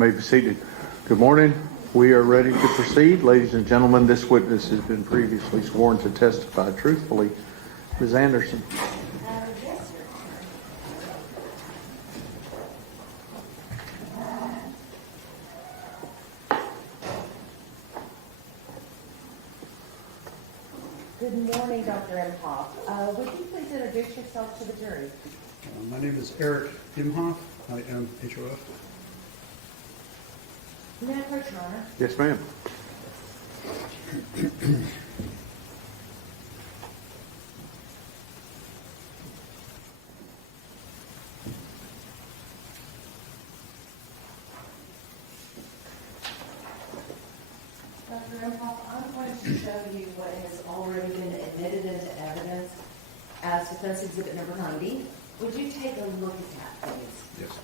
may be seated. Good morning. We are ready to proceed. Ladies and gentlemen, this witness has been previously sworn to testify truthfully. Ms. Anderson. Yes, sir. Good morning, Dr. Dimhof. Would you please introduce yourself to the jury? My name is Eric Dimhof. I am HOF. May I approach, Your Honor? Yes, ma'am. Dr. Dimhof, I'm going to show you what has already been admitted into evidence as defense exhibit number 90. Would you take a look at that, please? Yes.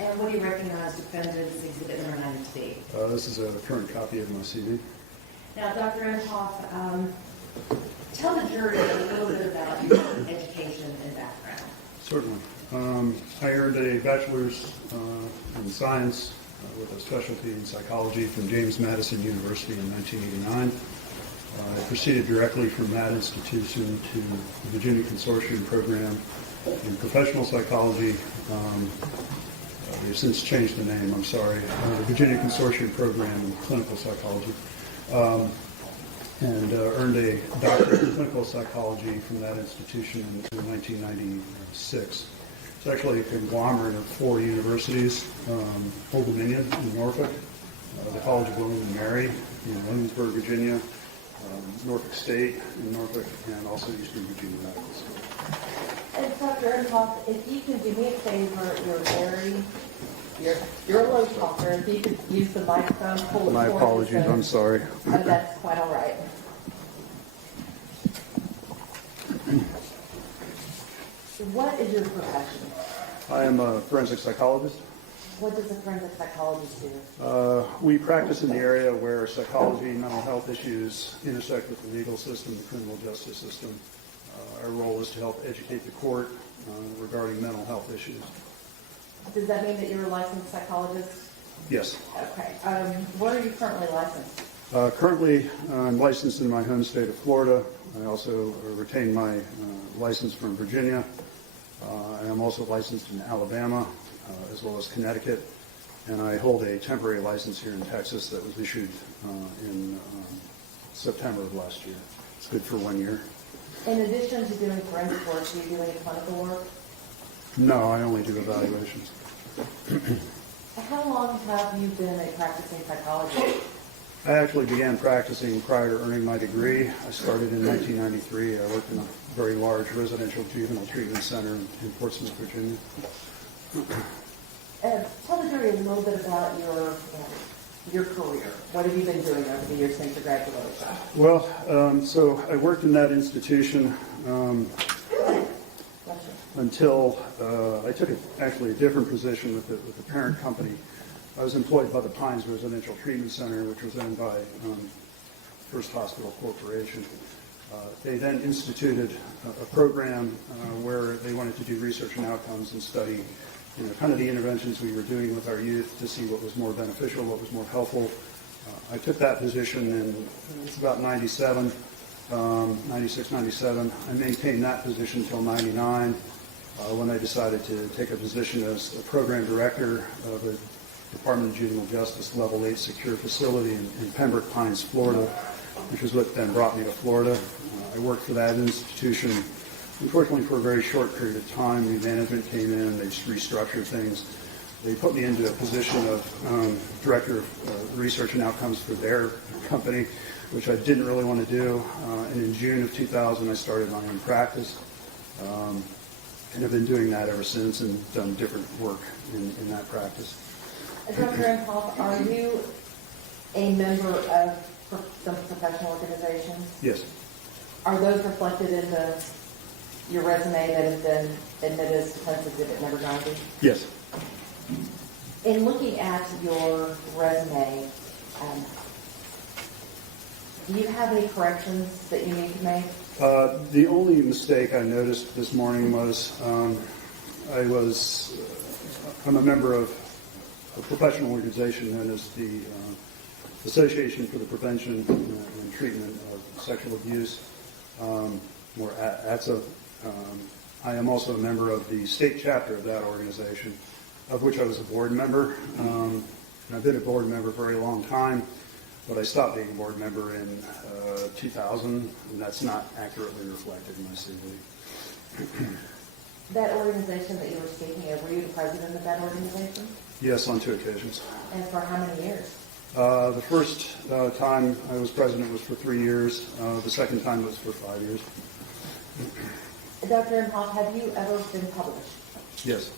And what do you recognize defendant's exhibit number 90 to be? This is a current copy of my CV. Now, Dr. Dimhof, tell the jury a little bit about your education and background. Certainly. I earned a bachelor's in science with a specialty in psychology from James Madison University in 1989. I proceeded directly from that institution to the Virginia Consortium program in professional psychology. They've since changed the name, I'm sorry. The Virginia Consortium program in clinical psychology. And earned a doctorate in clinical psychology from that institution in 1996. It's actually a conglomerate of 4 universities: Old Dominion in Norfolk, the College of William and Mary in Williamsburg, Virginia, Norfolk State in Norfolk, and also Eastern Virginia Medical School. And Dr. Dimhof, if you can do me a favor, you're a low talker. If you could use the microphone, pull it My forward. apologies, I'm sorry. Oh, that's quite all right. What is your profession? I am a forensic psychologist. What does a forensic psychologist do? We practice in the area where psychology and mental health issues intersect with the legal system, the criminal justice system. Our role is to help educate the court regarding mental health issues. Does that mean that you're a licensed psychologist? Yes. Okay. Where are you currently licensed? Currently, I'm licensed in my home state of Florida. I also retained my license from Virginia. I am also licensed in Alabama, as well as Connecticut, and I hold a temporary license here in Texas that was issued in September of last year. It's good for 1 year. In addition to doing forensic work, do you do any clinical work? No, I only do evaluations. How long have you been a practicing psychologist? I actually began practicing prior to earning my degree. I started in 1993. I worked in a very large residential juvenile treatment center in Portsmouth, Virginia. Tell the jury a little bit about your career. What have you been doing over the years since your graduation? Well, so I worked in that institution until I took actually a different position with the parent company. I was employed by the Pines Residential Treatment Center, which was owned by First Hospital Corporation. They then instituted a program where they wanted to do research and outcomes and study, kind of the interventions we were doing with our youth to see what was more beneficial, what was more helpful. I took that position in, it's about 97, 96, 97. I maintained that position until 99 when I decided to take a position as the program director of a Department of Juvenile Justice Level 8 secure facility in Pembroke Pines, Florida, which is what then brought me to Florida. I worked for that institution, unfortunately, for a very short period of time. New management came in, they just restructured things. They put me into a position of director of research and outcomes for their company, which I didn't really want to do. And in June of 2000, I started my own practice. And have been doing that ever since and done different work in that practice. Dr. Dimhof, are you a member of some professional organizations? Yes. Are those reflected in your resume that has been admitted as defense exhibit number 90? Yes. In looking at your resume, do you have any corrections that you need to make? The only mistake I noticed this morning was I'm a member of a professional organization known as the Association for the Prevention and Treatment of Sexual Abuse, or ATSA. I am also a member of the state chapter of that organization, of which I was a board member. And I've been a board member for a very long time, but I stopped being a board member in 2000, and that's not accurately reflected in my CV. That organization that you were speaking of, were you the president of that organization? Yes, on 2 occasions. And for how many years? The first time I was president was for 3 years. The second time was for 5 years. Dr. Dimhof, have you ever been published? Yes.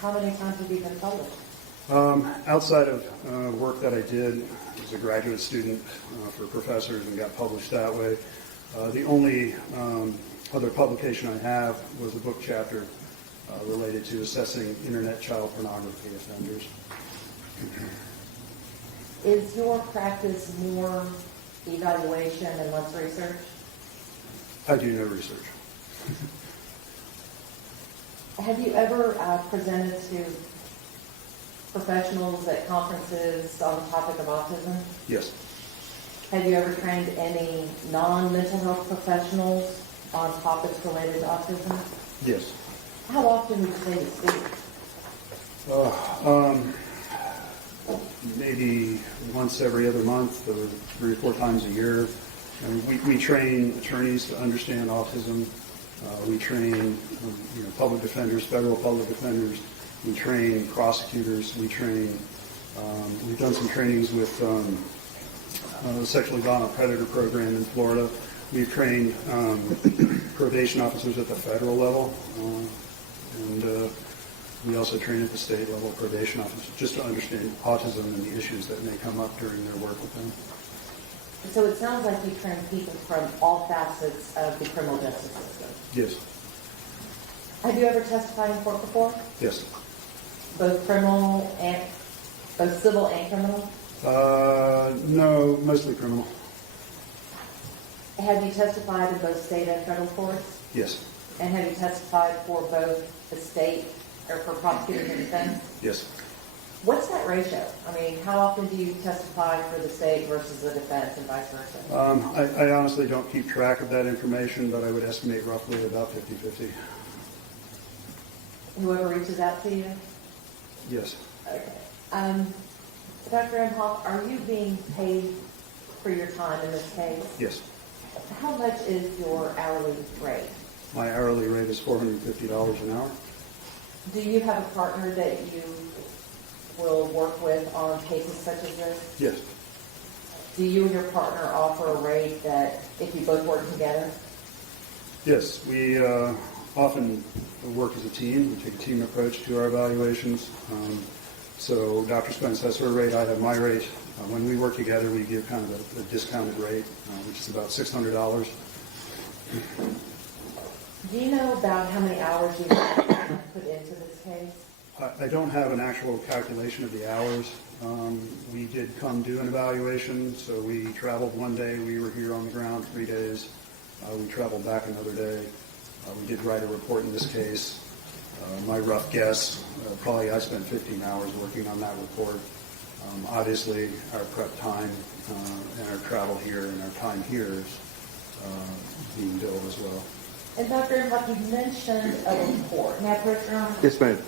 How many times have you been published? Outside of work that I did as a graduate student for professors and got published that way, the only other publication I have was a book chapter related to assessing internet child pornography offenders. Is your practice more evaluation and less research? I do no research. Have you ever presented to professionals at conferences on the topic of autism? Yes. Have you ever trained any non-mental health professionals on topics related to autism? Yes. How often would you say you speak? Maybe once every other month or 3 or 4 times a year. And we train attorneys to understand autism. We train public defenders, federal public defenders. We train prosecutors. We've done some trainings with the Sexually Violent Predator Program in Florida. We've trained probation officers at the federal level. And we also train at the state level probation officers just to understand autism and the issues that may come up during their work with them. So it sounds like you train people from all facets of the criminal justice system. Yes. Have you ever testified in court before? Yes. Both civil and criminal? No, mostly criminal. Have you testified in both state and federal courts? Yes. And have you testified for both the state or for prosecutors and defense? Yes. What's that ratio? I mean, how often do you testify for the state versus the defense and vice versa? I honestly don't keep track of that information, but I would estimate roughly about 50-50. Whoever reaches out to you? Yes. Okay. Dr. Dimhof, are you being paid for your time in this case? Yes. How much is your hourly rate? My hourly rate is $450 an hour. Do you have a partner that you will work with on cases such as this? Yes. Do you and your partner offer a rate that if you both work together? Yes, we often work as a team. We take a team approach to our evaluations. So Dr. Spence has her rate, I have my rate. When we work together, we give kind of a discounted rate, which is about $600. Do you know about how many hours you have put into this case? I don't have an actual calculation of the hours. We did come do an evaluation, so we traveled one day. We were here on the ground 3 days. We traveled back another day. We did write a report in this case. My rough guess, probably I spent 15 hours working on that report. Obviously, our prep time and our travel here and our time here is being billed as well. And Dr. Dimhof, you mentioned a report. May I approach your honor? Yes, ma'am.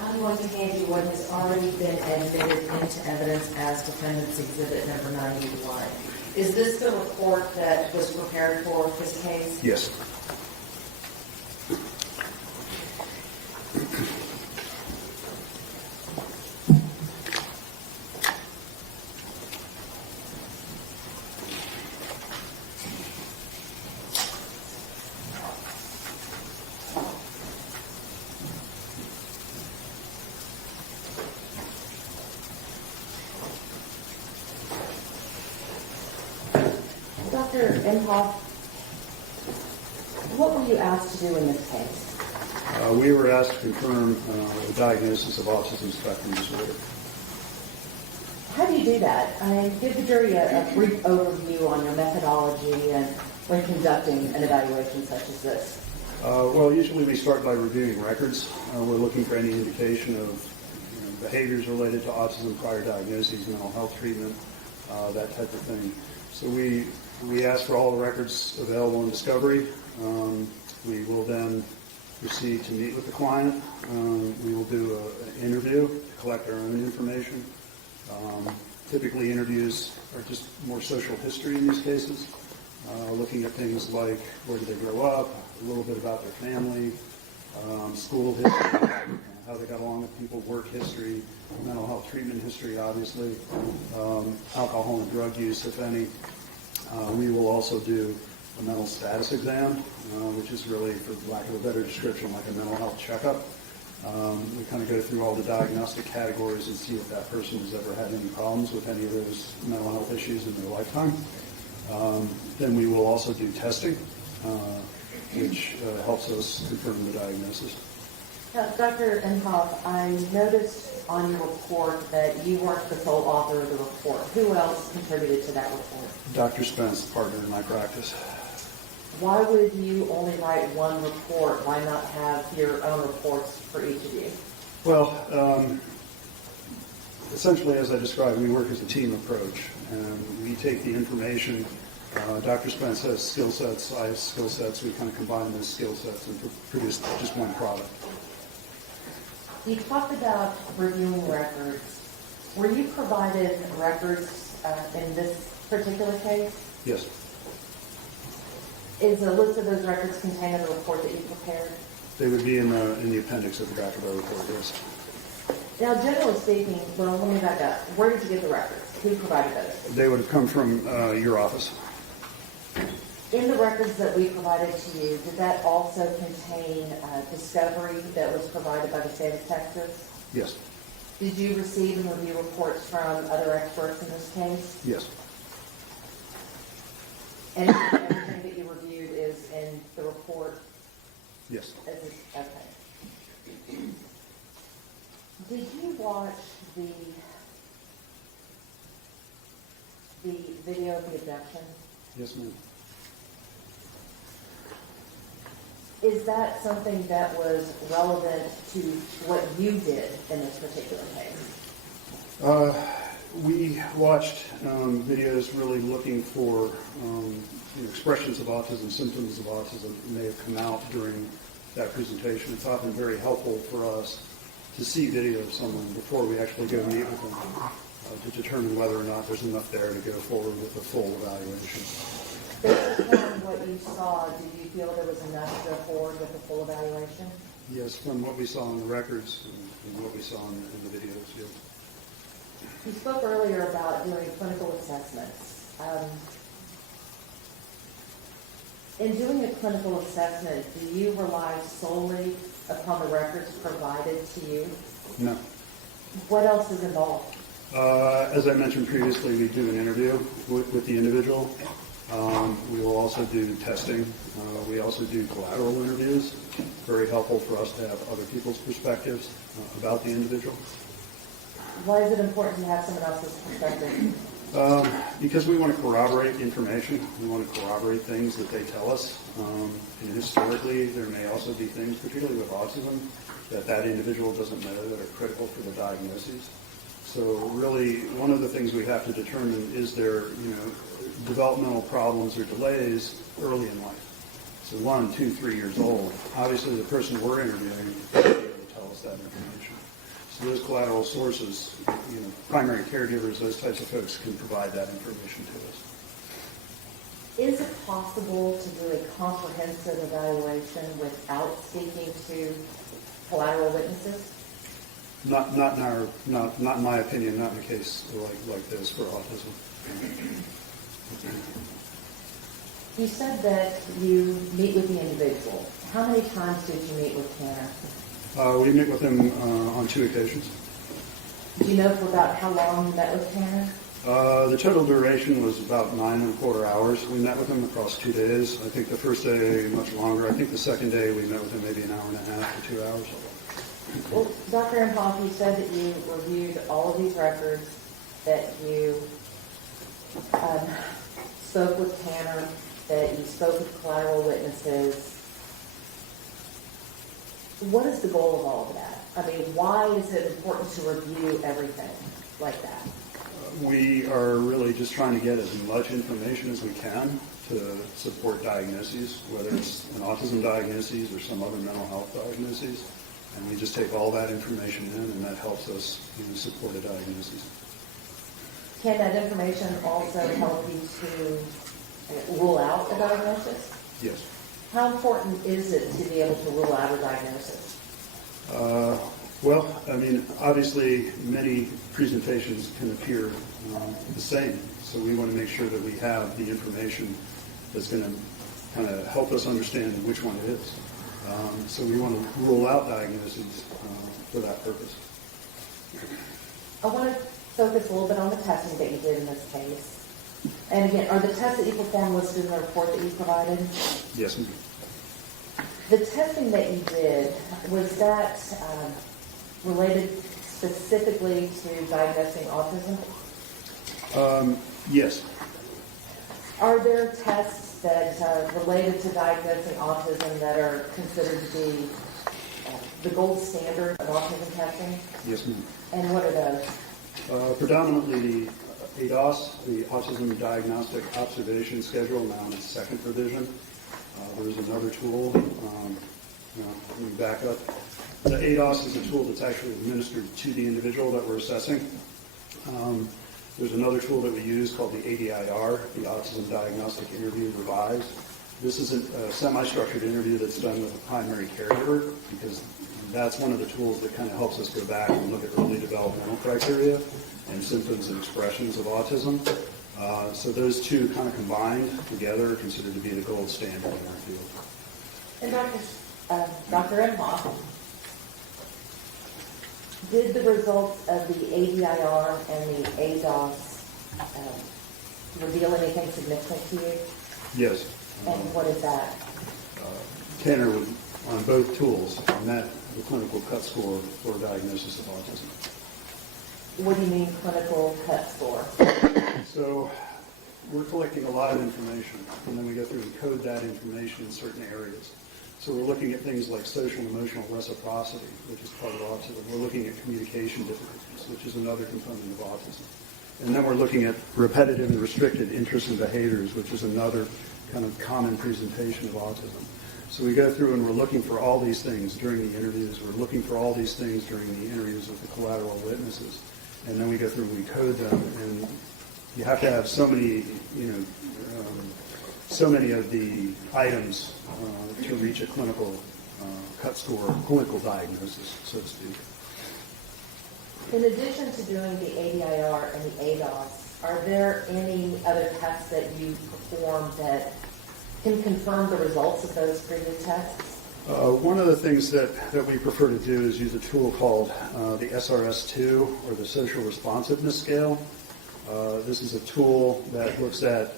I'm going to hand you what has already been admitted into evidence as Defendant's Exhibit number 91. Is this the report that was prepared for this case? Yes. Dr. Dimhof, what were you asked to do in this case? We were asked to confirm the diagnosis of autism spectrum disorder. How do you do that? Give the jury a brief overview on your methodology and when conducting an evaluation such as this. Well, usually we start by reviewing records. We're looking for any indication of behaviors related to autism, prior diagnoses, mental health treatment, that type of thing. So we ask for all the records available in discovery. We will then proceed to meet with the client. We will do an interview to collect our own information. Typically interviews are just more social history in these cases, looking at things like where did they grow up, a little bit about their family, school history, how they got along with people, work history, mental health treatment history, obviously, alcohol and drug use, if any. We will also do a mental status exam, which is really, for lack of a better description, like a mental health checkup. We kind of go through all the diagnostic categories and see if that person has ever had any problems with any of those mental health issues in their lifetime. Then we will also do testing, which helps us confirm the diagnosis. Dr. Dimhof, I noticed on your report that you weren't the sole author of the report. Who else contributed to that report? Dr. Spence, partner in my practice. Why would you only write one report? Why not have your own reports for each of you? Well, essentially, as I described, we work as a team approach, and we take the information. Dr. Spence has skill sets, I have skill sets. We kind of combine those skill sets and produce just one product. You talked about reviewing records. Were you provided records in this particular case? Yes. Is a list of those records contained in the report that you prepared? They would be in the appendix of the back of our report, yes. Now, generally speaking, well, let me back up. Where did you get the records? Who provided those? They would have come from your office. In the records that we provided to you, did that also contain discovery that was provided by the state of Texas? Yes. Did you receive and review reports from other experts in this case? Yes. And everything that you reviewed is in the report? Yes. Okay. Did you watch the video of the abduction? Yes, ma'am. Is that something that was relevant to what you did in this particular case? We watched videos really looking for expressions of autism, symptoms of autism that may have come out during that presentation. It's often very helpful for us to see video of someone before we actually go meet with them to determine whether or not there's enough there to go forward with a full evaluation. Based upon what you saw, did you feel there was enough to go forward with a full evaluation? Yes, from what we saw in the records and what we saw in the videos, yes. You spoke earlier about doing clinical assessments. In doing a clinical assessment, do you rely solely upon the records provided to you? No. What else is involved? As I mentioned previously, we do an interview with the individual. We will also do testing. We also do collateral interviews. Very helpful for us to have other people's perspectives about the individual. Why is it important to have someone else's perspective? Because we want to corroborate information. We want to corroborate things that they tell us. And historically, there may also be things, particularly with autism, that individual doesn't know that are critical for the diagnosis. So really, one of the things we have to determine is there, developmental problems or delays early in life. So 1, 2, 3 years old. Obviously, the person we're interviewing will be able to tell us that information. So those collateral sources, primary caregivers, those types of folks can provide that information to us. Is it possible to do a comprehensive evaluation without speaking to collateral witnesses? Not in my opinion, not in a case like this for autism. You said that you meet with the individual. How many times did you meet with Tanner? We met with him on 2 occasions. Do you know for about how long you met with Tanner? The total duration was about 9.25 hours. We met with him across 2 days. I think the first day much longer. I think the second day we met with him maybe an hour and a half to 2 hours. Well, Dr. Dimhof, you said that you reviewed all of these records, that you spoke with Tanner, that you spoke with collateral witnesses. What is the goal of all of that? I mean, why is it important to review everything like that? We are really just trying to get as much information as we can to support diagnoses, whether it's an autism diagnosis or some other mental health diagnoses. And we just take all that information in, and that helps us support a diagnosis. Can that information also help you to rule out a diagnosis? Yes. How important is it to be able to rule out a diagnosis? Well, I mean, obviously, many presentations can appear the same. So we want to make sure that we have the information that's going to kind of help us understand which one it is. So we want to rule out diagnoses for that purpose. I want to focus a little bit on the testing that you did in this case. And again, are the tests that you performed listed in the report that you provided? Yes, ma'am. The testing that you did, was that related specifically to diagnosing autism? Yes. Are there tests that are related to diagnosing autism that are considered to be the gold standard of autism testing? Yes, ma'am. And what are those? Predominantly the ADOS, the Autism Diagnostic Observation Schedule, now in its second revision. There's another tool. Let me back up. The ADOS is a tool that's actually administered to the individual that we're assessing. There's another tool that we use called the ADIR, the Autism Diagnostic Interview Revised. This is a semi-structured interview that's done with a primary caregiver, because that's one of the tools that kind of helps us go back and look at early developmental criteria and symptoms and expressions of autism. So those two kind of combined together are considered to be the gold standard in our field. And Dr. Dimhof, did the results of the ADIR and the ADOS reveal anything significant to you? Yes. And what is that? Tanner would, on both tools, met the clinical cut score for diagnosis of autism. What do you mean clinical cut score? So we're collecting a lot of information, and then we go through and code that information in certain areas. So we're looking at things like social and emotional reciprocity, which is part of autism. We're looking at communication difficulties, which is another component of autism. And then we're looking at repetitive and restricted interests and behaviors, which is another kind of common presentation of autism. So we go through and we're looking for all these things during the interviews. We're looking for all these things during the interviews with the collateral witnesses. And then we go through and we code them. And you have to have so many, so many of the items to reach a clinical cut score, clinical diagnosis, so to speak. In addition to doing the ADIR and the ADOS, are there any other tests that you perform that can confirm the results of those previous tests? One of the things that we prefer to do is use a tool called the SRS-2, or the Social Responsiveness Scale. This is a tool that looks at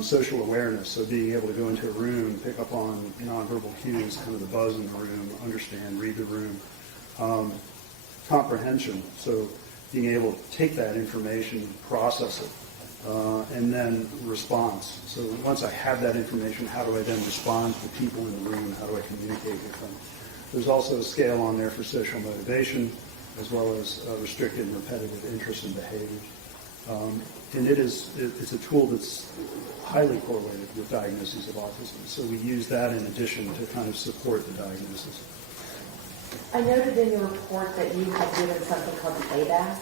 social awareness, so being able to go into a room, pick up on nonverbal cues, kind of the buzz in the room, understand, read the room. Comprehension, so being able to take that information, process it, and then response. So once I have that information, how do I then respond to the people in the room? How do I communicate with them? There's also a scale on there for social motivation, as well as restricted and repetitive interests and behaviors. And it's a tool that's highly correlated with diagnoses of autism. So we use that in addition to kind of support the diagnosis. I noted in your report that you have given something called the ABAS.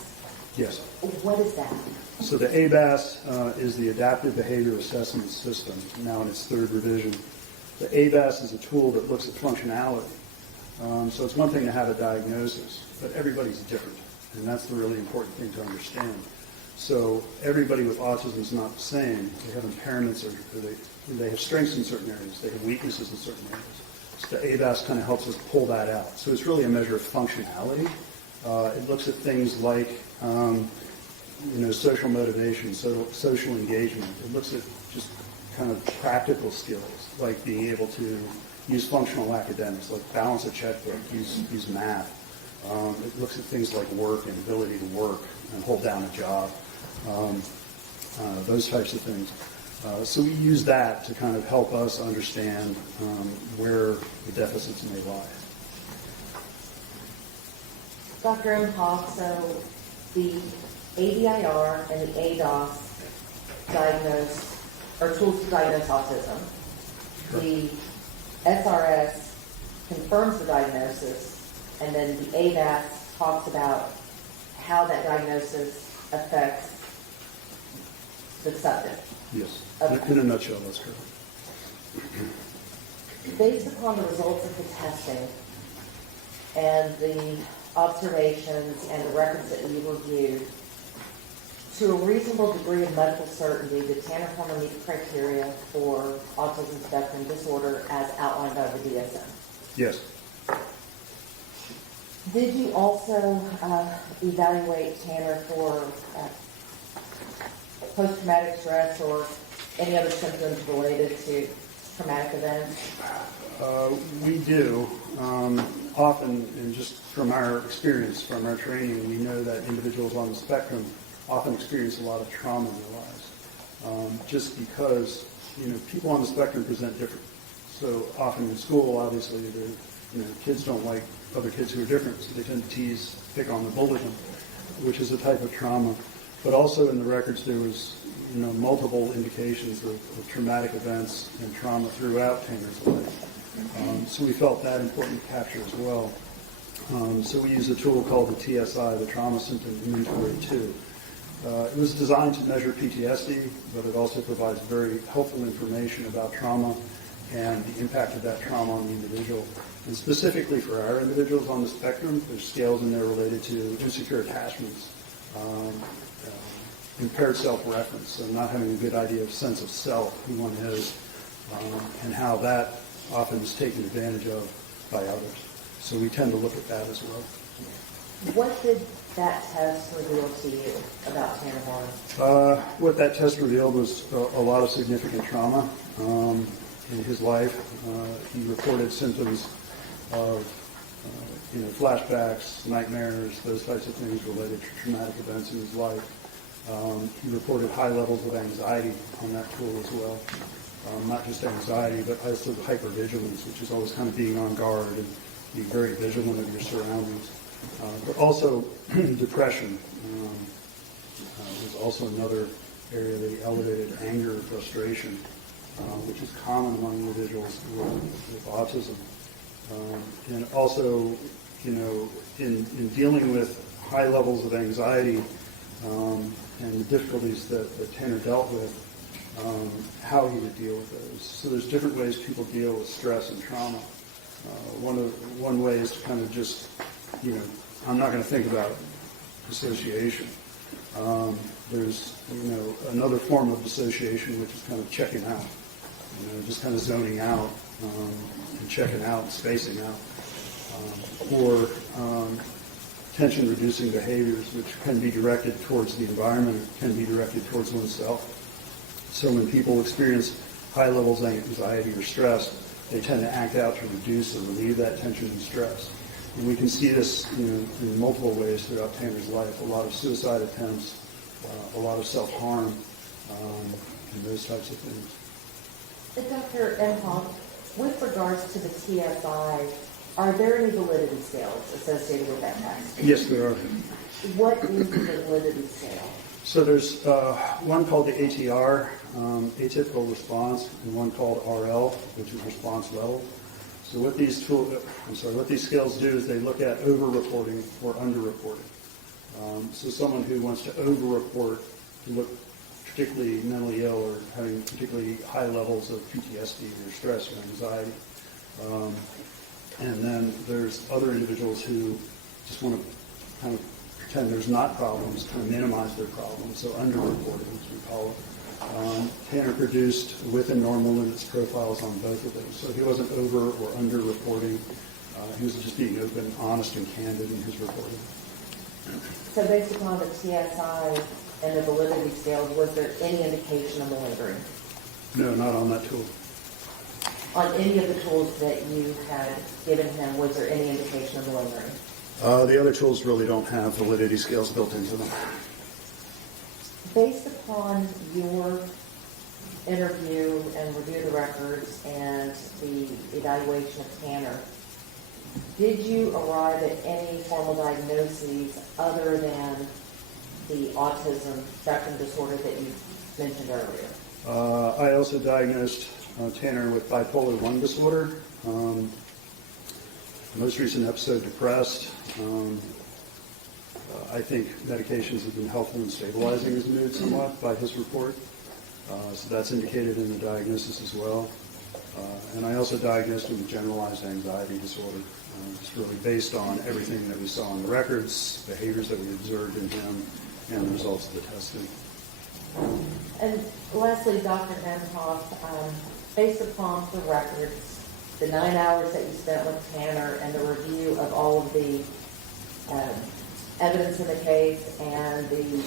Yes. What is that? So the ABAS is the Adaptive Behavior Assessment System, now in its third revision. The ABAS is a tool that looks at functionality. So it's one thing to have a diagnosis, but everybody's different, and that's the really important thing to understand. So everybody with autism is not the same. They have impairments, or they have strengths in certain areas. They have weaknesses in certain areas. So the ABAS kind of helps us pull that out. So it's really a measure of functionality. It looks at things like social motivation, social engagement. It looks at just kind of practical skills, like being able to use functional academics, like balance a checkbook, use math. It looks at things like work and ability to work, and hold down a job, those types of things. So we use that to kind of help us understand where the deficits may lie. Dr. Dimhof, so the ADIR and the ADOS diagnose, or tools to diagnose autism. The SRS confirms the diagnosis, and then the ADAS talks about how that diagnosis affects the subject. Yes, Okay. in a nutshell, that's correct. Based upon the results of the testing and the observations and the records that you reviewed, to a reasonable degree of medical certainty, did Tanner Plummer meet the criteria for autism spectrum disorder as outlined by the DSM? Yes. Did you also evaluate Tanner for post-traumatic stress or any other symptoms related to traumatic events? We do. Often, and just from our experience, from our training, we know that individuals on the spectrum often experience a lot of trauma in their lives. Just because, people on the spectrum present different. So often in school, obviously, kids don't like other kids who are different, so they tend to tease, pick on, and bully them, which is a type of trauma. But also in the records, there was, multiple indications of traumatic events and trauma throughout Tanner's life. So we felt that important to capture as well. So we use a tool called the TSI, the Trauma Symptom Inventory 2. It was designed to measure PTSD, but it also provides very helpful information about trauma and the impact of that trauma on the individual. And specifically for our individuals on the spectrum, there's scales in there related to insecure attachments, impaired self-reference, so not having a good idea of sense of self, who one is, and how that often is taken advantage of by others. So we tend to look at that as well. What did that test reveal to you about Tanner Plummer? What that test revealed was a lot of significant trauma in his life. He reported symptoms of flashbacks, nightmares, those types of things related to traumatic events in his life. He reported high levels of anxiety on that tool as well. Not just anxiety, but also hypervigilance, which is always kind of being on guard and being very vigilant of your surroundings. But also depression was also another area that he elevated. Anger, frustration, which is common among individuals with autism. And also, in dealing with high levels of anxiety and the difficulties that Tanner dealt with, how he would deal with those. So there's different ways people deal with stress and trauma. One way is to kind of just, I'm not going to think about dissociation. There's, another form of dissociation, which is kind of checking out, just kind of zoning out and checking out and spacing out. Or tension-reducing behaviors, which can be directed towards the environment, can be directed towards oneself. So when people experience high levels of anxiety or stress, they tend to act out to reduce or relieve that tension and stress. And we can see this in multiple ways throughout Tanner's life. A lot of suicide attempts, a lot of self-harm, and those types of things. Dr. Dimhof, with regards to the TSI, are there any validity scales associated with that test? Yes, there are. What is the validity scale? So there's one called the ATR, atypical response, and one called RL, which is response level. So what these scales do is they look at over-reporting or under-reporting. So someone who wants to over-report to look particularly mentally ill or having particularly high levels of PTSD or stress or anxiety. And then there's other individuals who just want to kind of pretend there's not problems, kind of minimize their problems, so under-reporting, as we call it. Tanner produced within normal limits profiles on both of those. So he wasn't over or under-reporting. He was just being open, honest, and candid in his reporting. So based upon the TSI and the validity scales, was there any indication of malingering? No, not on that tool. On any of the tools that you had given him, was there any indication of malingering? The other tools really don't have validity scales built into them. Based upon your interview and review of the records and the evaluation of Tanner, did you arrive at any formal diagnoses other than the autism spectrum disorder that you mentioned earlier? I also diagnosed Tanner with bipolar 1 disorder. Most recent episode, depressed. I think medications have been helpful in stabilizing his mood somewhat by his report. So that's indicated in the diagnosis as well. And I also diagnosed him with generalized anxiety disorder. It's really based on everything that we saw in the records, behaviors that we observed in him, and the results of the testing. And lastly, Dr. Dimhof, based upon the records, the 9 hours that you spent with Tanner and the review of all of the evidence in the case and the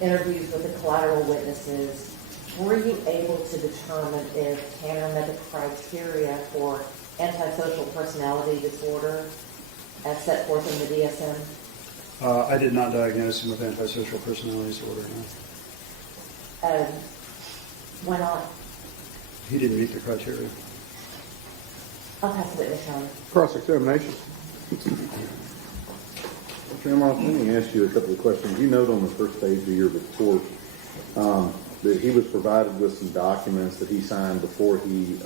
interviews with the collateral witnesses, were you able to determine if Tanner met the criteria for antisocial personality disorder as set forth in the DSM? I did not diagnose him with antisocial personality disorder, no. Why not? He didn't meet the criteria. I'll pass the witness on. Cross-examination. Mr. Dimhof, let me ask you a couple of questions. You note on the first page of your report that he was provided with some documents that he signed before he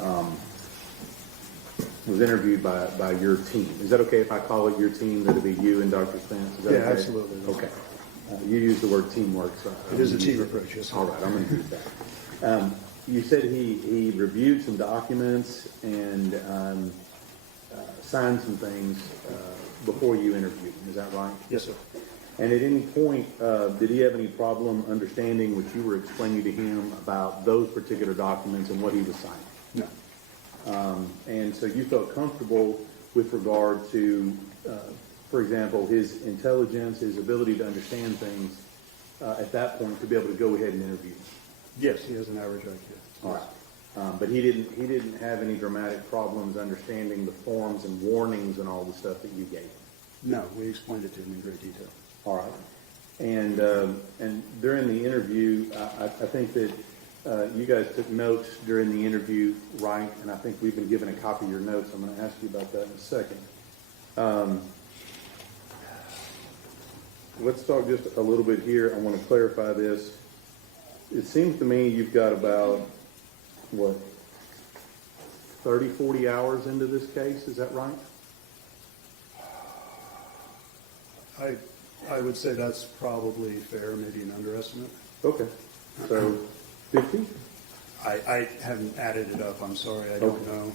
was interviewed by your team. Is that okay if I call it your team? That'll be you and Dr. Spence? Is that okay? Absolutely. Okay. You use the word teamwork. So It is a team approach, yes. All right, I'm going to use that. You said he reviewed some documents and signed some things before you interviewed him. Is that right? Yes, sir. And at any point, did he have any problem understanding what you were explaining to him about those particular documents and what he was signing? No. And so you felt comfortable with regard to, for example, his intelligence, his ability to understand things at that point to be able to go ahead and interview him? Yes, he has an average IQ. All right. But he didn't have any dramatic problems understanding the forms and warnings and all the stuff that you gave him? No, we explained it to him in great detail. All right. And during the interview, I think that you guys took notes during the interview, right? And I think we've been given a copy of your notes. I'm going to ask you about that in a second. Let's talk just a little bit here. I want to clarify this. It seems to me you've got about, 30, 40 hours into this case. Is that right? I would say that's probably fair, maybe an underestimate. Okay. So 50? I haven't added it up, I'm sorry, I don't know.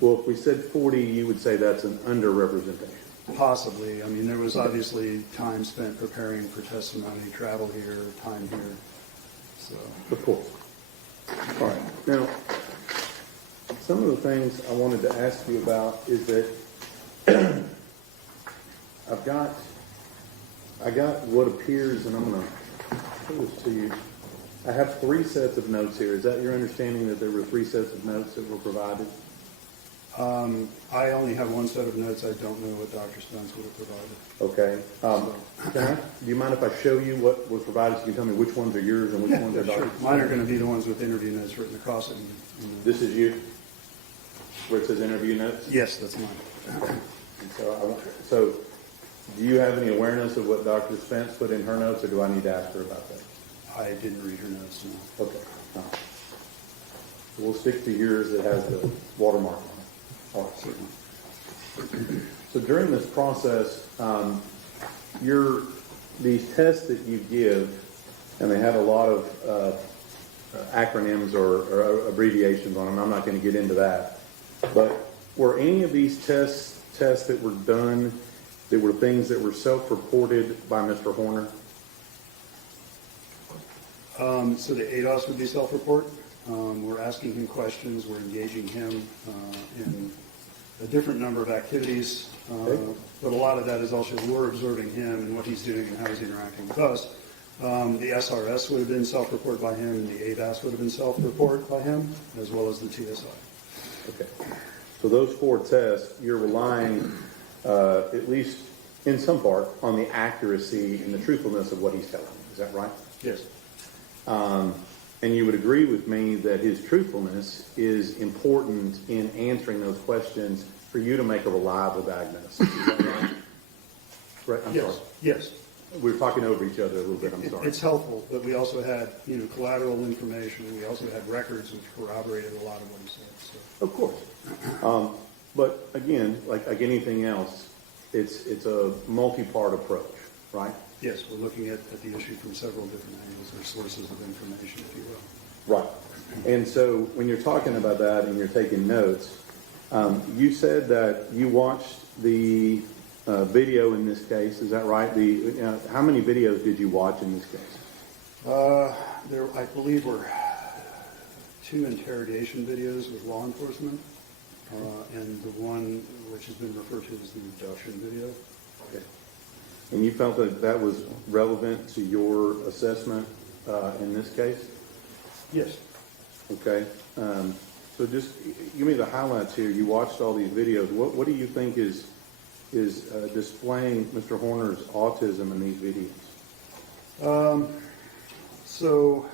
Well, if we said 40, you would say that's an underrepresentation. Possibly. I mean, there was obviously time spent preparing for testimony, travel here, time here. So. Of course. All right. Now, some of the things I wanted to ask you about is that I got what appears, and I'm going to show this to you. I have 3 sets of notes here. Is that your understanding that there were 3 sets of notes that were provided? I only have 1 set of notes. I don't know what Dr. Spence would have provided. Okay. Do you mind if I show you what was provided so you can tell me which ones are yours and which ones are Dr. Sure. Mine are going to be the ones with interview notes written across it. This is you? Where it says interview notes? Yes, that's mine. And so do you have any awareness of what Dr. Spence put in her notes, or do I need to ask her about that? I didn't read her notes, no. Okay. No. We'll stick to yours that has the watermark on it. All right. Certainly. So during this process, these tests that you give, and they have a lot of acronyms or abbreviations on them. I'm not going to get into that. But were any of these tests that were done that were things that were self-reported by Mr. Horner? So the ADOS would be self-report. We're asking him questions. We're engaging him in a different number of activities. But a lot of that is also we're observing him and what he's doing and how he's interacting with us. The SRS would have been self-report by him, and the ABAS would have been self-report by him, as well as the TSI. Okay. So those 4 tests, you're relying, at least in some part, on the accuracy and the truthfulness of what he's telling you. Is that right? Yes. And you would agree with me that his truthfulness is important in answering those questions for you to make a reliable diagnosis. Is that right? Right, I'm Yes, sorry. yes. We're talking over each other a little bit, I'm sorry. It's helpful, but we also had, collateral information. We also had records which corroborated a lot of what he said. So. Of course. But again, like anything else, it's a multi-part approach, right? Yes, we're looking at the issue from several different angles or sources of information, if you will. Right. And so when you're talking about that and you're taking notes, you said that you watched the video in this case. Is that right? How many videos did you watch in this case? There, I believe, were 2 interrogation videos with law enforcement, and the one which has been referred to as the abduction video. Okay. And you felt that that was relevant to your assessment in this case? Yes. Okay. So just give me the highlights here. You watched all these videos. What do you think is displaying Mr. Horner's autism in these videos? So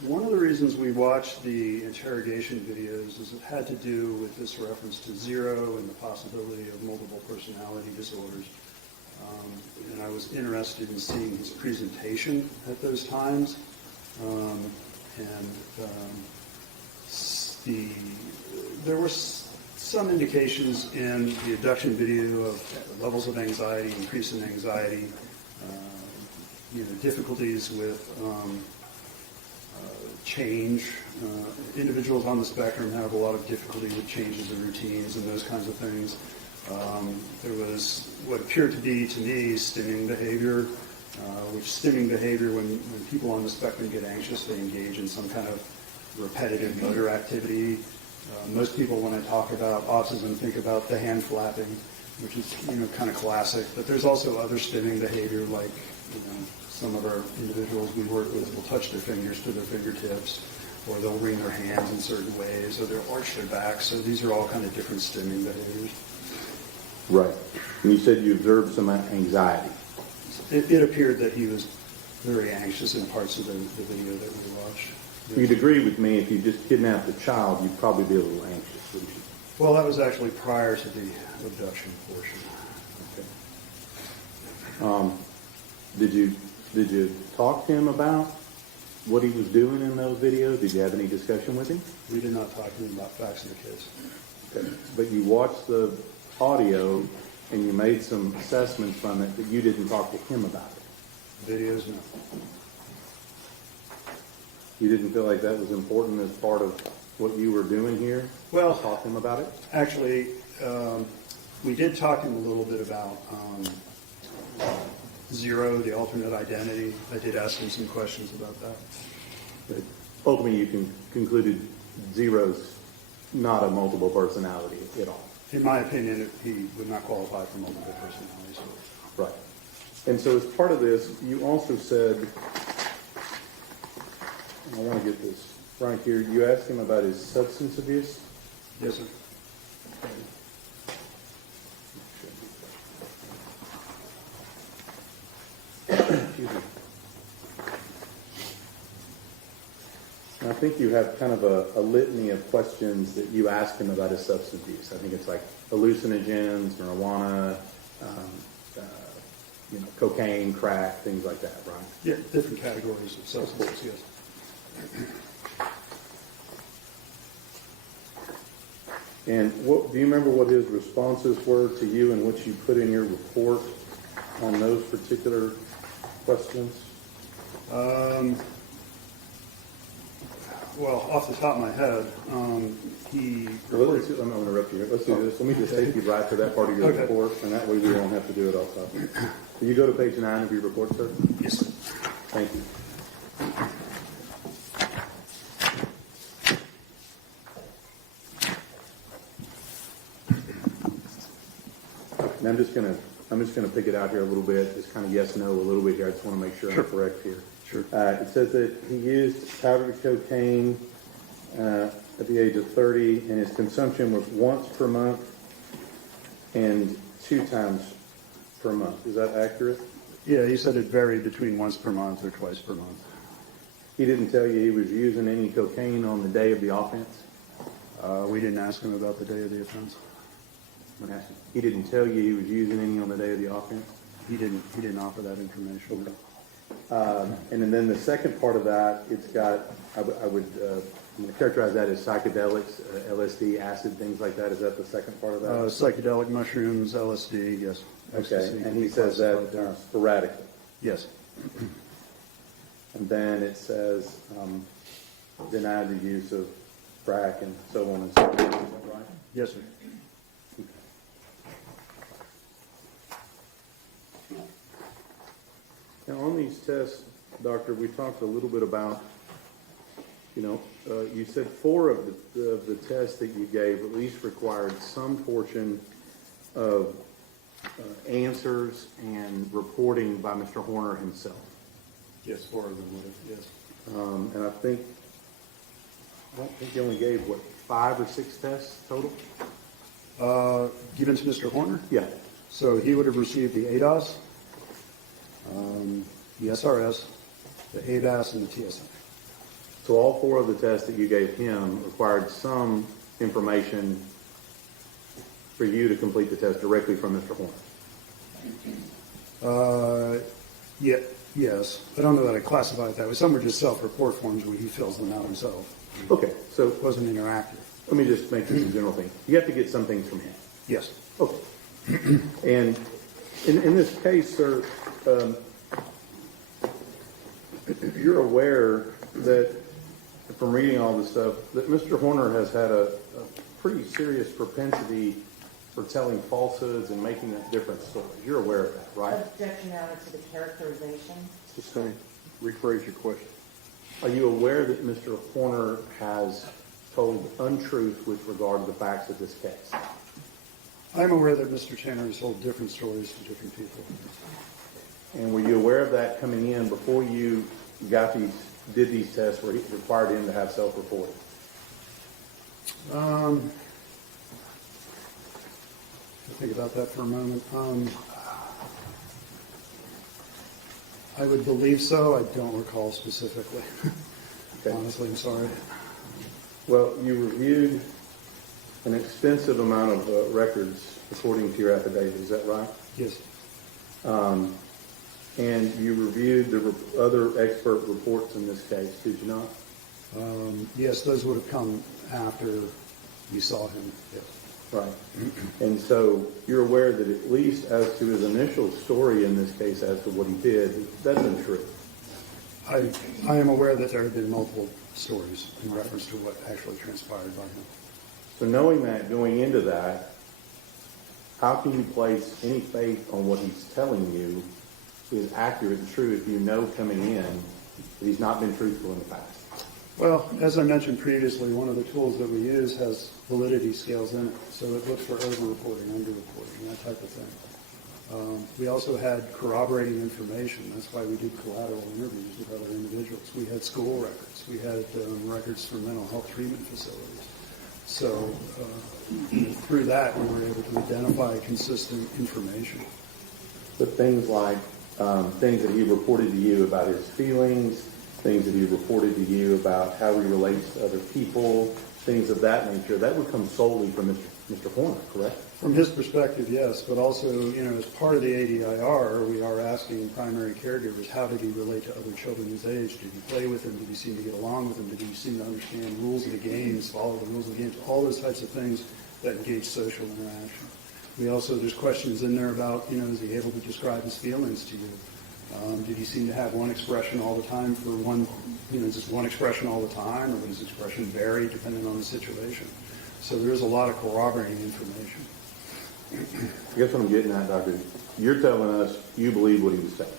one of the reasons we watched the interrogation videos is it had to do with this reference to zero and the possibility of multiple personality disorders. And I was interested in seeing his presentation at those times. There were some indications in the abduction video of levels of anxiety, increase in anxiety, difficulties with change. Individuals on the spectrum have a lot of difficulty with changes in routines and those kinds of things. There was what appeared to be, to me, stimming behavior, which stimming behavior, when people on the spectrum get anxious, they engage in some kind of repetitive motor activity. Most people, when I talk about autism, think about the hand flapping, which is kind of classic. But there's also other stimming behavior, like some of our individuals we work with will touch their fingers to their fingertips, or they'll wring their hands in certain ways, or they'll arch their back. So these are all kind of different stimming behaviors. Right. And you said you observed some anxiety. It appeared that he was very anxious in parts of the video that we watched. You'd agree with me, if you just kidnapped a child, you'd probably be a little anxious, wouldn't you? Well, that was actually prior to the abduction portion. Okay. Did you talk to him about what he was doing in those videos? Did you have any discussion with him? We did not talk to him about facts of the case. Okay. But you watched the audio and you made some assessments from it, but you didn't talk to him about it. Videos, no. You didn't feel like that was important as part of what you were doing here? Well, talk to him about it? Actually, we did talk to him a little bit about zero, the alternate identity. I did ask him some questions about that. But ultimately, you concluded zero's not a multiple personality at all. In my opinion, he would not qualify for multiple personalities. Right. And so as part of this, you also said, I want to get this right here, you asked him about his substance abuse? Yes, sir. Excuse me. And I think you have kind of a litany of questions that you ask him about his substance abuse. I think it's like hallucinogens, marijuana, cocaine, crack, things like that, right? Yeah, different categories of substances, yes. And do you remember what his responses were to you and what you put in your report on those particular questions? Well, off the top of my head, he reported... I'm going to interrupt you here. Let's do this. Let me just take you right to that part of your report, and that way we don't have to do it all the time. Can you go to page 9 of your report, sir? Yes, sir. Thank you. And I'm just gonna pick it out here a little bit, just kind of yes, no, a little bit here. I just want to make sure I'm correct here. Sure. It says that he used powdered cocaine at the age of 30, and his consumption was once per month and 2 times per month. Is that accurate? Yeah, he said it varied between once per month or twice per month. He didn't tell you he was using any cocaine on the day of the offense? We didn't ask him about the day of the offense. I'm asking. He didn't tell you he was using any on the day of the offense? He didn't offer that information. And then the second part of that, it's got, I'm going to characterize that as psychedelics, LSD, acid, things like that. Is that the second part of that? Psychedelic mushrooms, LSD, yes. Okay, Ecstasy and can he be says classified that there. sporadically. Yes. And then it says denied the use of crack and so on and so forth. Is that right? Yes, sir. Now, on these tests, Doctor, we talked a little bit about, you said 4 of the tests that you gave at least required some portion of answers and reporting by Mr. Horner himself. Yes, 4 of them would have, yes. And I don't think you only gave, 5 or 6 tests total? Given to Mr. Horner? Yeah. So he would have received the ADOS, the SRS, the ABAS, and the TSA. So all 4 of the tests that you gave him required some information for you to complete the test directly from Mr. Horner. Yes. I don't know that I classify it that way. Some were just self-report forms where he fills them out himself. Okay, so It wasn't interactive. let me just make this a general thing. You have to get some things from him. Yes. Okay. And in this case, sir, you're aware that, from reading all this stuff, that Mr. Horner has had a pretty serious propensity for telling falsehoods and making up different stories. You're aware of that, right? Objection now to the characterization. Sustained. Rephrase your question. Are you aware that Mr. Horner has told untruth with regard to the facts of this case? I'm aware that Mr. Tanner has told different stories to different people. And were you aware of that coming in before you did these tests where it required him to have self-reporting? Think about that for a moment. I would believe so. I don't recall specifically. Okay. Honestly, I'm sorry. Well, you reviewed an extensive amount of records according to your affidavit, is that right? Yes. And you reviewed the other expert reports in this case, did you not? Yes, those would have come after you saw him. Yes. Right. And so you're aware that at least as to his initial story in this case as to what he did, that's untrue. I am aware that there have been multiple stories in reference to what actually transpired by him. So knowing that, going into that, how can you place any faith on what he's telling you is accurate and true if you know coming in that he's not been truthful in the past? Well, as I mentioned previously, one of the tools that we use has validity scales in it. So it looks for over-reporting, under-reporting, that type of thing. We also had corroborating information. That's why we did collateral interviews with other individuals. We had school records. We had records from mental health treatment facilities. So through that, we were able to identify consistent information. But things like things that he reported to you about his feelings, things that he reported to you about how he relates to other people, things of that nature, that would come solely from Mr. Horner, correct? From his perspective, yes, but also, as part of the ADIR, we are asking primary caregivers, how did he relate to other children his age? Did he play with them? Did he seem to get along with them? Did he seem to understand rules of the games, follow the rules of the games? All those types of things that engage social interaction. There's questions in there about, is he able to describe his feelings to you? Did he seem to have one expression all the time for just one expression all the time, or would his expression vary depending on the situation? So there is a lot of corroborating information. I guess what I'm getting at, Doctor, you're telling us you believe what he was saying.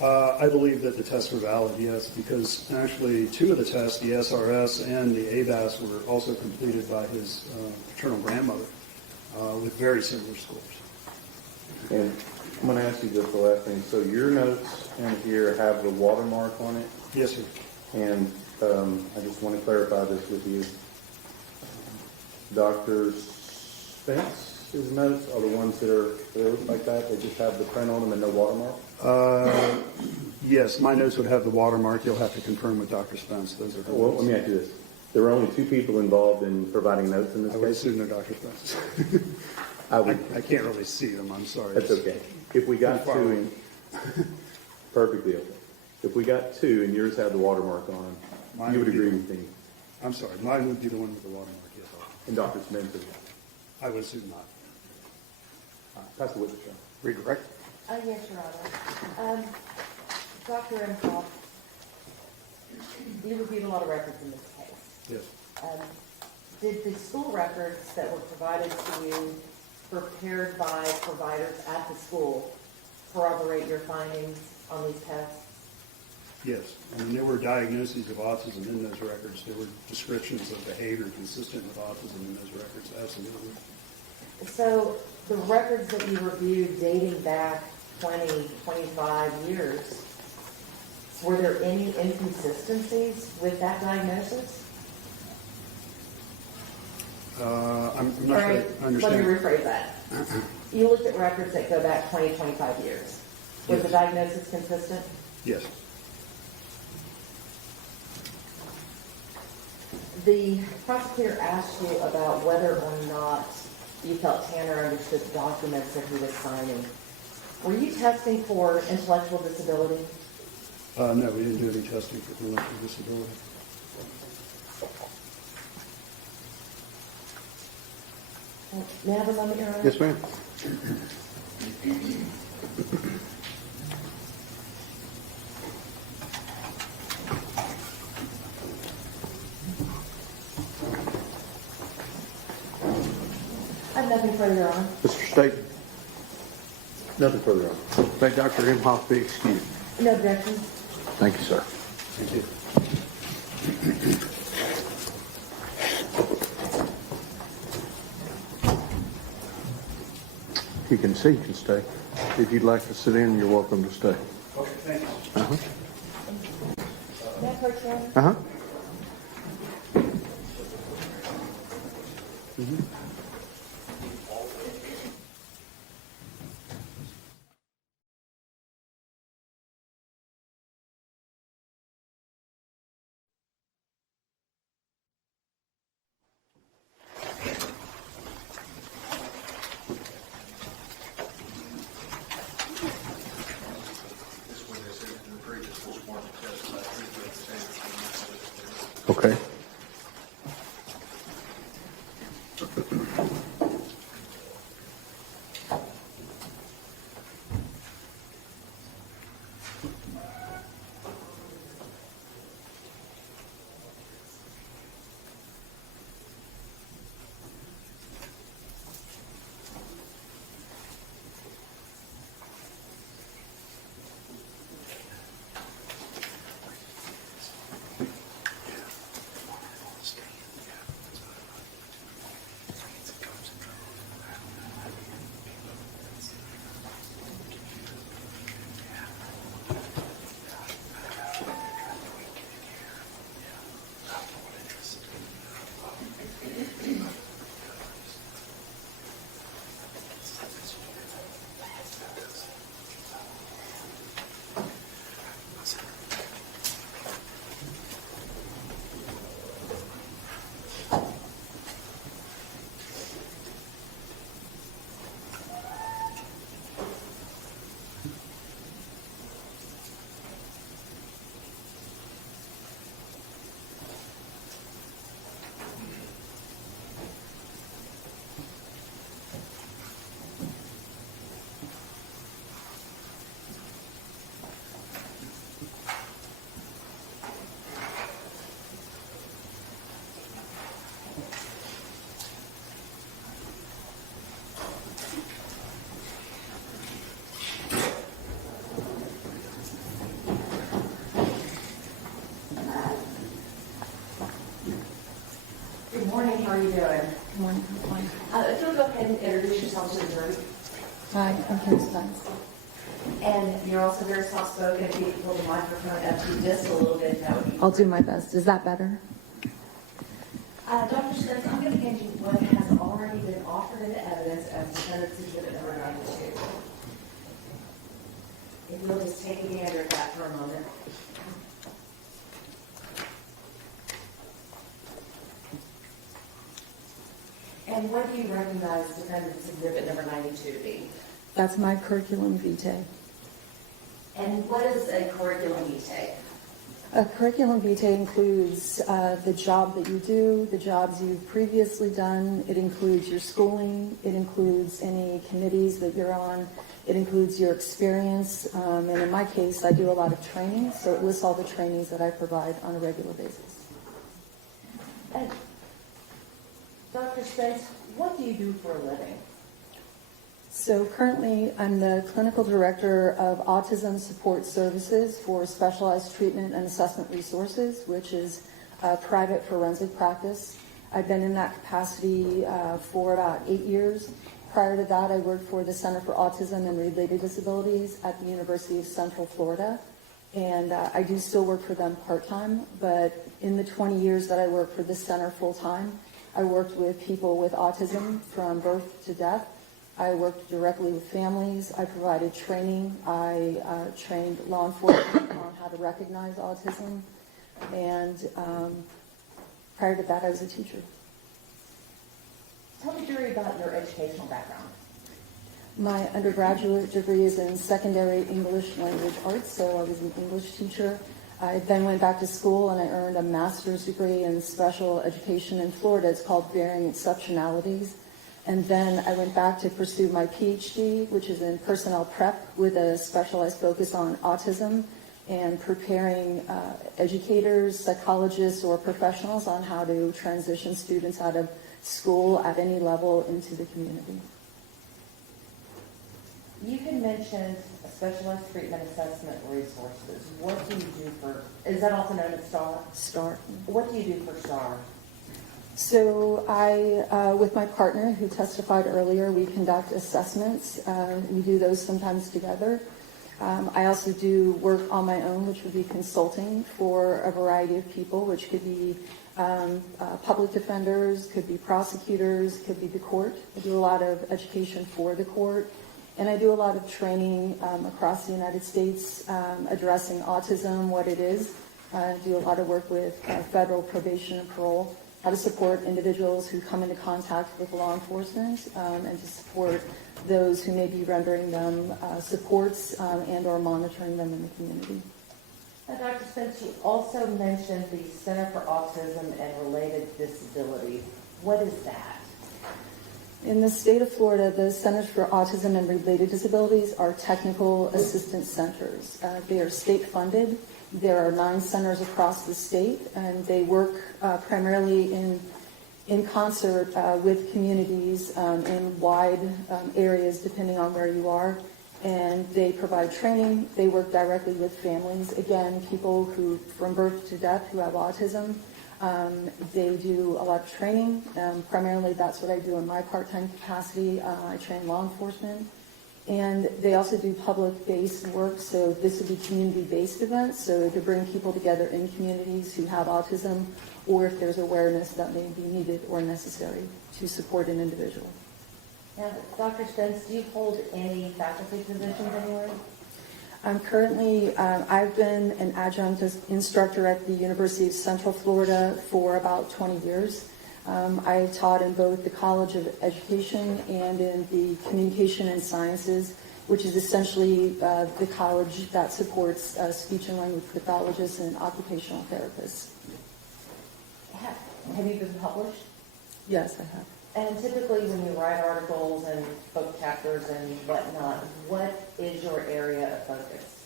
I believe that the tests were valid, yes, because actually 2 of the tests, the SRS and the ABAS, were also completed by his paternal grandmother with very similar scores. And I'm going to ask you just the last thing. So your notes in here have the watermark on it, Yes, sir. and I just want to clarify this with you. Dr. Spence's notes are the ones that look like that. They just have the print on them and no watermark. Yes, my notes would have the watermark. You'll have to confirm with Dr. Spence. Those are her Well, let notes. me ask you this. There were only two people involved in providing notes in this I would case? assume they're Dr. Spence. I would, I can't really see them, I'm sorry. that's okay. If we got Far away. two, perfectly okay. If we got two and yours had the watermark on Mine them, you would would be- agree with me? I'm sorry, mine would be the one with the watermark, yes. And Dr. Spencer? I would assume not. Pass the witness, John. Redirect. Yes, Your Honor. Dr. Imhoff, you reviewed a lot of records in this case. Yes. Did the school records that were provided to you, prepared by providers at the school, corroborate your findings on these tests? Yes. I mean, there were diagnoses of autism in those records. There were descriptions of behavior consistent with autism in those records, absolutely. So the records that you reviewed dating back 20, 25 years, were there any inconsistencies with that diagnosis? I'm not All sure right, I understand. let me rephrase that. You looked at records that go back 20, 25 years. Was the Yes. diagnosis consistent? Yes. The prosecutor asked you about whether or not you felt Tanner understood the documents that he was signing. Were you testing for intellectual disability? No, we didn't do any testing for intellectual disability. May I have a moment, Your Honor? Yes, ma'am. I have nothing further, Your Honor. Mr. Staten, Nothing further on. may Dr. Imhoff be excused. No objection. Thank you, sir. Thank you. You can see, you can stay. If you'd like to sit in, you're welcome to stay. Okay, thank you. Uh-huh. May I approach, Your Honor? Uh-huh. Okay. Good morning, how are you doing? Good morning. If you'll go ahead and introduce yourself to the jury. Hi, I'm Fritz Spence. And you're also very soft-spoken. If you could hold the microphone up to you just a little bit, that would be. I'll do my best. Is that better? Dr. Spence, I'm going to hand you what has already been offered into evidence as defendant's exhibit number 92. If you'll just take a gander at that for a moment. And what do you recognize defendant's exhibit number 92 to be? That's my curriculum vitae. And what is a curriculum vitae? A curriculum vitae includes the job that you do, the jobs you've previously done. It includes your schooling. It includes any committees that you're on. It includes your experience. And in my case, I do a lot of training, so it lists all the trainings that I provide on a regular basis. And Dr. Spence, what do you do for a living? So currently, I'm the clinical director of Autism Support Services for Specialized Treatment and Assessment Resources, which is a private forensic practice. I've been in that capacity for about 8 years. Prior to that, I worked for the Center for Autism and Related Disabilities at the University of Central Florida. And I do still work for them part-time, but in the 20 years that I worked for this center full-time, I worked with people with autism from birth to death. I worked directly with families. I provided training. I trained law enforcement on how to recognize autism. And prior to that, I was a teacher. Tell the jury about your educational background. My undergraduate degree is in secondary English language arts, so I was an English teacher. I then went back to school and I earned a master's degree in special education in Florida. It's called Varying Exceptionalities. And then I went back to pursue my PhD, which is in personnel prep with a specialized focus on autism and preparing educators, psychologists, or professionals on how to transition students out of school at any level into the community. You had mentioned a specialized treatment assessment resources. What do you do for, is that also known as STAR? STAR. What do you do for STAR? So I, with my partner who testified earlier, we conduct assessments. We do those sometimes together. I also do work on my own, which would be consulting for a variety of people, which could be public defenders, could be prosecutors, could be the court. I do a lot of education for the court. And I do a lot of training across the United States addressing autism, what it is. I do a lot of work with federal probation and parole, how to support individuals who come into contact with law enforcement and to support those who may be rendering them supports and or monitoring them in the community. Now, Dr. Spence, you also mentioned the Center for Autism and Related Disabilities. What is that? In the state of Florida, the Centers for Autism and Related Disabilities are technical assistance centers. They are state funded. There are 9 centers across the state, and they work primarily in concert with communities in wide areas, depending on where you are. And they provide training. They work directly with families. Again, people who, from birth to death, who have autism. They do a lot of training. Primarily, that's what I do in my part-time capacity. I train law enforcement. And they also do public-based work, so this would be community-based events, so to bring people together in communities who have autism, or if there's awareness that may be needed or necessary to support an individual. Now, Dr. Spence, do you hold any faculty positions anywhere? I'm currently, I've been an adjunct instructor at the University of Central Florida for about 20 years. I taught in both the College of Education and in the Communication and Sciences, which is essentially the college that supports speech and language pathologists and occupational therapists. Have you been published? Yes, I have. And typically when you write articles and book chapters and whatnot, what is your area of focus?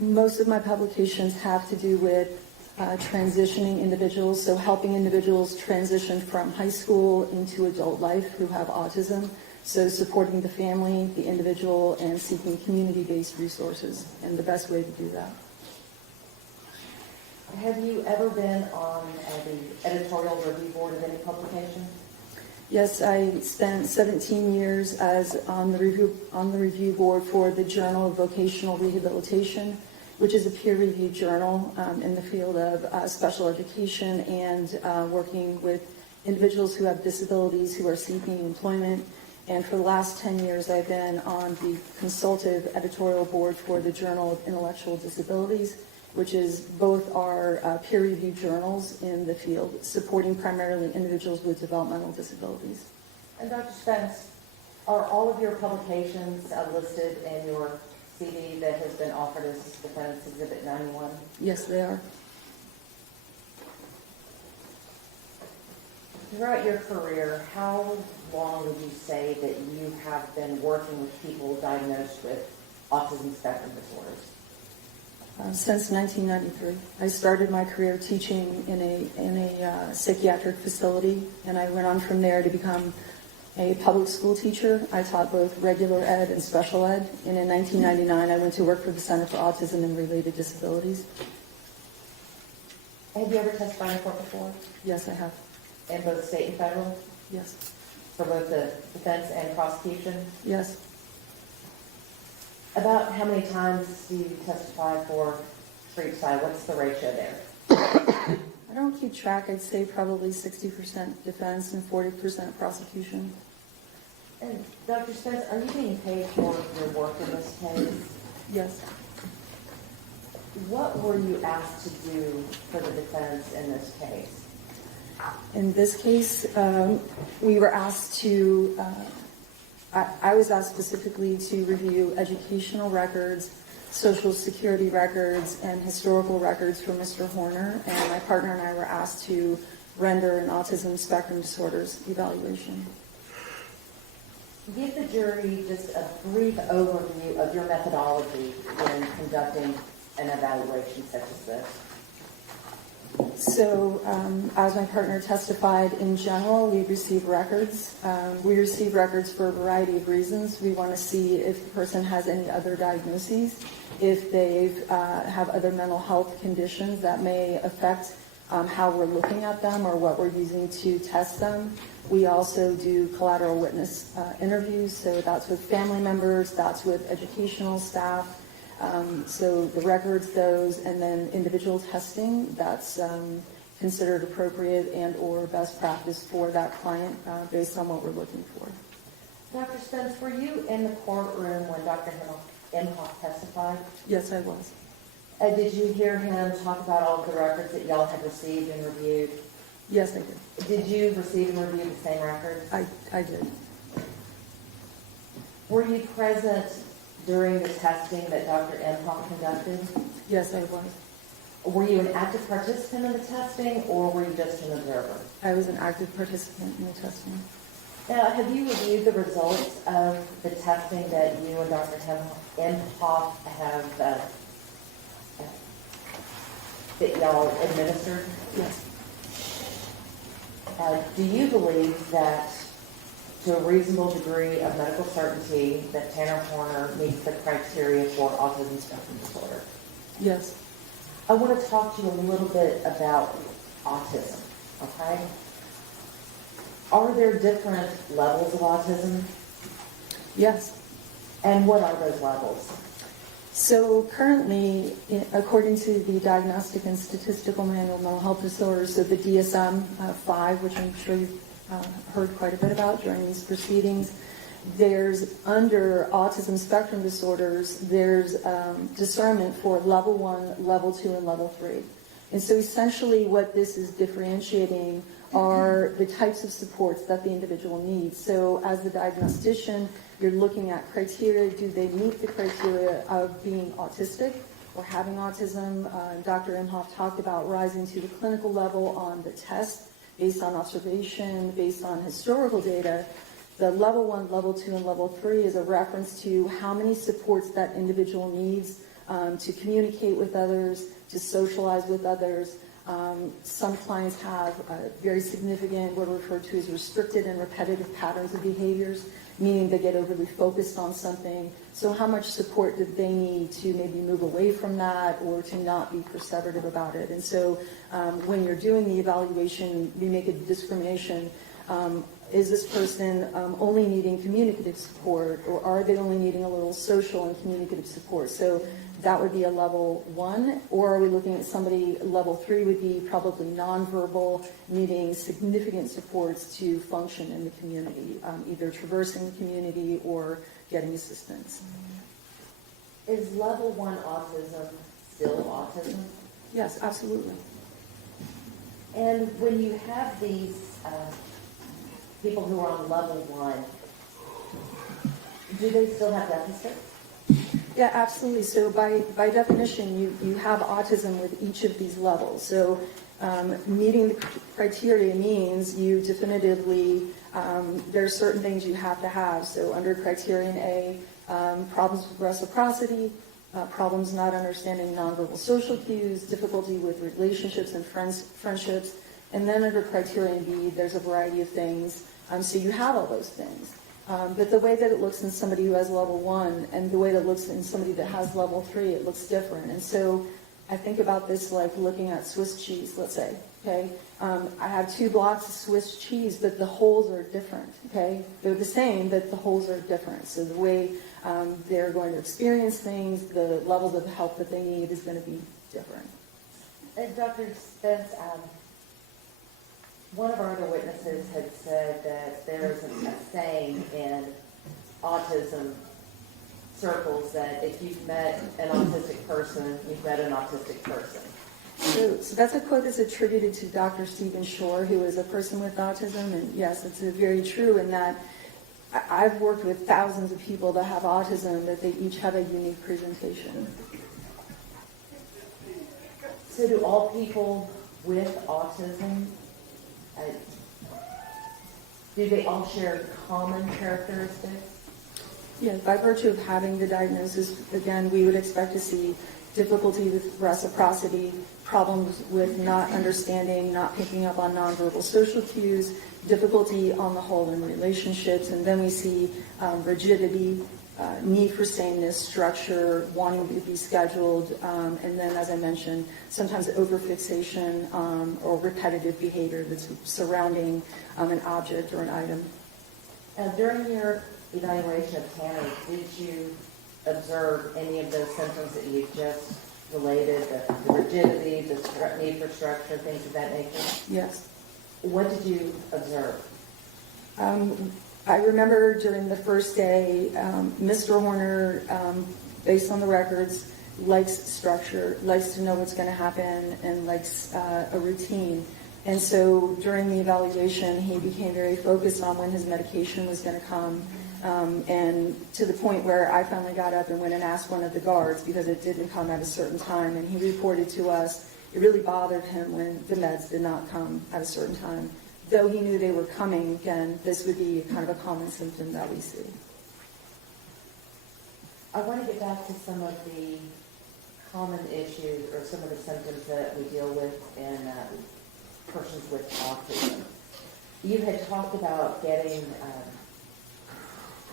Most of my publications have to do with transitioning individuals, so helping individuals transition from high school into adult life who have autism, so supporting the family, the individual, and seeking community-based resources, and the best way to do that. Have you ever been on the editorial review board of any publication? Yes, I spent 17 years as on the review board for the Journal of Vocational Rehabilitation, which is a peer-reviewed journal in the field of special education and working with individuals who have disabilities who are seeking employment And for the last 10 years, I've been on the consultative editorial board for the Journal of Intellectual Disabilities, which is both our peer-reviewed journals in the field, supporting primarily individuals with developmental disabilities. And Dr. Spence, are all of your publications listed in your CD that has been offered as Defendant's Exhibit 91? Yes, they are. Throughout your career, how long would you say that you have been working with people diagnosed with autism spectrum disorders? Since 1993. I started my career teaching in a psychiatric facility, and I went on from there to become a public school teacher. I taught both regular ed and special ed, and in 1999 I went to work for the Center for Autism and Related Disabilities. Have you ever testified in court before? Yes, I have. In both state and federal? Yes. For both the defense and prosecution? Yes. About how many times do you testify for each side? What's the ratio there? I don't keep track. I'd say probably 60% defense and 40% prosecution. And Dr. Spence, are you being paid for your work in this case? Yes. What were you asked to do for the defense in this case? In this case, we were asked to, I was asked specifically to review educational records, social security records, and historical records for Mr. Horner, and my partner and I were asked to render an autism spectrum disorders evaluation. Give the jury just a brief overview of your methodology in conducting an evaluation such as this. So, as my partner testified, in general, we receive records. We receive records for a variety of reasons. We want to see if the person has any other diagnoses, if they have other mental health conditions that may affect how we're looking at them or what we're using to test them. We also do collateral witness interviews, so that's with family members, that's with educational staff. So the records, those, and then individual testing, that's considered appropriate and or best practice for that client based on what we're looking for. Dr. Spence, were you in the courtroom when Dr. Dimhof testified? Yes, I was. Did you hear him talk about all of the records that y'all had received and reviewed? Yes, I did. Did you receive and review the same records? I did. Were you present during the testing that Dr. Dimhof conducted? Yes, I was. Were you an active participant in the testing, or were you just an observer? I was an active participant in the testing. Now, have you reviewed the results of the testing that you and Dr. Dimhof have, that y'all administered? Yes. Do you believe that, to a reasonable degree of medical certainty, that Tanner Horner meets the criteria for autism spectrum disorder? Yes. I want to talk to you a little bit about autism, okay? Are there different levels of autism? Yes. And what are those levels? So currently, according to the Diagnostic and Statistical Manual of Mental Health Disorders, so the DSM-5, which I'm sure you've heard quite a bit about during these proceedings, there's, under autism spectrum disorders, there's discernment for level 1, level 2, and level 3. And so essentially what this is differentiating are the types of supports that the individual needs. So as the diagnostician, you're looking at criteria. Do they meet the criteria of being autistic or having autism? Dr. Dimhof talked about rising to the clinical level on the test based on observation, based on historical data. The level 1, level 2, and level 3 is a reference to how many supports that individual needs to communicate with others, to socialize with others. Some clients have very significant, what are referred to as restricted and repetitive patterns of behaviors, meaning they get overly focused on something. So how much support do they need to maybe move away from that or to not be perseverative about it? And so when you're doing the evaluation, we make a discrimination. Is this person only needing communicative support, or are they only needing a little social and communicative support? So that would be a level 1, or are we looking at somebody, level 3 would be probably nonverbal, needing significant supports to function in the community, either traversing the community or getting assistance. Is level 1 autism still autism? Yes, absolutely. And when you have these people who are on level 1, do they still have deficits? Yeah, absolutely. So by definition, you have autism with each of these levels. So meeting the criteria means you definitively, there are certain things you have to have. So under criterion A, problems with reciprocity, problems not understanding nonverbal social cues, difficulty with relationships and friendships. And then under criterion B, there's a variety of things. So you have all those things. But the way that it looks in somebody who has level 1 and the way that it looks in somebody that has level 3, it looks different. And so I think about this like looking at Swiss cheese, let's say, okay? I have 2 blocks of Swiss cheese, but the holes are different, okay? They're the same, but the holes are different. So the way they're going to experience things, the levels of help that they need is going to be different. Dr. Spence, one of our other witnesses had said that there's a saying in autism circles that if you've met an autistic person, you've met an autistic person. So that's a quote that's attributed to Dr. Stephen Shore, who is a person with autism, and yes, it's very true in that I've worked with thousands of people that have autism, that they each have a unique presentation. So do all people with autism, do they all share common characteristics? Yeah, by virtue of having the diagnosis, again, we would expect to see difficulty with reciprocity, problems with not understanding, not picking up on nonverbal social cues, difficulty on the whole in relationships, and then we see rigidity, need for sameness, structure, wanting to be scheduled, and then, as I mentioned, sometimes overfixation or repetitive behavior that's surrounding an object or an item. During your evaluation of Tanner, did you observe any of those symptoms that you just related, the rigidity, the need for structure, things of that nature? Yes. What did you observe? I remember during the first day, Mr. Horner, based on the records, likes structure, likes to know what's going to happen, and likes a routine. And so during the evaluation, he became very focused on when his medication was going to come, and to the point where I finally got up and went and asked one of the guards because it didn't come at a certain time, and he reported to us it really bothered him when the meds did not come at a certain time. Though he knew they were coming, again, this would be kind of a common symptom that we see. I want to get back to some of the common issues or some of the symptoms that we deal with in persons with autism. You had talked about getting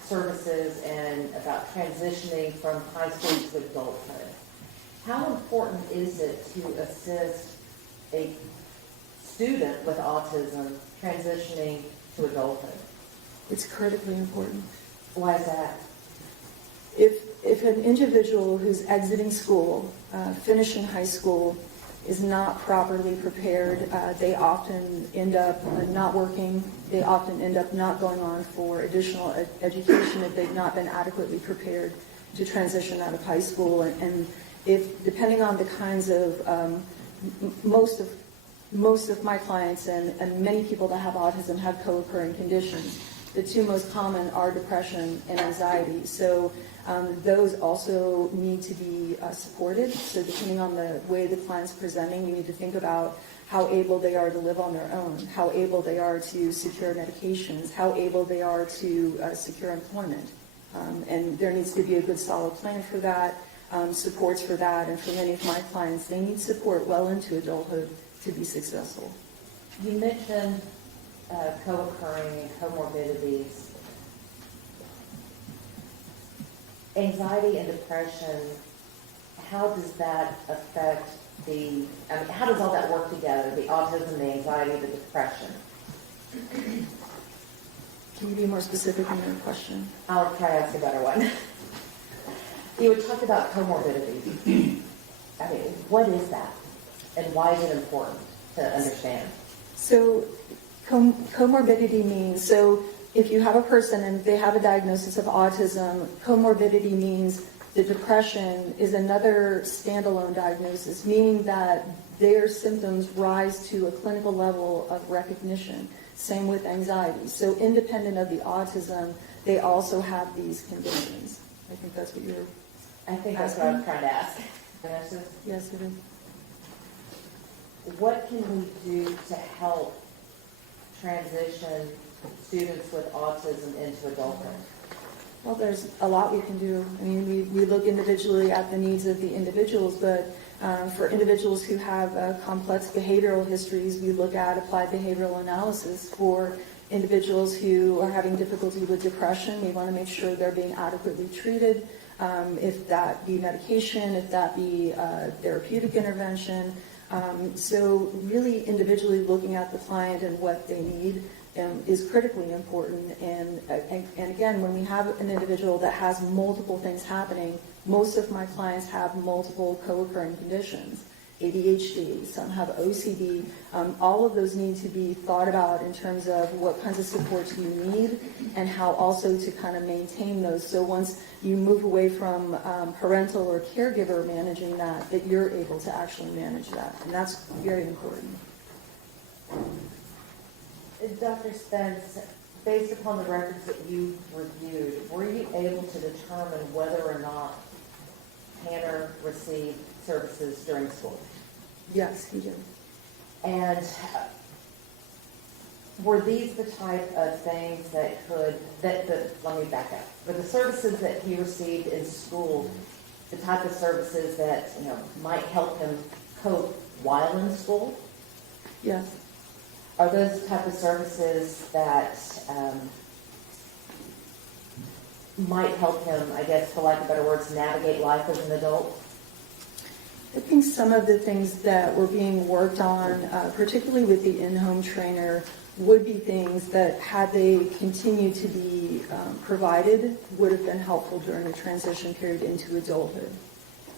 services and about transitioning from high school to adulthood. How important is it to assist a student with autism transitioning to adulthood? It's critically important. Why is that? If an individual who's exiting school, finishing high school, is not properly prepared, they often end up not working. They often end up not going on for additional education if they've not been adequately prepared to transition out of high school. And if, depending on the kinds of, most of my clients and many people that have autism have co-occurring conditions. The 2 most common are depression and anxiety. So those also need to be supported. So depending on the way the client's presenting, you need to think about how able they are to live on their own, how able they are to secure medications, how able they are to secure employment. And there needs to be a good solid plan for that, supports for that. And for many of my clients, they need support well into adulthood to be successful. You mentioned co-occurring and comorbidities. Anxiety and depression, how does that affect how does all that work together, the autism, the anxiety, the depression? Can you be more specific in your question? I'll try to ask a better one. You had talked about comorbidities. I mean, what is that? And why is it important to understand? So comorbidity means, so if you have a person and they have a diagnosis of autism, comorbidity means the depression is another standalone diagnosis, meaning that their symptoms rise to a clinical level of recognition. Same with anxiety. So independent of the autism, they also have these conditions. I think that's what you're I think that's what I'm trying to ask. Yes, it is. What can we do to help transition students with autism into adulthood? Well, there's a lot we can do. I mean, we look individually at the needs of the individuals, but for individuals who have complex behavioral histories, we look at applied behavioral analysis. For individuals who are having difficulty with depression, we want to make sure they're being adequately treated, if that be medication, if that be therapeutic intervention. So really individually looking at the client and what they need is critically important. And again, when we have an individual that has multiple things happening, most of my clients have multiple co-occurring conditions. ADHD, some have OCD. All of those need to be thought about in terms of what kinds of supports you need and how also to kind of maintain those. So once you move away from parental or caregiver managing that you're able to actually manage that. And that's very important. Dr. Spence, based upon the records that you reviewed, were you able to determine whether or not Tanner received services during school? Yes, he did. And were these the type of things that let me back up. Were the services that he received in school the type of services that, might help him cope while in school? Yes. Are those the type of services that might help him, I guess, for lack of better words, navigate life as an adult? I think some of the things that were being worked on, particularly with the in-home trainer, would be things that, had they continued to be provided, would have been helpful during the transition period into adulthood.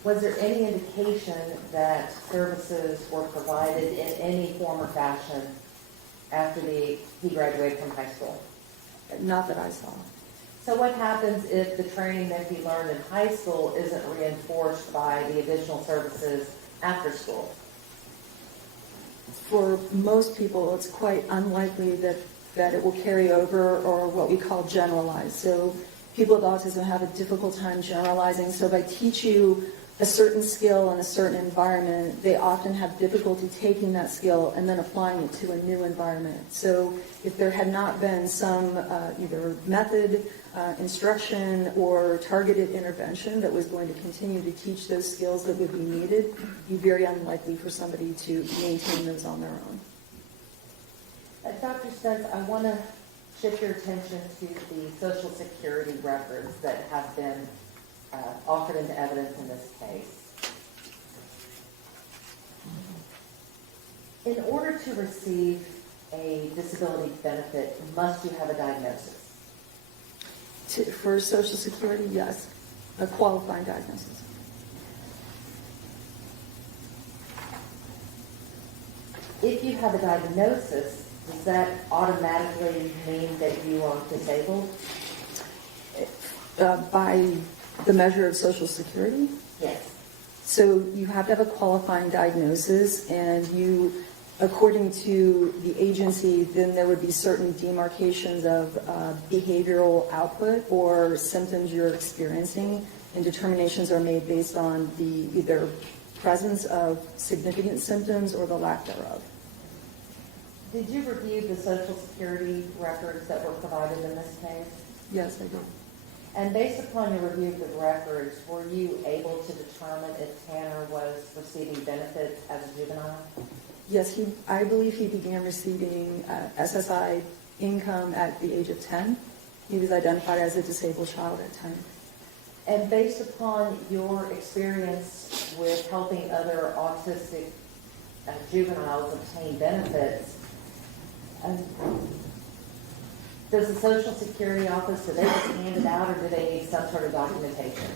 Was there any indication that services were provided in any form or fashion after he graduated from high school? Not that I saw. So what happens if the training that he learned in high school isn't reinforced by the additional services after school? For most people, it's quite unlikely that it will carry over, or what we call generalize. So people with autism have a difficult time generalizing. So if I teach you a certain skill in a certain environment, they often have difficulty taking that skill and then applying it to a new environment. So if there had not been some either method, instruction, or targeted intervention that was going to continue to teach those skills that would be needed, it'd be very unlikely for somebody to maintain those on their own. Dr. Spence, I want to shift your attention to the Social Security records that have been offered into evidence in this case. In order to receive a disability benefit, must you have a diagnosis? For Social Security, yes, a qualifying diagnosis. If you have a diagnosis, does that automatically mean that you are disabled? By the measure of Social Security? Yes. So you have to have a qualifying diagnosis, and you, according to the agency, then there would be certain demarcations of behavioral output or symptoms you're experiencing, and determinations are made based on the either presence of significant symptoms or the lack thereof. Did you review the Social Security records that were provided in this case? Yes, I did. And based upon your review of the records, were you able to determine if Tanner was receiving benefits as a juvenile? Yes, I believe he began receiving SSI income at the age of 10. He was identified as a disabled child at 10. And based upon your experience with helping other autistic juveniles obtain benefits, does the Social Security office, do they just hand it out, or do they need some sort of documentation?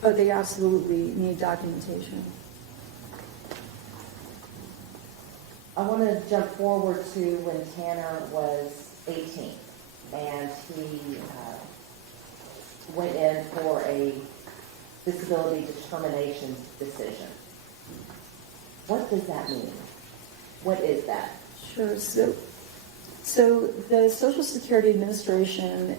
But they absolutely need documentation. I want to jump forward to when Tanner was 18 and he went in for a disability determination decision. What does that mean? What is that? Sure. So the Social Security Administration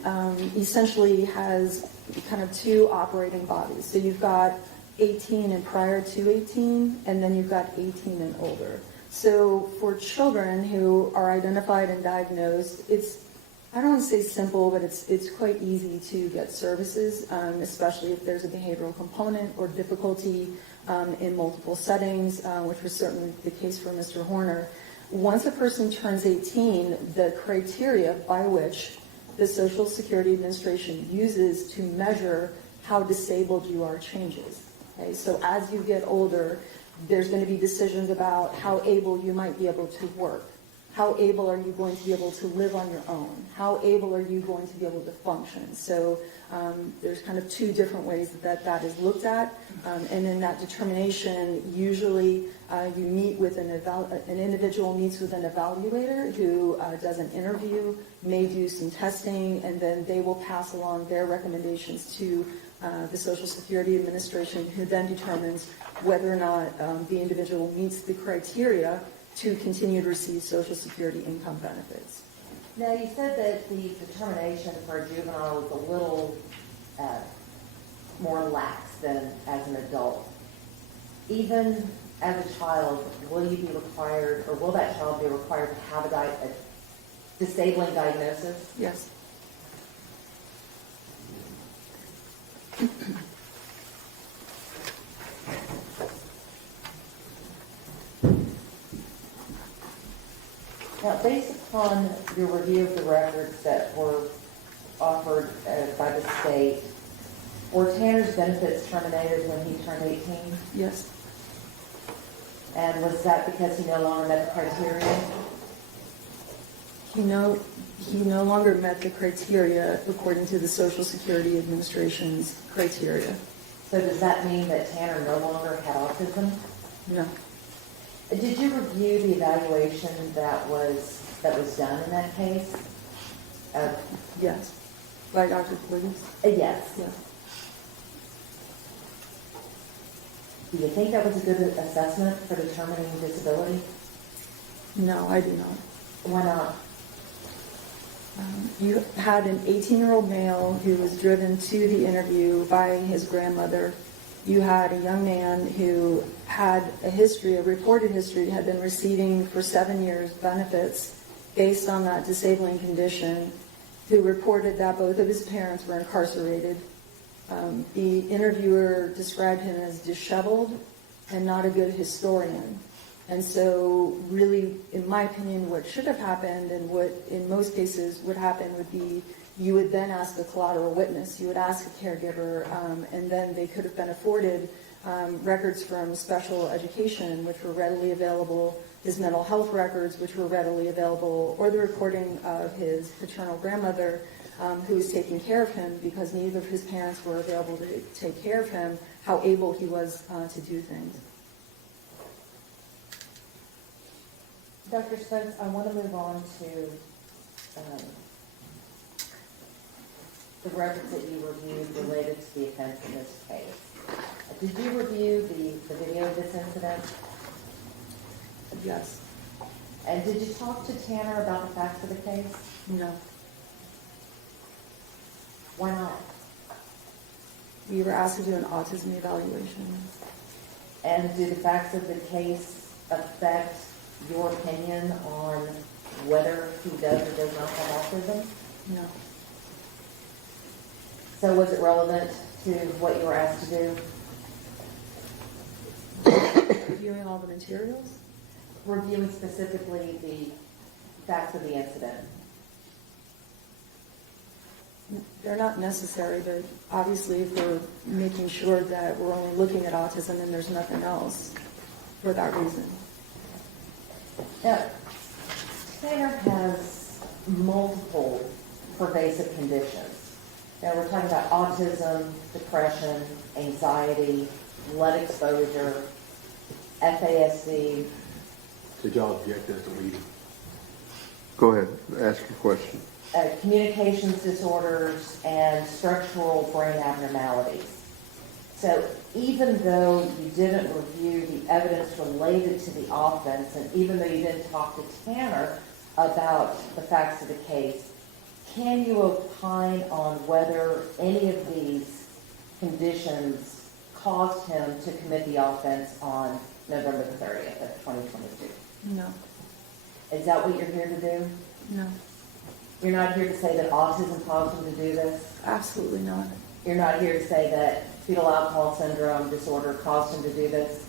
essentially has kind of two operating bodies. So you've got 18 and prior to 18, and then you've got 18 and older. So for children who are identified and diagnosed, I don't want to say simple, but it's quite easy to get services, especially if there's a behavioral component or difficulty in multiple settings, which was certainly the case for Mr. Horner. Once a person turns 18, the criteria by which the Social Security Administration uses to measure how disabled you are changes. Okay? So as you get older, there's going to be decisions about how able you might be able to work. How able are you going to be able to live on your own? How able are you going to be able to function? So there's kind of two different ways that is looked at. And in that determination, usually you meet with an individual meets with an evaluator who does an interview, may do some testing, and then they will pass along their recommendations to the Social Security Administration, who then determines whether or not the individual meets the criteria to continue to receive Social Security income benefits. Now, you said that the determination for a juvenile is a little more lax than as an adult. Even as a child, will you be required, or will that child be required to have a disabling diagnosis? Yes. Now, based upon your review of the records that were offered by the state, were Tanner's benefits terminated when he turned 18? Yes. And was that because he no longer met the criteria? He no longer met the criteria according to the Social Security Administration's criteria. So does that mean that Tanner no longer had autism? No. Did you review the evaluation that was done in that case? Yes. By Dr. Fritz? Yes. Yes. Do you think that was a good assessment for determining disability? No, I do not. Why not? You had an 18-year-old male who was driven to the interview by his grandmother. You had a young man who had a reported history, had been receiving for 7 years benefits based on that disabling condition, who reported that both of his parents were incarcerated. The interviewer described him as disheveled and not a good historian. And so really, in my opinion, what should have happened and what in most cases would happen would be you would then ask a collateral witness, you would ask a caregiver, and then they could have been afforded records from special education, which were readily available, his mental health records, which were readily available, or the recording of his paternal grandmother, who was taking care of him because neither of his parents were available to take care of him, how able he was to do things. Dr. Spence, I want to move on to the records that you reviewed related to the offense in this case. Did you review the video of this incident? Yes. And did you talk to Tanner about the facts of the case? No. Why not? We were asked to do an autism evaluation. And do the facts of the case affect your opinion on whether he does or does not have autism? No. So was it relevant to what you were asked to do? Reviewing all the materials? Reviewing specifically the facts of the incident. They're not necessary, but obviously if we're making sure that we're only looking at autism and there's nothing else for that reason. Now, Tanner has multiple pervasive conditions. Now, we're talking about autism, depression, anxiety, lead exposure, FASD. Did y'all object as to leading? Go ahead, ask your question. Communications disorders, and structural brain abnormalities. So even though you didn't review the evidence related to the offense, and even though you didn't talk to Tanner about the facts of the case, can you opine on whether any of these conditions caused him to commit the offense on November the 30th of 2022? No, Is that what you're here to do? no, You're not here to say that autism caused him to do this? absolutely not. You're not here to say that fetal alcohol syndrome disorder caused him to do this?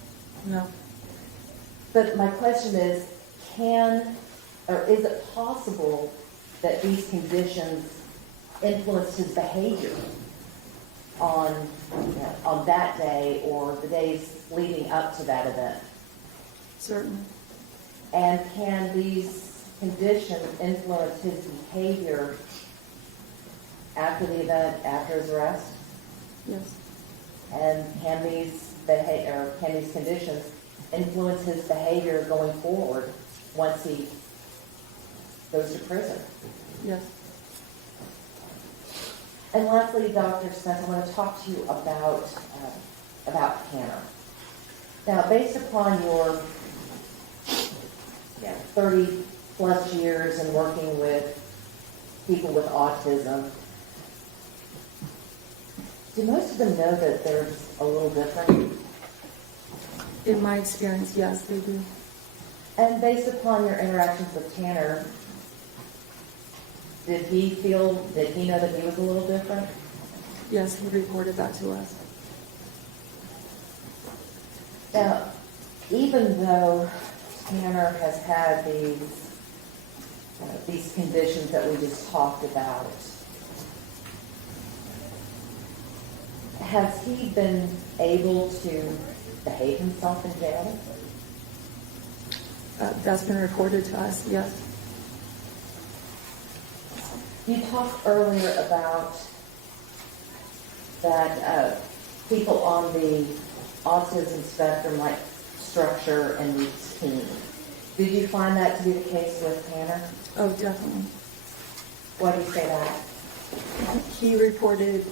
No, But my question is, is it possible that these conditions influenced his behavior on that day or the days leading up to that event? certainly. And can these conditions influence his behavior after the event, after his arrest? Yes, And can these conditions influence his behavior going forward once he goes to prison? yes. And lastly, Dr. Spence, I want to talk to you about Tanner. Now, based upon your 30 plus years in working with people with autism, do most of them know that they're a little different? In my experience, yes, they do. And based upon your interactions with Tanner, did he know that he was a little different? Yes, he reported that to us. Now, even though Tanner has had these conditions that we just talked about, has he been able to behave himself in jail? That's been reported to us, yes. You talked earlier about that people on the autism spectrum like structure and routine. Did you find that to be the case with Tanner? Oh, definitely. Why do you say that? He reported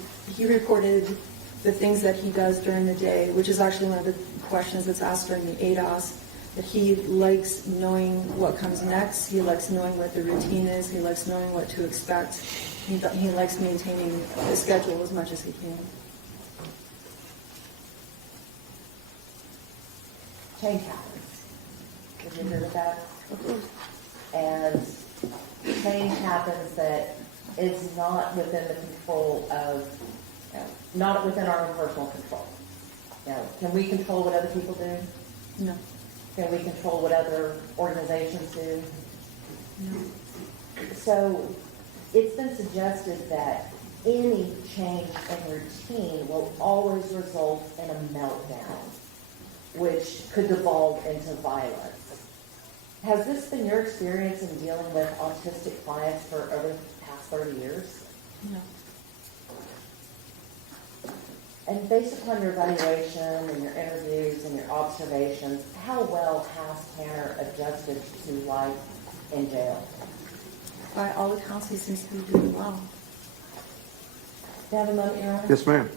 the things that he does during the day, which is actually one of the questions that's asked during the ADOS, that he likes knowing what comes next. He likes knowing what the routine is. He likes knowing what to expect. He likes maintaining the schedule as much as he can. Change happens. Did you hear that? Of course. And change happens that is not within the control of, not within our own personal control. Can we control what other people do? No. Can we control what other organizations do? No. So it's been suggested that any change in routine will always result in a meltdown, which could devolve into violence. Has this been your experience in dealing with autistic clients for over the past 30 years? No. And based upon your evaluation and your interviews and your observations, how well has Tanner adjusted to life in jail? By all accounts, he seems to be doing well. Do you have a moment, Your Honor? Yes, ma'am.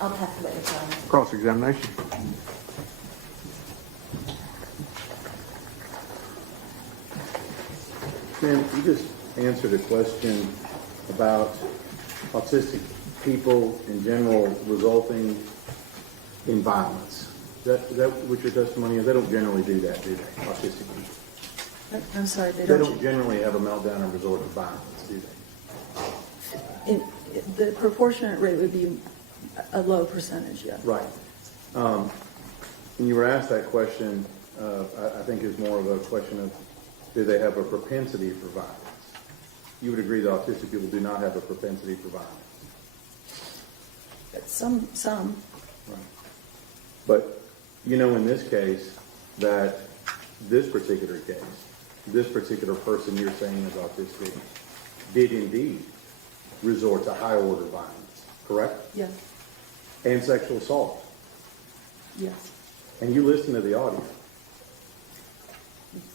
I'll pass the witness, Your Honor. Cross-examination. Sam, you just answered a question about autistic people in general resulting in violence. Is that what your testimony is? They don't generally do that, do they? Autistic people. I'm sorry, They don't generally have a meltdown and resort to violence, do they? The proportionate rate would be a low percentage, yes. Right. When you were asked that question, I think it's more of a question of, do they have a propensity for violence? You would agree that autistic people do not have a propensity for violence. Some. Right. But you know in this case that this particular case, this particular person you're saying is autistic, did indeed resort to high order violence, correct? Yes, And sexual assault. yes. And you listened to the audio.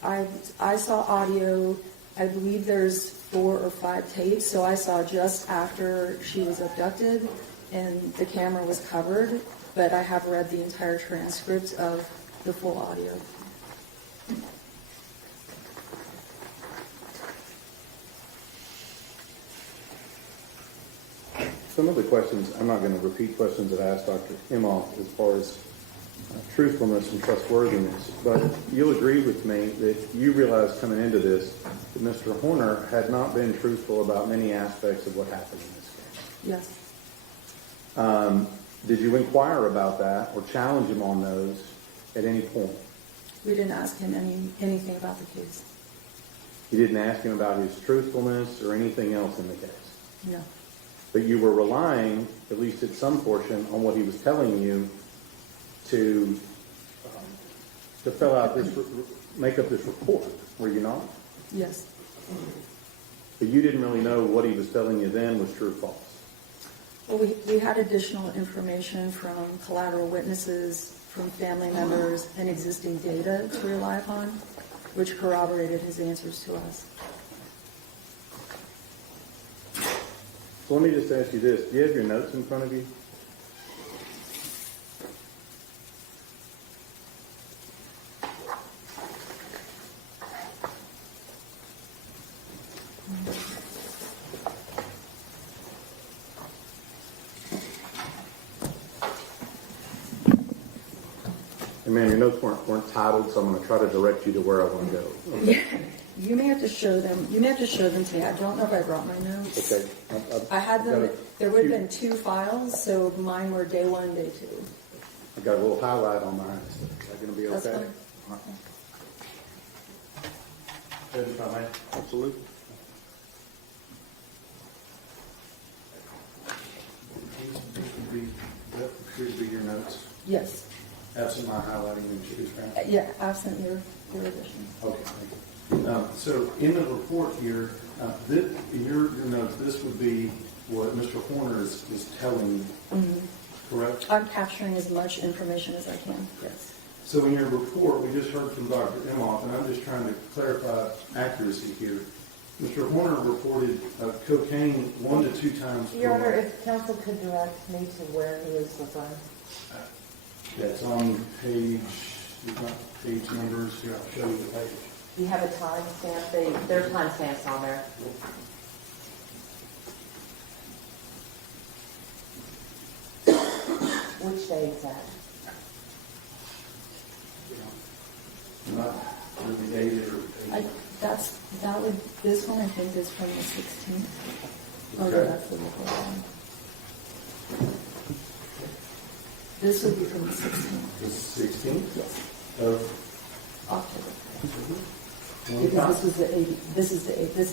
I saw audio, I believe there's 4 or 5 tapes, so I saw just after she was abducted and the camera was covered, but I have read the entire transcript of the full audio. Some of the questions, I'm not going to repeat questions that I asked Dr. Dimhof as far as truthfulness and trustworthiness, but you'll agree with me that you realized coming into this that Mr. Horner had not been truthful about many aspects of what happened in this case. Yes. Did you inquire about that or challenge him on those at any point? We didn't ask him anything about the case. You didn't ask him about his truthfulness or anything else in the case? No. But you were relying, at least at some portion, on what he was telling you to fill out this, make up this report, were you not? Yes. But you didn't really know what he was telling you then was true or false. Well, we had additional information from collateral witnesses, from family members, and existing data to rely upon, which corroborated his answers to us. So let me just ask you this. Do you have your notes in front of you? And man, your notes weren't titled, so I'm going to try to direct you to where I want to go. Okay. You may have to show them. You may have to show them to me. I don't know if I brought my notes. Okay. I had them. got There would have been 2 files, so mine were day 1 and day 2. I got a little highlight on mine. Is that going to be okay? That's fine. Judge, if I may? Absolutely. That should be your notes. Yes. Absent my highlighting and choose, right? Yeah. Absent your addition. Okay, thank you. So in the report here, in your notes, this would be what Mr. Horner is telling you, correct? I'm capturing as much information as I can. Yes. So in your report, we just heard from Dr. Dimhof, and I'm just trying to clarify accuracy here. Mr. Horner reported cocaine 1 to 2 times per Your Honor, month. if counsel could direct me to where he was referring. That's on page, there's not page numbers here, I'll show you the page. Do you have a timestamp? There are timestamps on there. Which day is that? Not really dated or. This one I think is from the 16th. Oh, no, Okay. that's the report one. This would be from the 16th. The 16th Yes. of October. one Because time? this was the 80, this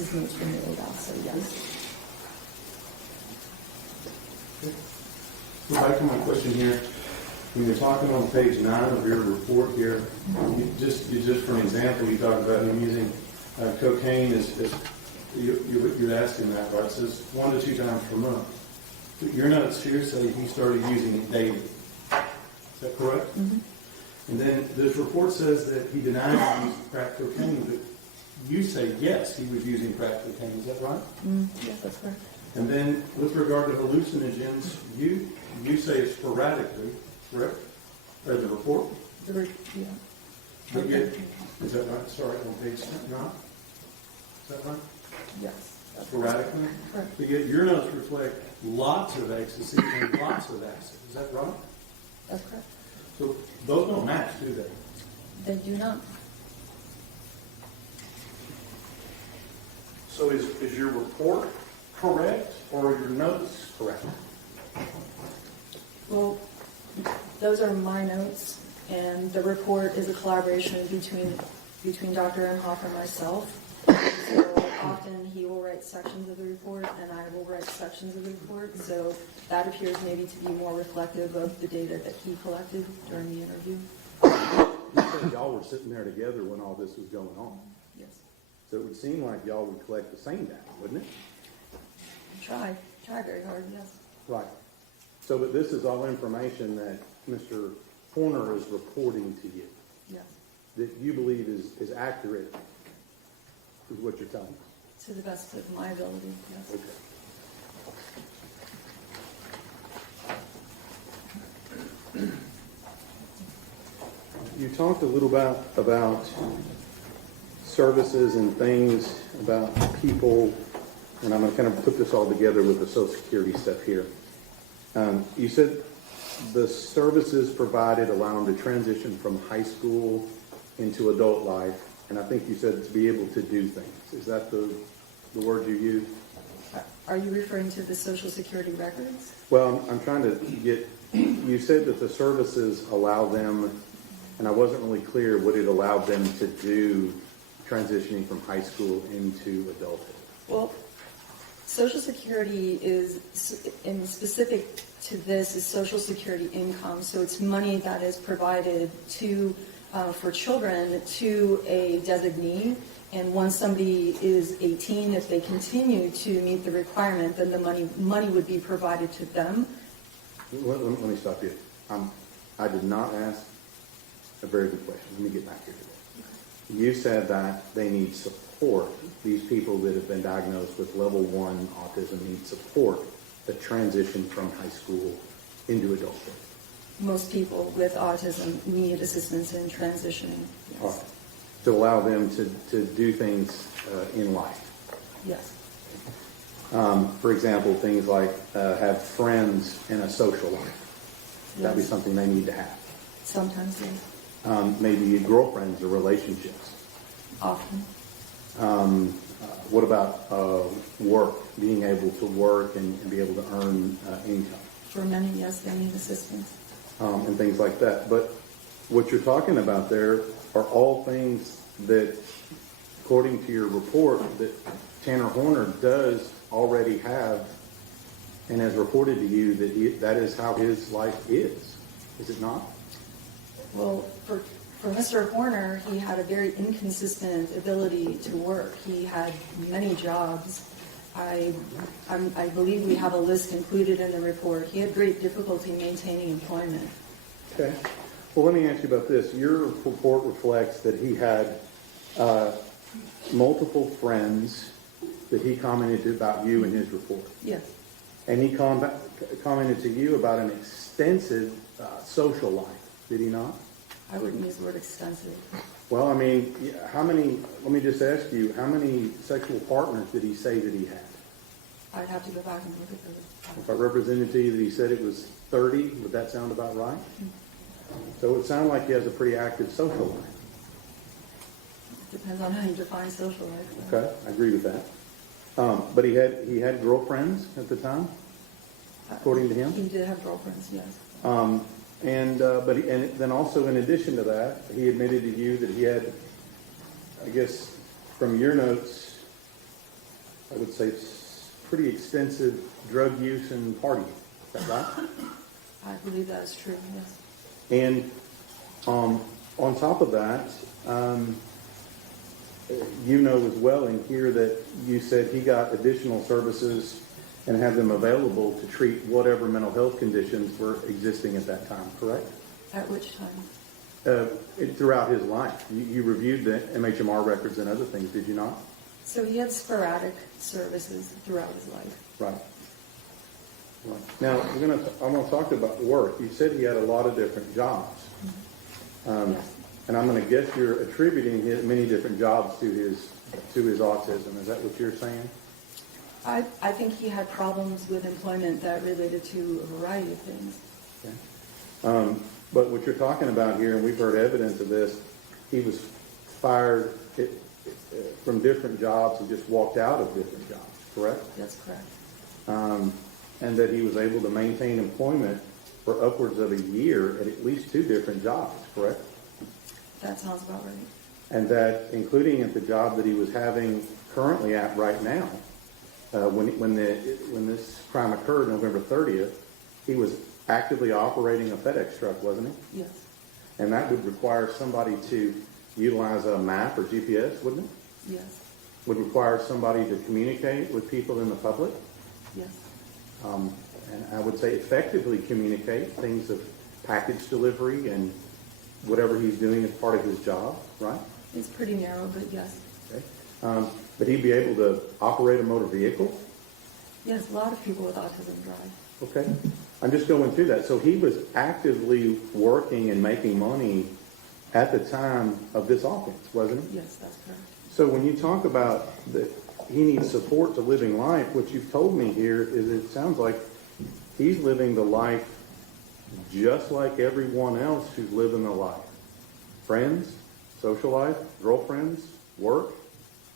is notes from the 8 so yes. So back to my question here. When you're talking on page 9 of your report here, just for an example, you talk about him using cocaine you're asking that, right? It says 1 to 2 times per month. But your notes here say he started using it daily. Is that correct? Mm-hmm. And then this report says that he denied he used crack cocaine, but you say yes, he was using crack cocaine. Is that right? Yes, that's correct. And then with regard to hallucinogens, you say it sporadically, correct? Or the report? Yeah. But yet, is that right? Sorry, on page 9? Is that right? Yes. That's Sporadically? correct. But yet your notes reflect lots of ecstasy and lots of acid. Is that right? That's correct. So those don't match, do they? They do not. So is your report correct or are your notes correct? Well, those are my notes, and the report is a collaboration between Dr. Dimhof and myself. So often he will write sections of the report, and I will write sections of the report. So that appears maybe to be more reflective of the data that he collected during the interview. said y'all were sitting there together when all this was going on. Yes. So it would seem like y'all would collect the same data, wouldn't it? Try very hard, yes. Right. So, but this is all information that Mr. Horner is reporting to you, Yes. that you believe is accurate, is what you're telling us. To the best of my ability, yes. Okay. You talked a little about services and things, about people, and I'm going to kind of put this all together with the Social Security stuff here. You said the services provided allow them to transition from high school into adult life, and I think you said to be able to do things. Is that the word you used? Are you referring to the Social Security records? Well, I'm trying to get, you said that the services allow them, and I wasn't really clear what it allowed them to do transitioning from high school into adulthood. Well, Social Security is, in specific to this, is Social Security income. So it's money that is provided to, for children to a designee. And once somebody is 18, if they continue to meet the requirement, then the money would be provided to them. Let me stop you. I did not ask a very good question. Let me get back here today. You said that they need support. These people that have been diagnosed with level 1 autism need support that transition from high school into adulthood. Most people with autism need assistance in transitioning. Yes. All right. To allow them to do things in life. Yes. For example, things like have friends in a social life. That'd be Yes. something they need to have. Sometimes, yes. Maybe girlfriends or relationships. Often. What about work, being able to work and be able to earn income? For many, yes, they need assistance. And things like that. But what you're talking about there are all things that, according to your report, that Tanner Horner does already have and has reported to you that that is how his life is it not? Well, for Mr. Horner, he had a very inconsistent ability to work. He had many jobs. I believe we have a list included in the report. He had great difficulty maintaining employment. Okay. Well, let me ask you about this. Your report reflects that he had multiple friends that he commented about you in his report. Yes. And he commented to you about an extensive social life, did he not? I wouldn't use the word extensive. Well, I mean, let me just ask you, how many sexual partners did he say that he had? I'd have to go back and look at those. If I represented to you that he said it was 30, would that sound about right? So it would sound like he has a pretty active social life. Depends on how you define social life. Okay, I agree with that. But he had girlfriends at the time, according to him. He did have girlfriends, yes. And then also in addition to that, he admitted to you that he had, I guess, from your notes, I would say pretty extensive drug use and partying. Is that right? I believe that is true, yes. And on top of that, you know as well in here that you said he got additional services and had them available to treat whatever mental health conditions were existing at that time, correct? At which time? Throughout his life. You reviewed the MHMR records and other things, did you not? So he had sporadic services throughout his life. Right. Now, I'm going to talk about work. You said he had a lot of different jobs. Yes. And I'm going to guess you're attributing his many different jobs to his autism. Is that what you're saying? I think he had problems with employment that related to a variety of things. Okay. But what you're talking about here, and we've heard evidence of this, he was fired from different jobs and just walked out of different jobs, correct? That's correct. And that he was able to maintain employment for upwards of a year at least 2 different jobs, correct? That sounds about right. And that, including at the job that he was having currently at right now, when this crime occurred, November 30th, he was actively operating a FedEx truck, wasn't he? Yes. And that would require somebody to utilize a map or GPS, wouldn't it? Yes, Would require somebody to communicate with people in the public. yes, And I would say effectively communicate things of package delivery and whatever he's doing as part of his job, right? it's pretty narrow, but yes. Okay. But he'd be able to operate a motor vehicle. Yes, a lot of people with autism drive. Okay. I'm just going through that. So he was actively working and making money at the time of this offense, wasn't he? Yes, that's correct. So when you talk about that he needs support to living life, what you've told me here is it sounds like he's living the life just like everyone else who's living the life. Friends, social life, girlfriends, work,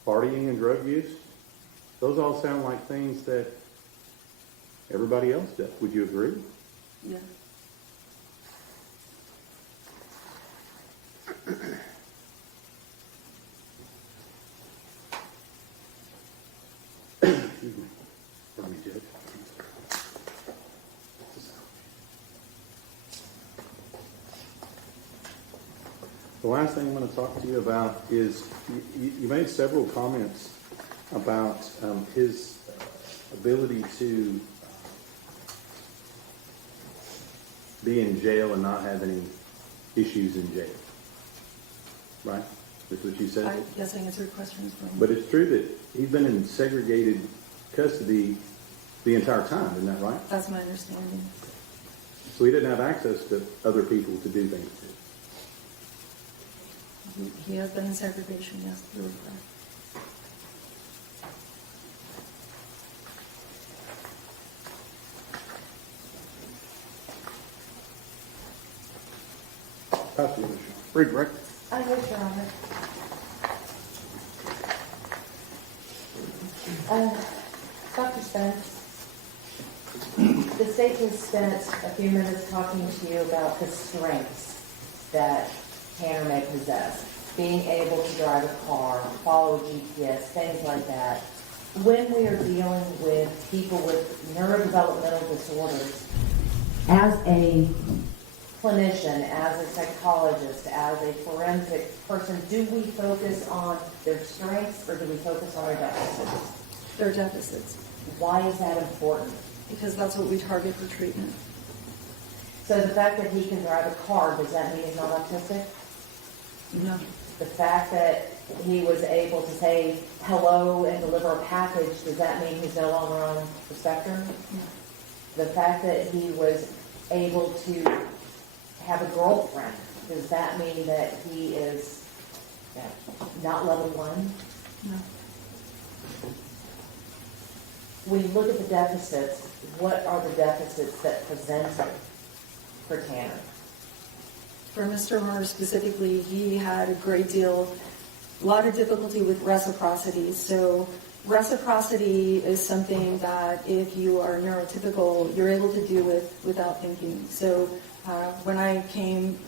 partying and drug use. Those all sound like things that everybody else does. Would you agree? Yeah. Excuse me. Pardon me, Judge. The last thing I'm going to talk to you about is you made several comments about his ability to be in jail and not have any issues in jail. Right? That's what you said? I guess I answered questions from. But it's true that he's been in segregated custody the entire time, isn't that right? That's my understanding. So he didn't have access to other people to do things to. He has been in segregation, yes, you're correct. Pass the other. Read, Rick. I wish, Your Honor. Dr. Spence, the state has spent a few minutes talking to you about the strengths that Tanner may possess. Being able to drive a car, follow GPS, things like that. When we are dealing with people with neurodevelopmental disorders, as a clinician, as a psychologist, as a forensic person, do we focus on their strengths or do we focus on their deficits? Their deficits, Why is that important? because that's what we target for treatment. So the fact that he can drive a car, does that mean he's not autistic? No, The fact that he was able to say hello and deliver a package, does that mean he's no longer on the spectrum? The fact that he was able to have a girlfriend, does that mean that he is not level 1? no. When you look at the deficits, what are the deficits that presented for Tanner? For Mr. Murr specifically, he had a lot of difficulty with reciprocity. So reciprocity is something that if you are neurotypical, you're able to do without thinking. So when I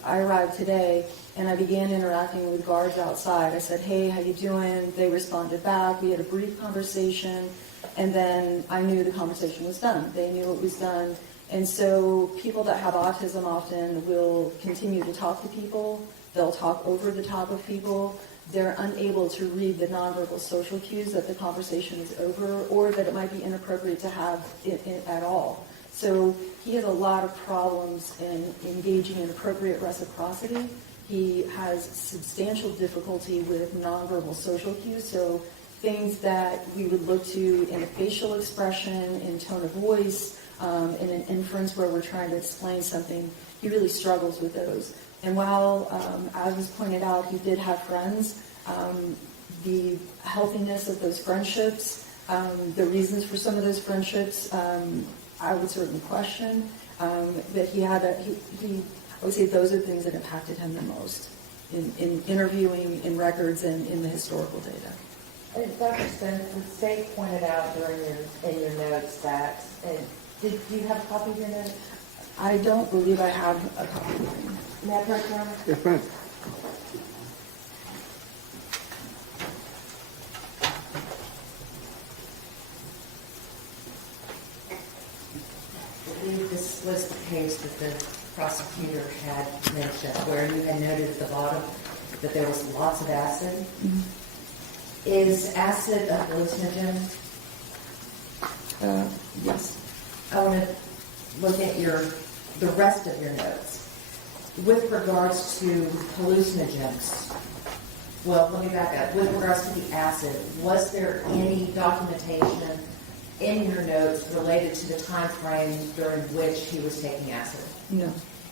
arrived today and I began interacting with guards outside. I said, hey, how you doing? They responded back. We had a brief conversation, and then I knew the conversation was done. They knew it was done. And so people that have autism often will continue to talk to people. They'll talk over the top of people. They're unable to read the nonverbal social cues that the conversation is over or that it might be inappropriate to have it at all. So he has a lot of problems in engaging in appropriate reciprocity. He has substantial difficulty with nonverbal social cues, so things that we would look to in a facial expression, in tone of voice, in an inference where we're trying to explain something, he really struggles with those. And while, as was pointed out, he did have friends, the healthiness of those friendships, the reasons for some of those friendships, I would certainly question. But I would say those are the things that impacted him the most in interviewing, in records, and in the historical data. Dr. Spence, the state pointed out in your notes that, do you have a copy of your notes? I don't believe I have a copy of them. May I approach, Your Honor? Yes, ma'am. I believe this was the case that the prosecutor had mentioned, where you had noted at the bottom that there was lots of acid. Is acid a hallucinogen? Yes. I want to look at the rest of your notes. With regards to hallucinogens, well, let me back up. With regards to the acid, was there any documentation in your notes related to the time frame during which he was taking acid? No.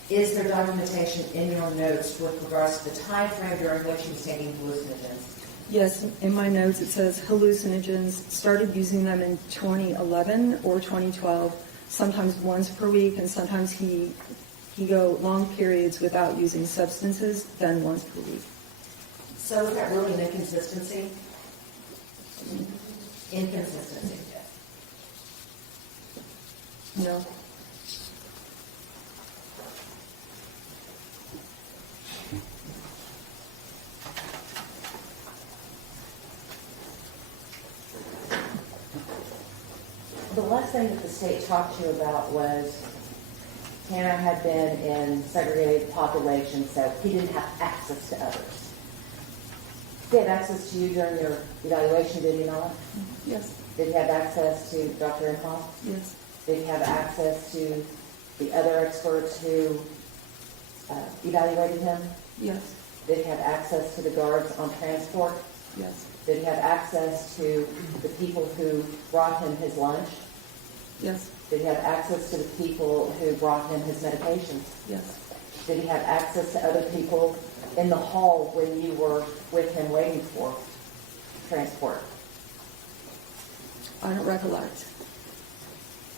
Is there documentation in your notes with regards to the time frame during which he was taking hallucinogens? Yes, in my notes it says hallucinogens, started using them in 2011 or 2012, sometimes once per week, and sometimes he go long periods without using substances, then once per week. So is that really an inconsistency? Inconsistency. No. The last thing that the state talked to you about was Tanner had been in segregated populations, so he didn't have access to others. He had access to you during your evaluation, did he not? Yes. Did he have access to Dr. Dimhof? Yes. Did he have access to the other experts who evaluated him? Yes. Did he have access to the guards on transport? Yes. Did he have access to the people who brought him his lunch? Yes. Did he have access to the people who brought him his medications? Yes. Did he have access to other people in the hall when you were with him waiting for transport? I don't recollect.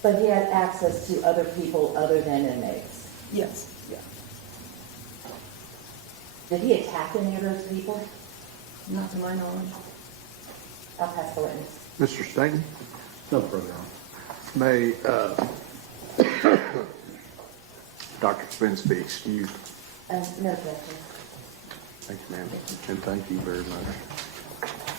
But he had access to other people other than inmates. Yes. Yeah. Did he attack any of those people? Not to my knowledge. I'll pass the witness. Mr. Stanton, No further on. may Dr. Spence be excused? No objection. Thank you, ma'am, and thank you very much.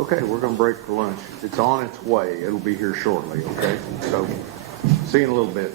Okay, we're going to break for lunch. It's on its way. It'll be here shortly, okay? So, see you in a little bit.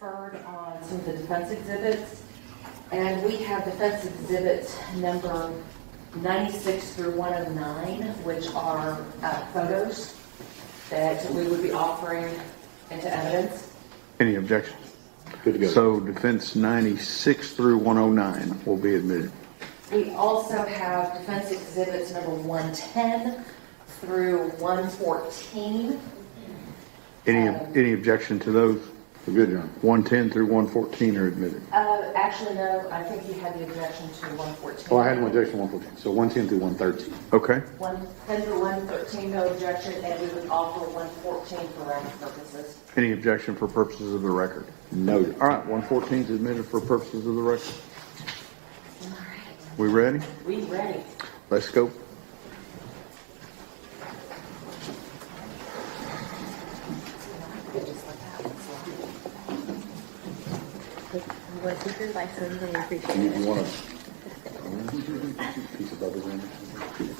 conferred on some of the defense exhibits, and we have defense exhibits number 96 through 109, which are photos that we would be offering into evidence. Any objections? Good to go. So defense 96 through 109 will be admitted. We also have defense exhibits number 110 through 114. Any objection to those? Good, John. 110 through 114 are admitted. Actually, no, I think you had the objection to 114. Oh, I had one objection, 114, so 110 through 113. Okay. 110 through 113, no objection, and we would offer 114 for record purposes. Any objection for purposes of the record? Noted. All right, 114 is admitted for purposes of the record. All right, We ready? we ready. Let's go. Want to keep your license and appreciate You it. want a piece of bubbles in there?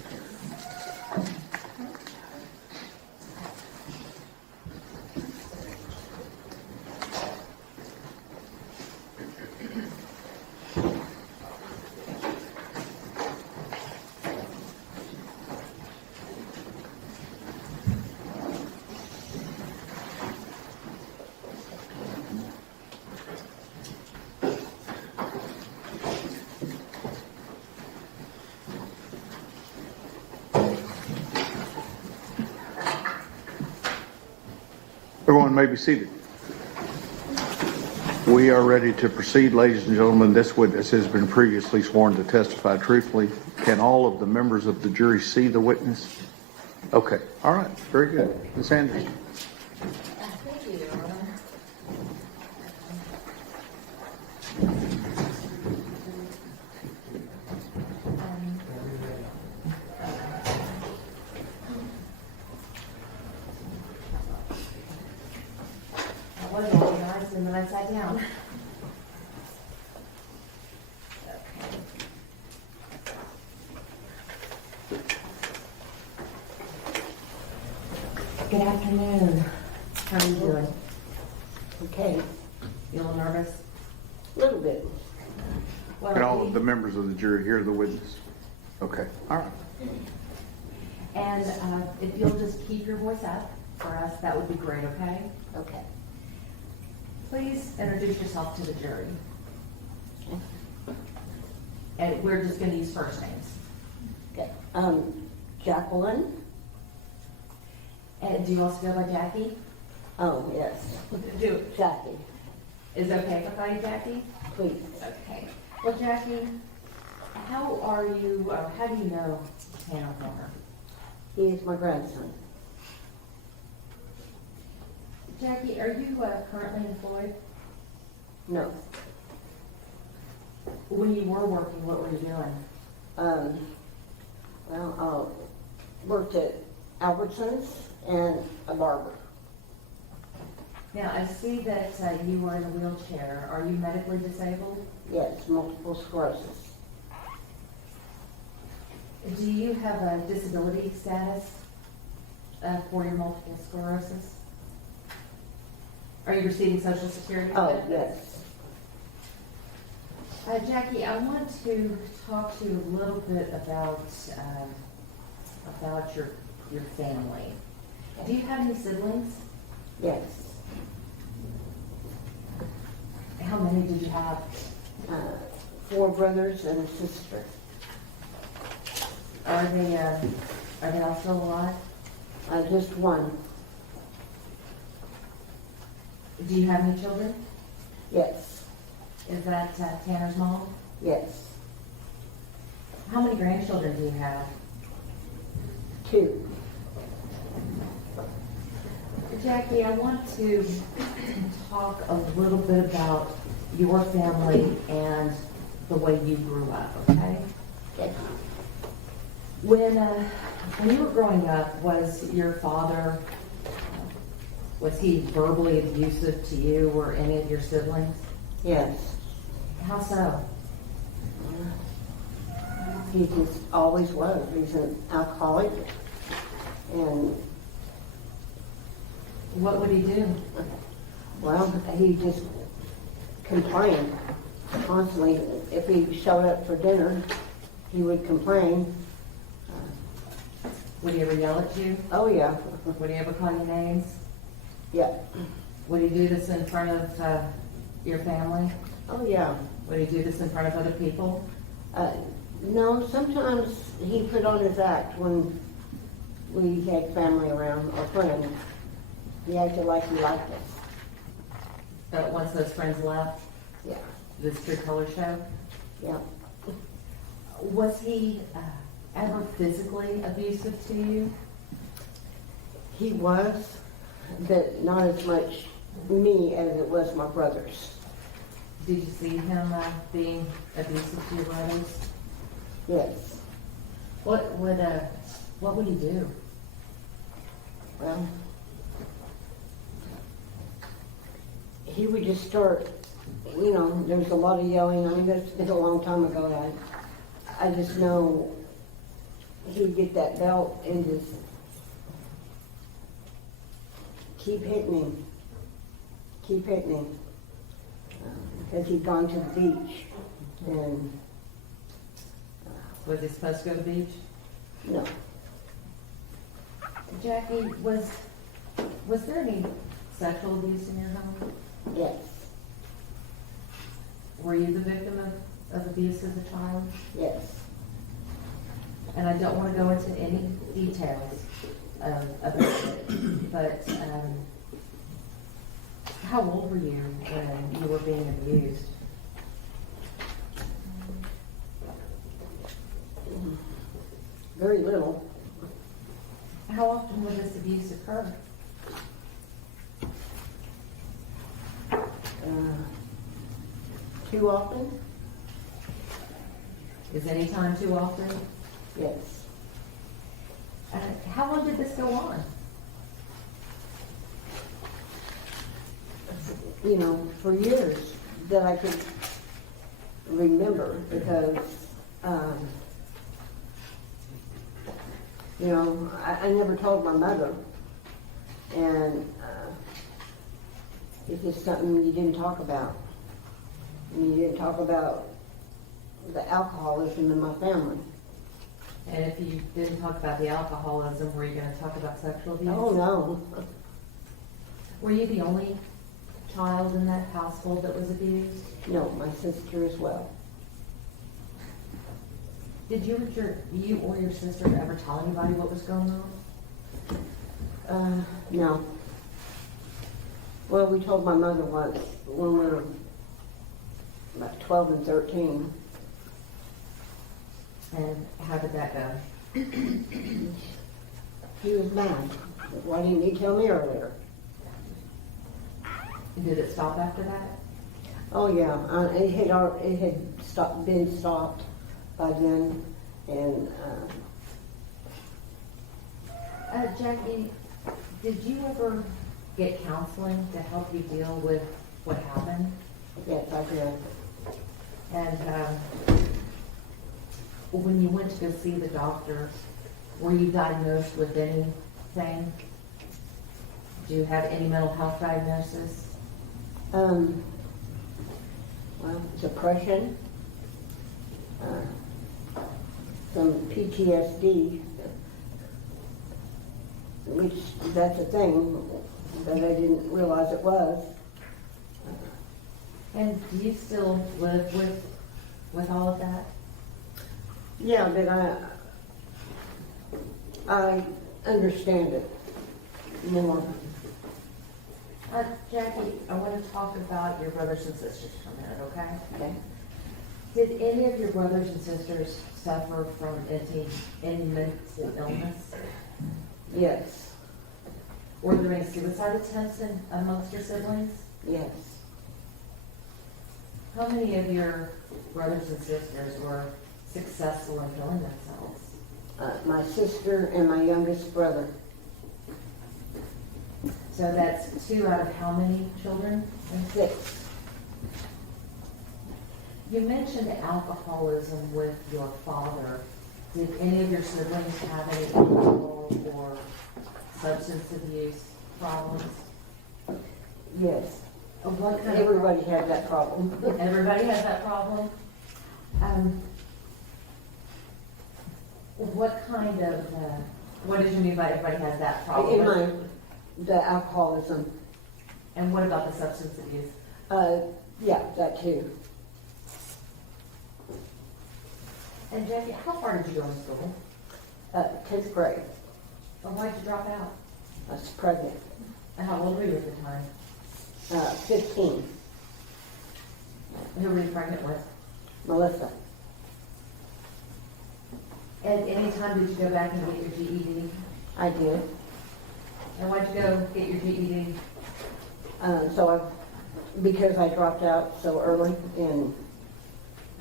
Everyone may be seated. We are ready to proceed, ladies and gentlemen. This witness has been previously sworn to testify truthfully. Can all of the members of the jury see the witness? Okay, all right, very good. Ms. Anderson. Thank you, Your Honor. I was organized and then I sat down. Good afternoon. How are you doing? Okay, You a little nervous? a little bit. Well, Can all of the members of the jury hear the witness? Okay, all right. And if you'll just keep your voice up for us, that would be great, okay? Okay. Please introduce yourself to the jury. And we're just gonna use first names. Okay. Jacqueline? And do you also go by Jackie? Oh, yes. Do, Jackie, is it okay if I call you Jackie? please. Okay. Well, Jackie, how are you, how do you know Tanner Horner? He is my grandson. Jackie, are you currently employed? No. When you were working, what were you doing? Well, I worked at Albertsons and a barber. Now, I see that you were in a wheelchair. Are you medically disabled? Yes, multiple sclerosis. Do you have a disability status for your multiple sclerosis? Are you receiving Social Security Oh, benefits? yes. Jackie, I want to talk to you a little bit about your family. Do you have any siblings? Yes. How many do you have? 4 brothers and a sister. Are they all still alive? Just one. Do you have any children? Yes. Is that Tanner's mom? Yes. How many grandchildren do you have? 2. Jackie, I want to talk a little bit about your family and the way you grew up, okay? Yes. When you were growing up, was your father, was he verbally abusive to you or any of your siblings? Yes. How so? He just always was. He's an alcoholic. And, What would he do? well, he just complain constantly. If we showed up for dinner, he would complain. Would he ever yell at you? Oh, yeah, Would he ever call you names? yeah, Would he do this in front of your family? oh, yeah. Would he do this in front of other people? No, sometimes he put on his act when we had family around or friends. He acted like he liked us. But once those friends left, Yeah, this true color show? yeah. Was he ever physically abusive to you? He was, but not as much me as it was my brothers. Did you see him being abusive to your brothers? Yes. What would he do? Well, he would just start, you know, there was a lot of yelling. I mean, that's been a long time ago. I just know he'd get that belt and just keep hitting him. Keep hitting him. Because he'd gone to the beach and, Was he supposed to go to the beach? no, Jackie, was there any sexual abuse in your home? yes, Were you the victim of abuse as a child? yes. And I don't want to go into any details about it, but how old were you when you were being abused? Very little. How often would this abuse occur? Too often? Is any time too often? Yes. How long did this go on? You know, for years that I could remember because, you know, I never told my mother. And it's just something you didn't talk about. And you didn't talk about the alcoholism in my family. And if you didn't talk about the alcoholism, were you going to talk about sexual abuse? Oh, no. Were you the only child in that household that was abused? No, my sister as well. Did you or your sister ever tell anybody what was going on? No. Well, we told my mother once when we were about 12 and 13. And how did that go? He was mad. Why didn't you tell me earlier? Did it stop after that? Oh, yeah. It had been stopped by then. And Jackie, did you ever get counseling to help you deal with what happened? yes, I did. And when you went to go see the doctor, were you diagnosed with anything? Do you have any mental health diagnosis? Well, depression, some PTSD, which that's a thing that I didn't realize it was. And do you still live with all of that? Yeah, but I understand it more. Jackie, I want to talk about your brothers and sisters for a minute, okay? Okay. Did any of your brothers and sisters suffer from any mental illness? Yes, Were there any suicide attempts amongst your siblings? yes. How many of your brothers and sisters were successful in killing themselves? My sister and my youngest brother. So that's 2 out of how many children? 6. You mentioned alcoholism with your father. Did any of your siblings have any alcohol or substance abuse problems? Yes. What kind of, Everybody has that problem. everybody has that problem? What kind of, what did you mean by everybody has that problem? In my, the alcoholism, And what about the substance abuse? yeah, that too. And Jackie, how far did you go in school? 10th grade, Or why'd you drop out? I was pregnant, And how old were you at the time? 15, Who were you pregnant with? Melissa. At any time did you go back and get your GED? I did. And why'd you go get your GED? Because I dropped out so early, and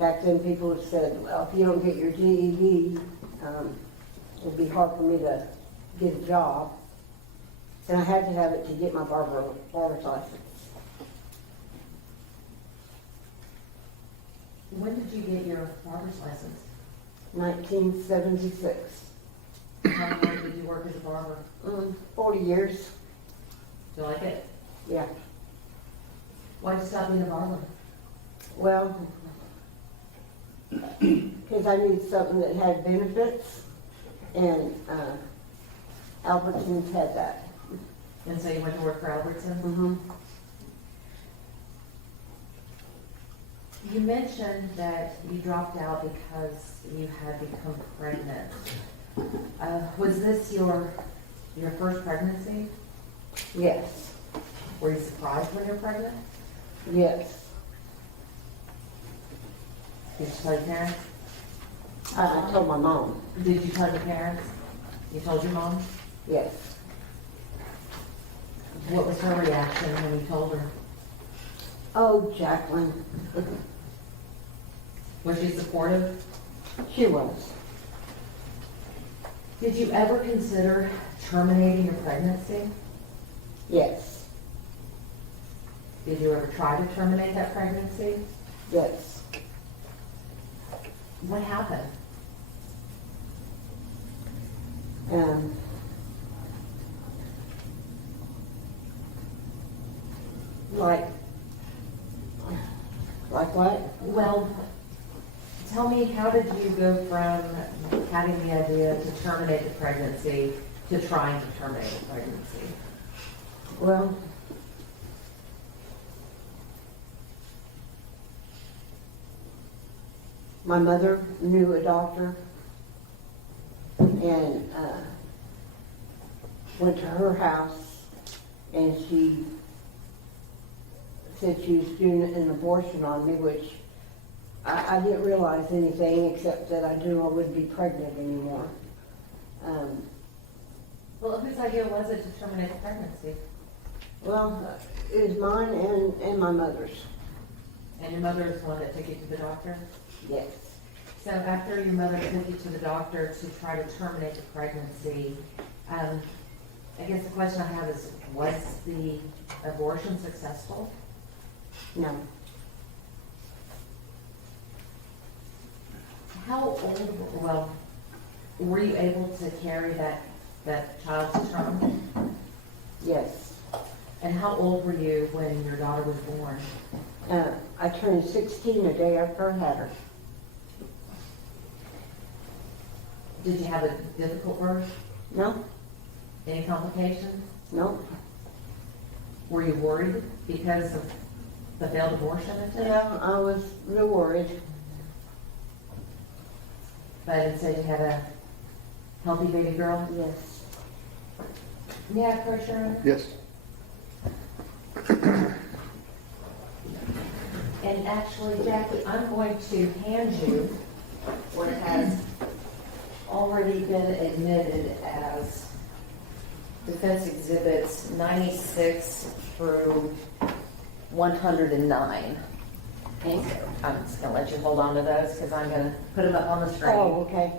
back then people had said, well, if you don't get your GED, it'd be hard for me to get a job. And I had to have it to get my barber's license. When did you get your barber's license? 1976. How long did you work as a barber? 40 years, Do you like it? yeah. Why'd you stop being a barber? Well, because I needed something that had benefits, and Albertsons had that. And so you went to work for Albertsons? Mm-hmm. You mentioned that you dropped out because you had become pregnant. Was this your first pregnancy? Yes, Were you surprised when you were pregnant? yes. Did you tell your parents? I told my mom, Did you tell your parents? You told your mom? yes. What was her reaction when you told her? Oh, Jacqueline, Was she supportive? she was. Did you ever consider terminating your pregnancy? Yes, Did you ever try to terminate that pregnancy? yes. What happened? Like what? Well, tell me, how did you go from having the idea to terminate the pregnancy to trying to terminate the pregnancy? Well, my mother knew a doctor, and went to her house, and she said she was doing an abortion on me, which I didn't realize anything except that I knew I wouldn't be pregnant anymore. Well, whose idea was it to terminate the pregnancy? Well, it was mine and my mother's. And your mother is the one that took you to the doctor? Yes. So after your mother took you to the doctor to try to terminate the pregnancy, I guess the question I have is, was the abortion successful? No. How old, well, were you able to carry that child to term? Yes. And how old were you when your daughter was born? I turned 16 a day after I had her. Did you have a difficult birth? No, Any complications? no. Were you worried because of the failed abortion attempt? Yeah, I was real worried. But instead you had a healthy baby girl? Yes. May I approach her? Yes. And actually, Jackie, I'm going to hand you what has already been admitted as defense exhibits 96 through 109. Okay, so I'm just gonna let you hold on to those because I'm gonna put them up on the screen. Oh, okay. Okay.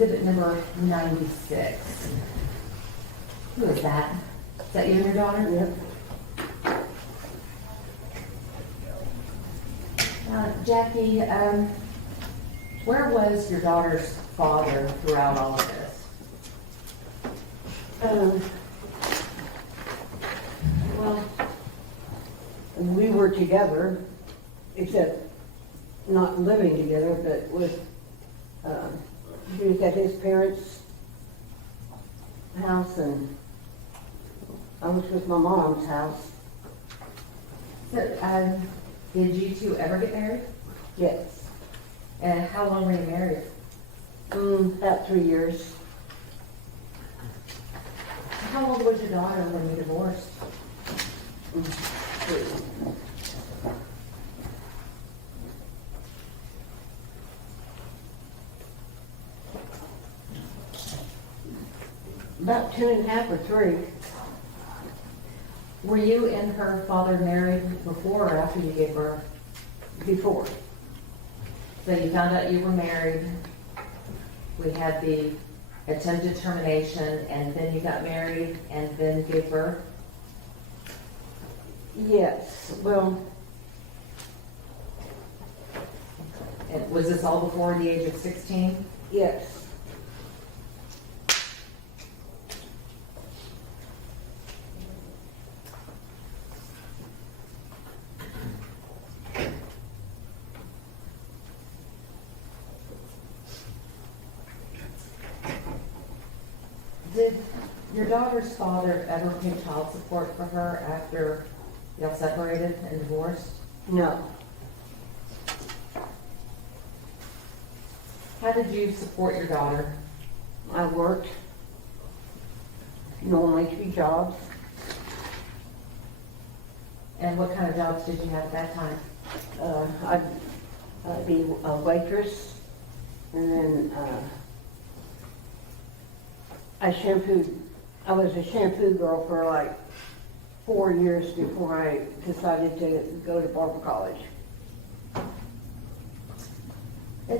exhibit number 96. Who is that? Is that you and your daughter? Yep. Jackie, where was your daughter's father throughout all of this? Well, we were together, except not living together, but with, he was at his parents' house and I was with my mom's house. So, did you two ever get married? Yes. And how long were you married? About 3 years. How old was your daughter when you divorced? 3. About 2.5 or 3. Were you and her father married before or after you gave birth? Before. So you found out you were married, we had the attempted termination, and then you got married and then gave birth? Yes, well, And was this all before the age of 16? yes. Did your daughter's father ever pay child support for her after y'all separated and divorced? No. How did you support your daughter? I worked normally 2 jobs. And what kind of jobs did you have at that time? I'd be a waitress, and then I was a shampoo girl for like 4 years before I decided to go to Barber College.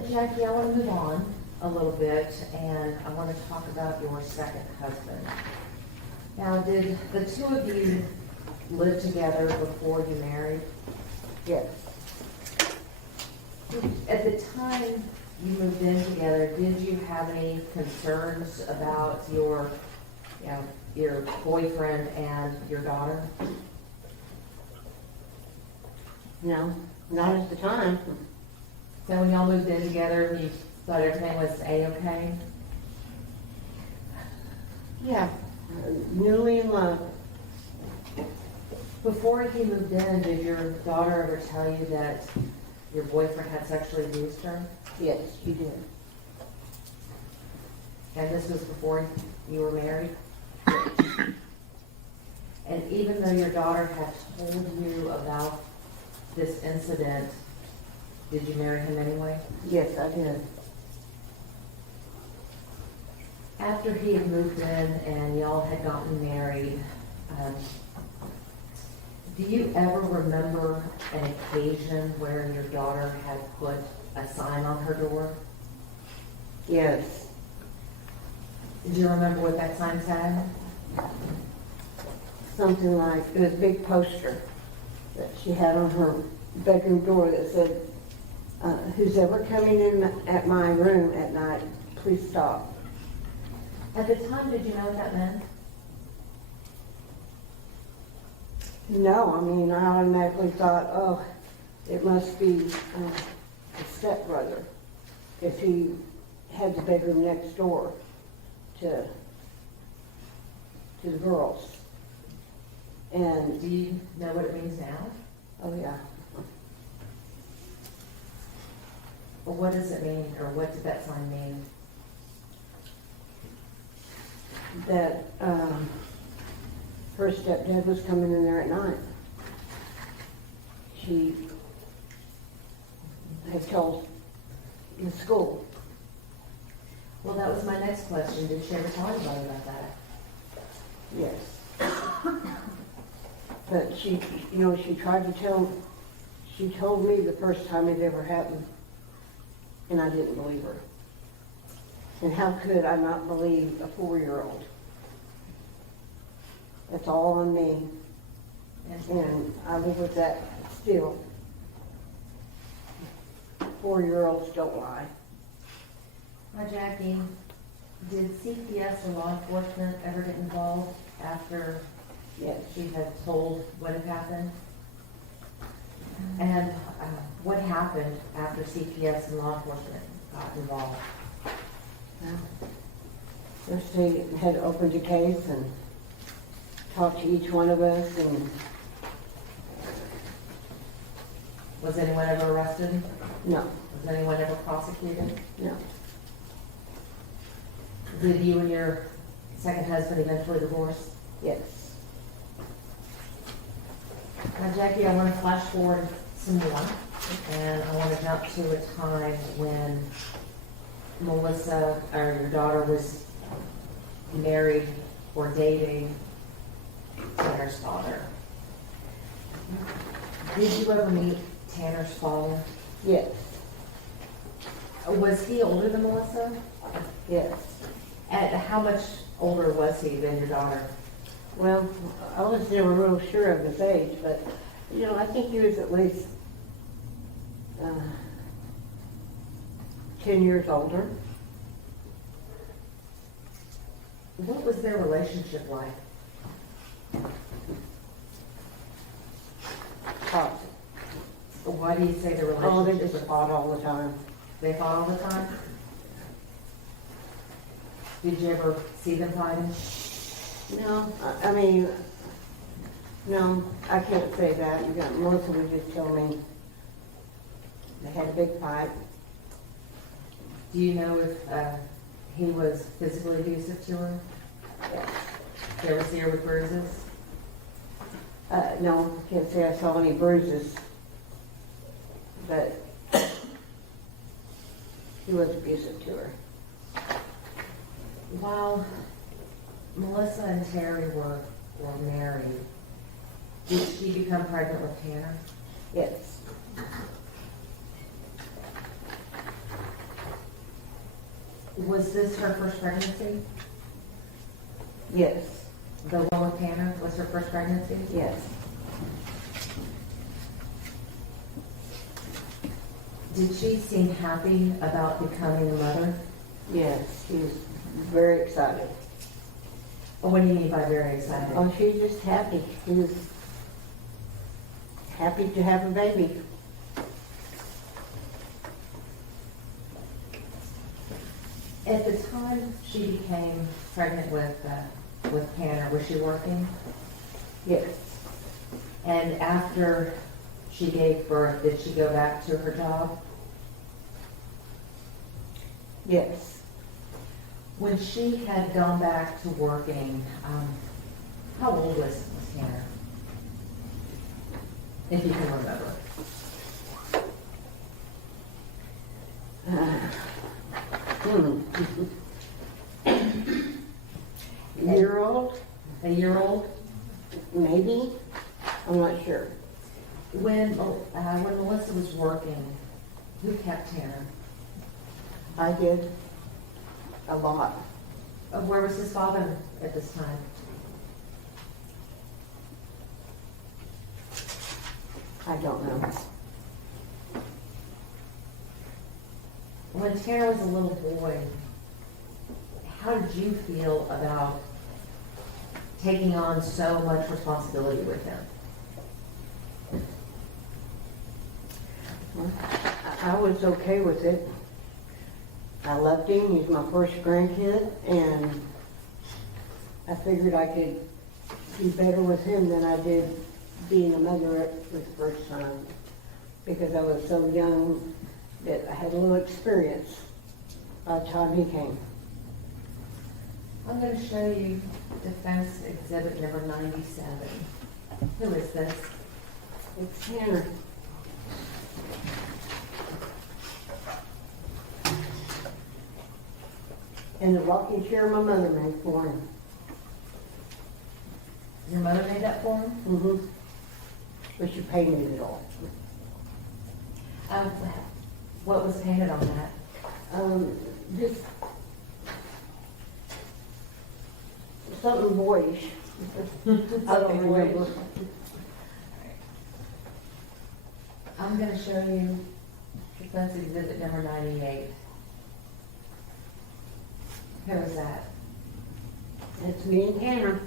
Jackie, I want to move on a little bit, and I want to talk about your second husband. Now, did the two of you live together before you married? Yes. At the time you moved in together, did you have any concerns about your boyfriend and your daughter? No, not at the time. So when y'all moved in together, you thought everything was A-okay? Yeah. Newly in love. Before he moved in, did your daughter ever tell you that your boyfriend had sexually abused her? Yes, she did. And this was before you were married? And even though your daughter had told you about this incident, did you marry him anyway? Yes, I did. After he had moved in and y'all had gotten married, do you ever remember an occasion where your daughter had put a sign on her door? Yes. Did you remember what that sign said? Something like, it was a big poster that she had on her bedroom door that said, who's ever coming in at my room at night, please stop. At the time, did you know what that meant? No, I mean, I automatically thought, oh, it must be a stepbrother, if he had the bedroom next door to the girls. And, Do you know what it means now? oh yeah, Or what does it mean, or what did that sign mean? that her stepdad was coming in there at night. She had told the school. Well, that was my next question. Did she ever tell anybody about that? Yes. But she tried to tell, she told me the first time it ever happened, and I didn't believe her. And how could I not believe a 4-year-old? That's all on me, and I live with that still. 4-year-olds don't lie. Now, Jackie, did CPS or law enforcement ever get involved after Yes. she had told what had happened? And what happened after CPS and law enforcement got involved? First they had opened a case and talked to each one of us, and Was anyone ever arrested? no, Was anyone ever prosecuted? no. Did you and your second husband eventually divorce? Yes. Now, Jackie, I want to flash forward some more, and I want to jump to a time when Melissa, or your daughter, was married or dating Tanner's father. Did you ever meet Tanner's father? Yes. Was he older than Melissa? Yes. And how much older was he than your daughter? Well, I was never real sure of his age, but, you know, I think he was at least 10 years older. What was their relationship like? Toxic. Why do you say the Oh, they relationship just was? fought all the time. They fought all the time? Did you ever see them fighting? No, I mean, no, I can't say that. You got, Melissa would just tell me they had a big fight. Do you know if he was physically abusive to her? Yes. Did you ever see her with bruises? No, can't say I saw any bruises, but he was abusive to her. While Melissa and Terry were married, did she become pregnant with Tanner? Yes. Was this her first pregnancy? Yes. The one with Tanner was her first pregnancy? Yes. Did she seem happy about becoming a mother? Yes. He was very excited. Or what do you mean by very excited? Oh, she was just happy. She was happy to have a baby. At the time she became pregnant with Tanner, was she working? Yes. And after she gave birth, did she go back to her job? Yes. When she had gone back to working, how old was Tanner? If you can remember. Year-old, A year old? maybe. I'm not sure. When Melissa was working, who kept Tanner? I did a lot. Where was his father at this time? I don't know. When Tanner was a little boy, how did you feel about taking on so much responsibility with him? I was okay with it. I loved him. He's my first grandkid, and I figured I could do better with him than I did being a mother with the first son, because I was so young that I had a little experience by the time he came. I'm going to show you Defense Exhibit number 97. Who is this? It's Tanner. And the rocking chair my mother made for him. Your mother made that for him? Mm-hmm. But she painted it all. What was painted on that? Just something boyish. I don't remember. I'm gonna show you defense exhibit number 98. Who is that? It's me and Tanner.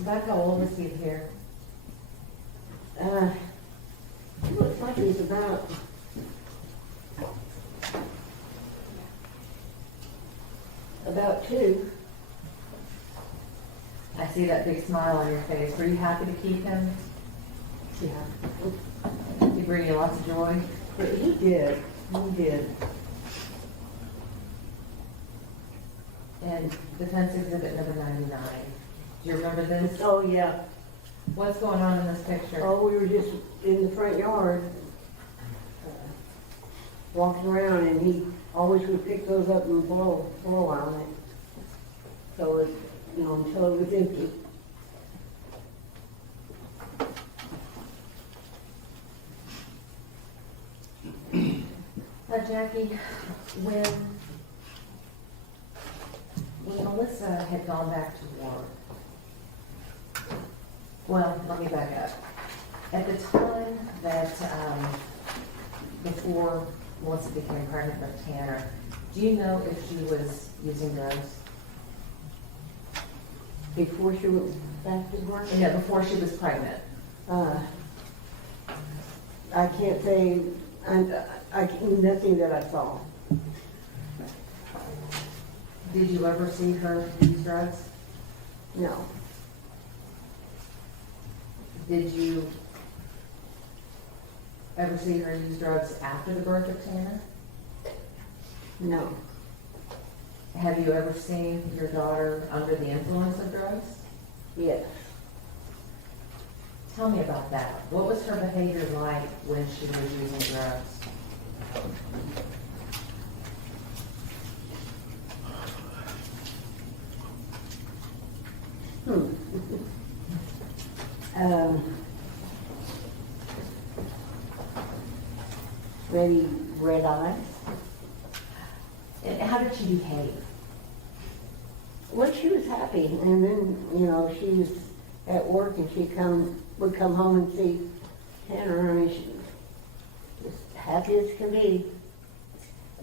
About how old is he here? He looks like he's about 2. I see that big smile on your face. Were you happy to keep him? Yeah. Did he bring you lots of joy? But he did. He did. And defense exhibit number 99. Do you remember this? Oh, yeah. What's going on in this picture? Oh, we were just in the front yard, walking around, and he always would pick those up and blow on it. So it, until it was empty. Jackie, when Melissa had gone back to work, well, let me back up. At the time that, before Melissa became pregnant with Tanner, do you know if she was using drugs? Before she went back to work? No, before she was pregnant. I can't say, nothing that I saw. Did you ever see her use drugs? No. Did you ever see her use drugs after the birth of Tanner? No. Have you ever seen your daughter under the influence of drugs? Yes. Tell me about that. What was her behavior like when she was using drugs? Maybe red eyes. And how did she behave? Well, she was happy, and then, she was at work, and would come home and see Tanner. I mean, she was just happy as can be.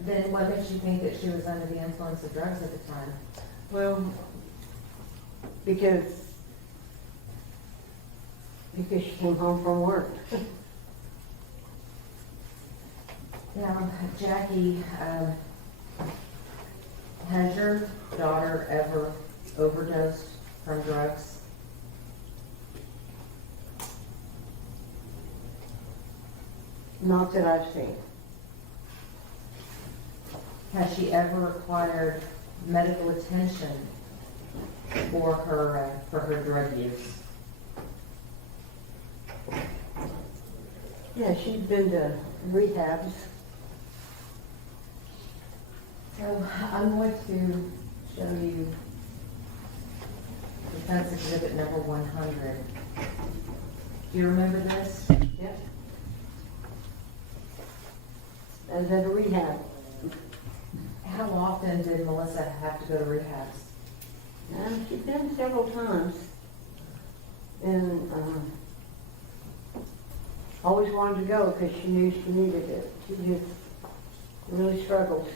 Then what makes you think that she was under the influence of drugs at the time? Well, because she came home from work. Now, Jackie, has your daughter ever overdosed from drugs? Not that I've seen. Has she ever required medical attention for her drug use? Yeah, she'd been to rehabs. So I'm going to show you defense exhibit number 100. Do you remember this? Yep. I was at a rehab. How often did Melissa have to go to rehabs? She's been several times. And always wanted to go because she knew she needed it. She just really struggled.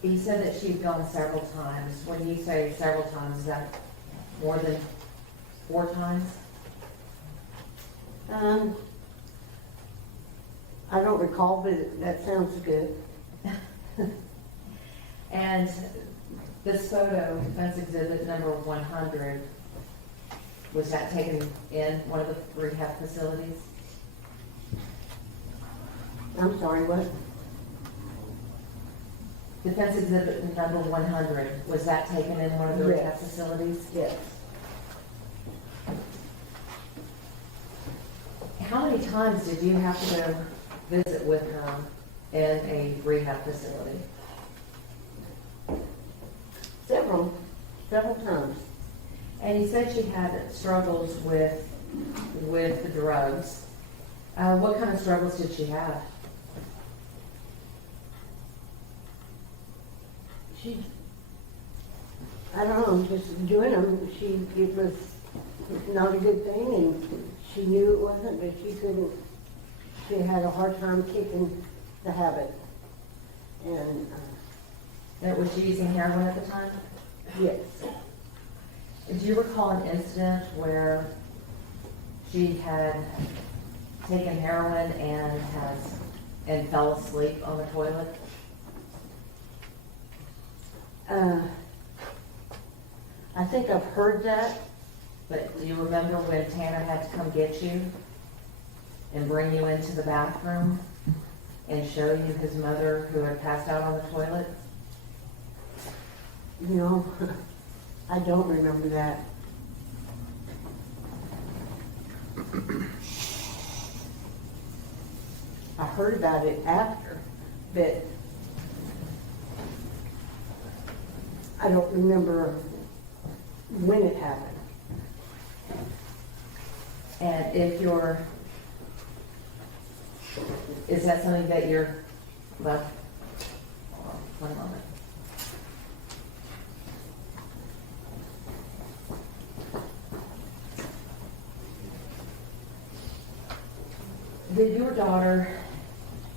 You said that she'd gone several times. When you say several times, is that more than 4 times? I don't recall, but that sounds good. And this photo, defense exhibit number 100, was that taken in one of the rehab facilities? I'm sorry, what? Defense exhibit number 100, was that taken in one of the rehab Yes. facilities? Yes. How many times did you have to go visit with her in a rehab facility? Several times. And you said she had struggles with the drugs. What kind of struggles did she have? I don't know, just doing them, it was not a good thing, and she knew it wasn't, but she had a hard time kicking the habit. And, And was she using heroin at the time? yes, Do you recall an incident where she had taken heroin and fell asleep on the toilet? I think I've heard that. But do you remember when Tanner had to come get you and bring you into the bathroom and show you his mother who had passed out on the toilet? No, I don't remember that. I heard about it after, but I don't remember when it happened. And if is that something that well, hold on, one moment. Did your daughter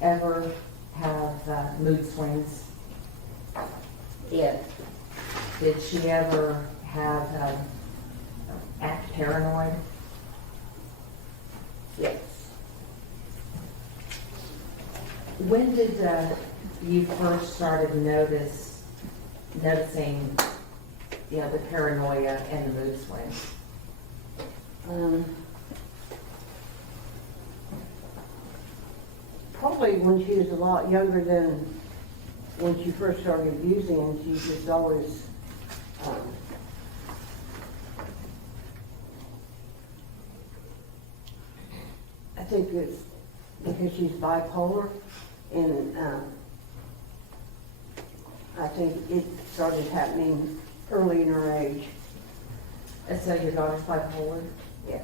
ever have mood swings? Yes. Did she ever have act paranoid? Yes. When did you first started noticing, the paranoia and the mood swings? Probably when she was a lot younger than when she first started using, and she just always, I think it's because she's bipolar, and I think it started happening early in her age. And so your daughter's bipolar? Yes.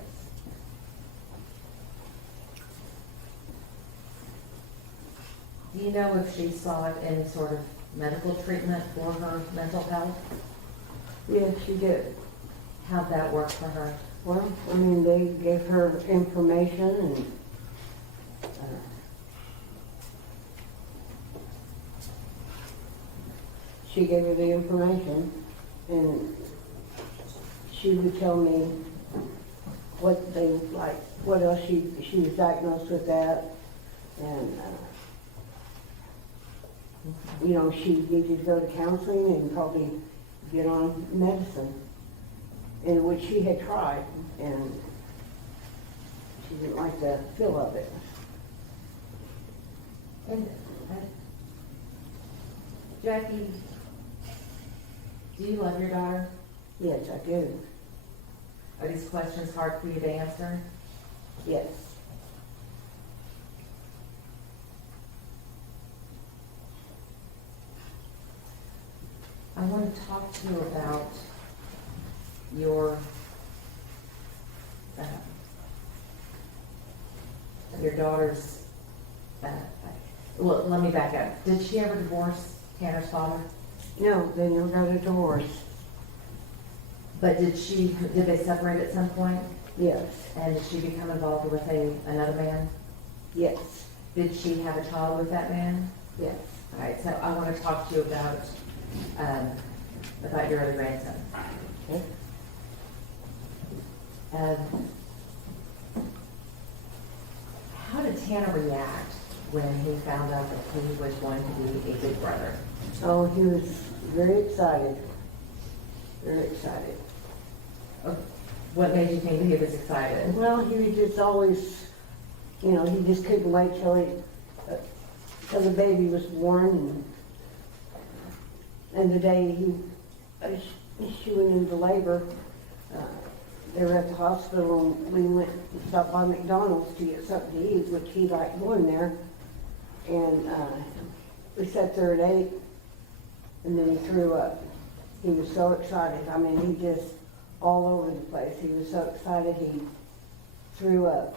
Do you know if she sought any sort of medical treatment for her mental health? Yes, she did. How'd that work for her? Well, I mean, they gave her information, and she gave her the information, and she would tell me what they like, what else she was diagnosed with that, and she needed to go to counseling and probably get on medicine, in which she had tried, and she didn't like the feel of it. And Jackie, do you love your daughter? Yes, I do. Are these questions hard for you to answer? Yes. I want to talk to you about your daughter's, well, let me back up. Did she ever divorce Tanner's father? No, they never got a divorce. But did they separate at some point? Yes. And did she become involved with another man? Yes. Did she have a child with that man? Yes. All right, so I want to talk to you about your other grandson. Okay. How did Tanner react when he found out that he was going to be a big brother? Oh, he was very excited. Very excited. What made you think he was excited? Well, he was just always, he just couldn't wait till the baby was born, and the day she went into labor, they were at the hospital, and we went and stopped by McDonald's to get something to eat, which he liked going there, and we sat there and ate, and then he threw up. He was so excited. I mean, he just all over the place. He was so excited he threw up.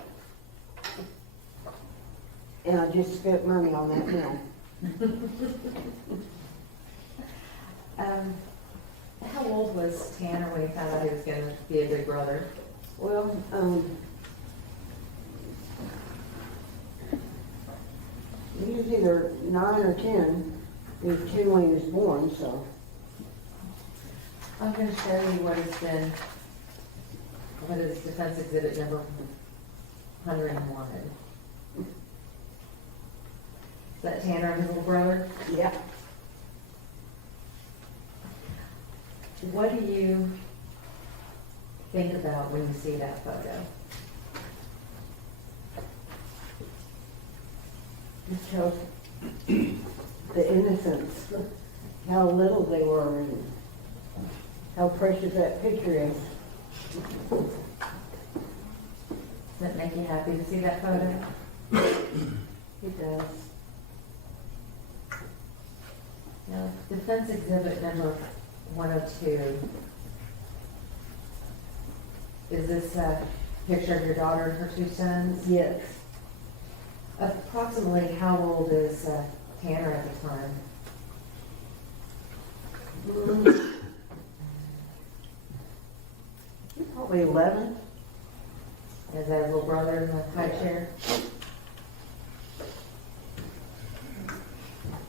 And I just spent money on that meal. How old was Tanner when he found out he was gonna be a big brother? Well, he was either 9 or 10. He was 10 when he was born, so. I'm gonna show you what is defense exhibit number 101. Is that Tanner and his little brother? Yeah. What do you think about when you see that photo? It shows the innocence, how little they were, and how precious that picture is. Does that make you happy to see that photo? It does. Now, defense exhibit number 102. Is this a picture of your daughter and her 2 sons? Yes. Approximately how old is Tanner at the time? Probably 11. Is that his little brother in the high chair?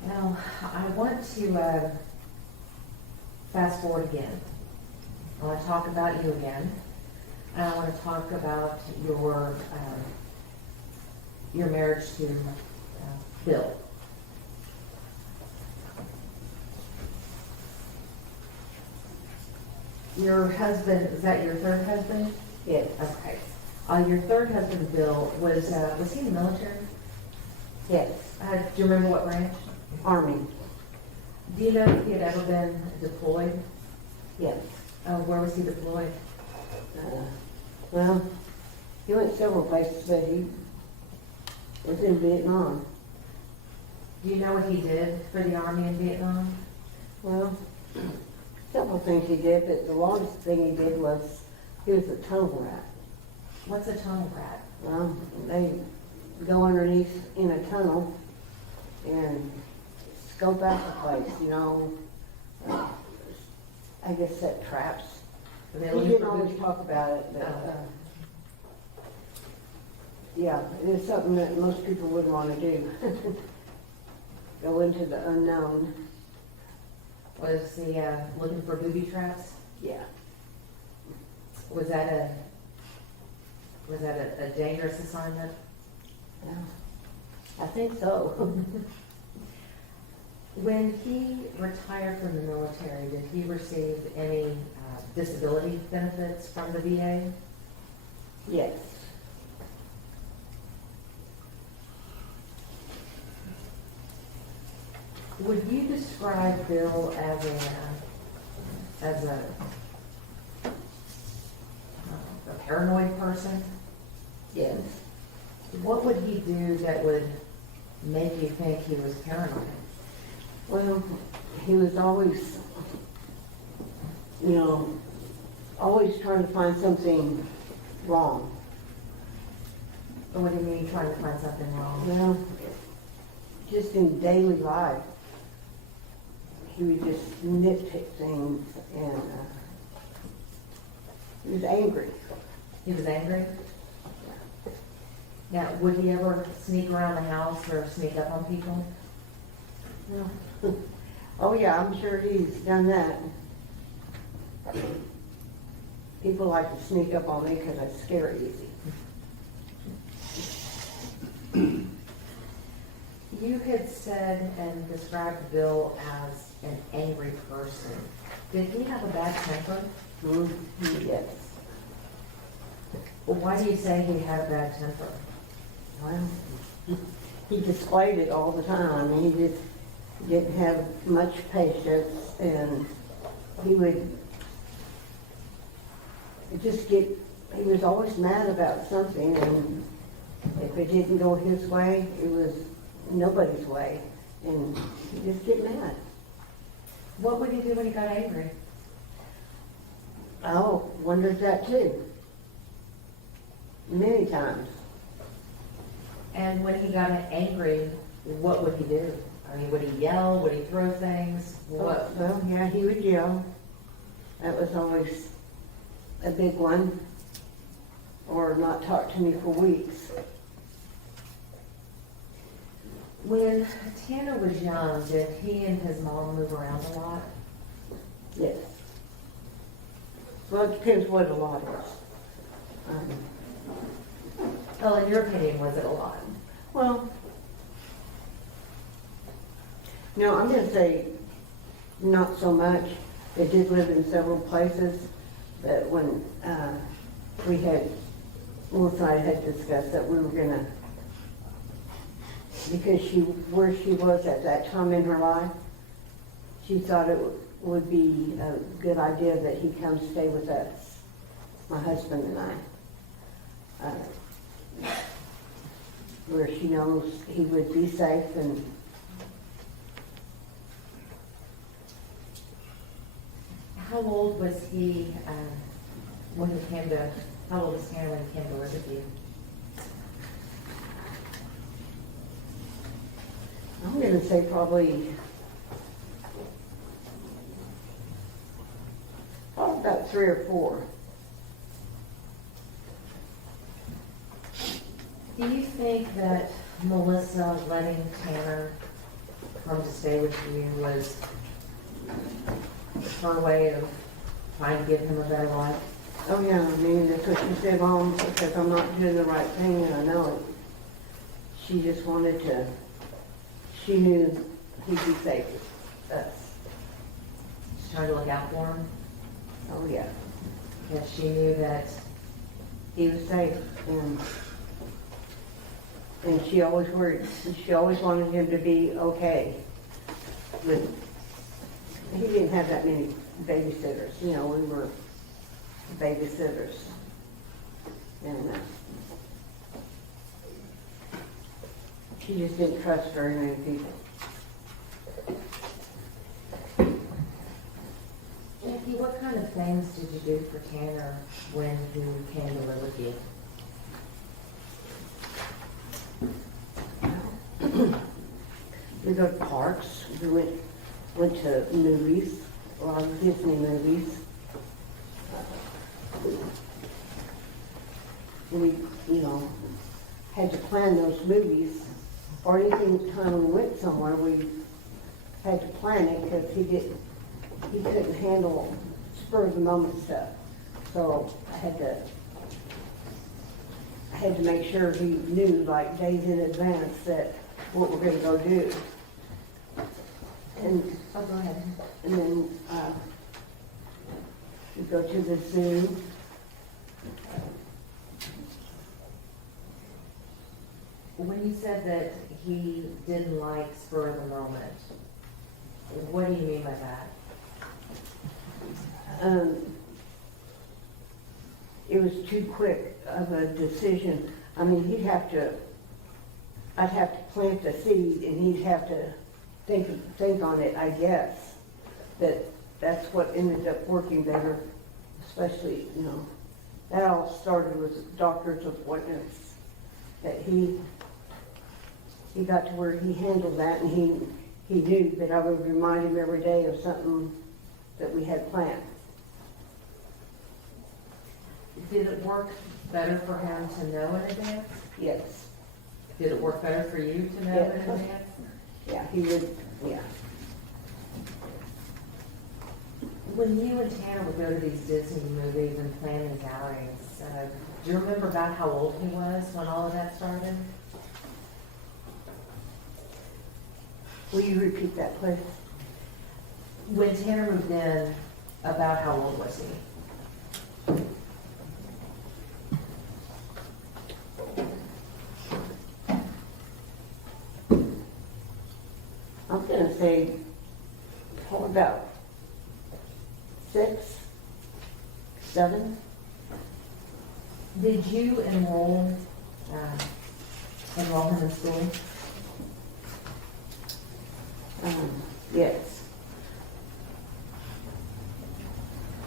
Now, I want to fast forward again. I want to talk about you again. And I want to talk about your marriage to Bill. Your husband, is that your third husband? Yes. Okay. Your third husband, Bill, was he in the military? Yes. Do you remember what branch? Army. Do you know if he had ever been deployed? Yes. Where was he deployed? Well, he went several places, but he was in Vietnam. Do you know what he did for the Army in Vietnam? Well, several things he did, but the longest thing he did was he was a tunnel rat. What's a tunnel rat? Well, they go underneath in a tunnel and scope out the place, you know. I guess set traps. Were they He looking didn't for always booty- talk about it, but, Oh. yeah, it is something that most people wouldn't want to do. Go into the unknown. Was he looking for booby traps? Yeah. Was that a dangerous assignment? Yeah. I think so. When he retired from the military, did he receive any disability benefits from the VA? Yes. Would you describe Bill as a paranoid person? Yes. What would he do that would make you think he was paranoid? Well, he was always, you know, always trying to find something wrong. What do you mean trying to find something wrong? Well, just in daily life, he would just nitpick things, and he was angry. He was angry? Now, would he ever sneak around the house or sneak up on people? No. Oh yeah, I'm sure he's done that. People like to sneak up on me because I scare easy. You had said and described Bill as an angry person. Did he have a bad temper? Yes. Well, why do you say he had a bad temper? Well, he displayed it all the time. I mean, he just didn't have much patience, and he would just get, he was always mad about something, and if it didn't go his way, it was nobody's way, and he'd just get mad. What would he do when he got angry? Oh, wondered that too. Many times. And when he got angry, what would he do? I mean, would he yell? Would he throw things? What? Well, yeah, he would yell. That was always a big one, or not talk to me for weeks. When Tanner was young, did he and his mom move around a lot? Yes. Well, it depends what a lot is. Well, in your opinion, was it a lot? Well, no, I'm gonna say not so much. They did live in several places, but when, Melissa and I had discussed that we were gonna, because where she was at that time in her life, she thought it would be a good idea that he come stay with us, my husband and I. Where she knows he would be safe and How old was he when he came to, how old was Tanner when he came to live with you? I'm gonna say probably about 3 or 4. Do you think that Melissa letting Tanner come to stay with you was her way of trying to give him a better life? Oh yeah, I mean, that's what she said, Mom, because I'm not doing the right thing and I know it. She just wanted to, she knew he'd be safe with us. She's trying to look out for him? Oh yeah, Because she knew that he was safe and she always worried, she always wanted him to be okay. But he didn't have that many babysitters, you know, we were babysitters. And she just didn't trust very many people. Jackie, what kind of things did you do for Tanner when he came to live with you? We go to parks, we went to movies, a lot of Disney movies. We, you know, had to plan those movies, or anything time we went somewhere, we had to plan it because he couldn't handle spur of the moment stuff. So I had to make sure he knew like days in advance that what we're gonna go do. And, Oh, go ahead. and then, we go to the zoo. When you said that he didn't like spur of the moment, what do you mean by that? It was too quick of a decision. I mean, I'd have to plant the seed and he'd have to think on it, I guess. That's what ended up working better, especially, you know, that all started with doctor's appointments. That he got to where he handled that and he knew that I would remind him every day of something that we had planned. Did it work better for him to know in advance? Yes. Did it work better for you to know in advance? Yeah, he would, yeah. When you and Tanner would go to these Disney movies and plan these outings, do you remember about how old he was when all of that started? Will you repeat that, please? When Tanner moved in, about how old was he? I'm gonna say probably about 6, 7. Did you enroll him in school? Yes.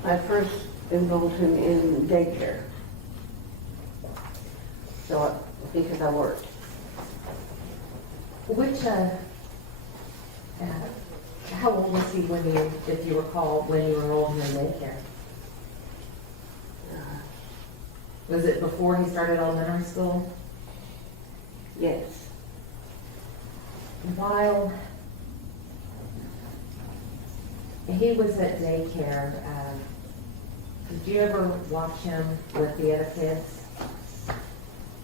I first enrolled him in daycare. So, because I worked. Which, How old was he when you, if you recall, when you enrolled him in daycare? Was it before he started elementary school? Yes. While he was at daycare, did you ever watch him with the other kids?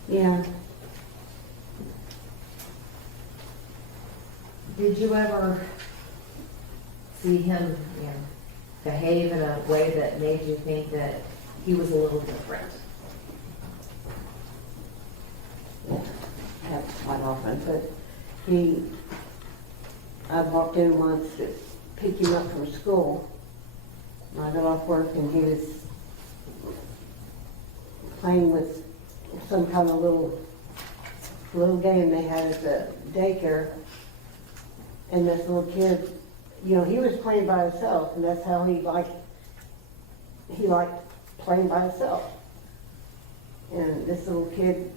Yeah. Did you ever see him, behave in a way that made you think that he was a little different? Yeah, happens quite often, but I walked in once to pick him up from school. I got off work and he was playing with some kind of little game they had at the daycare. And this little kid, he was playing by himself, and that's how he liked playing by himself. And this little kid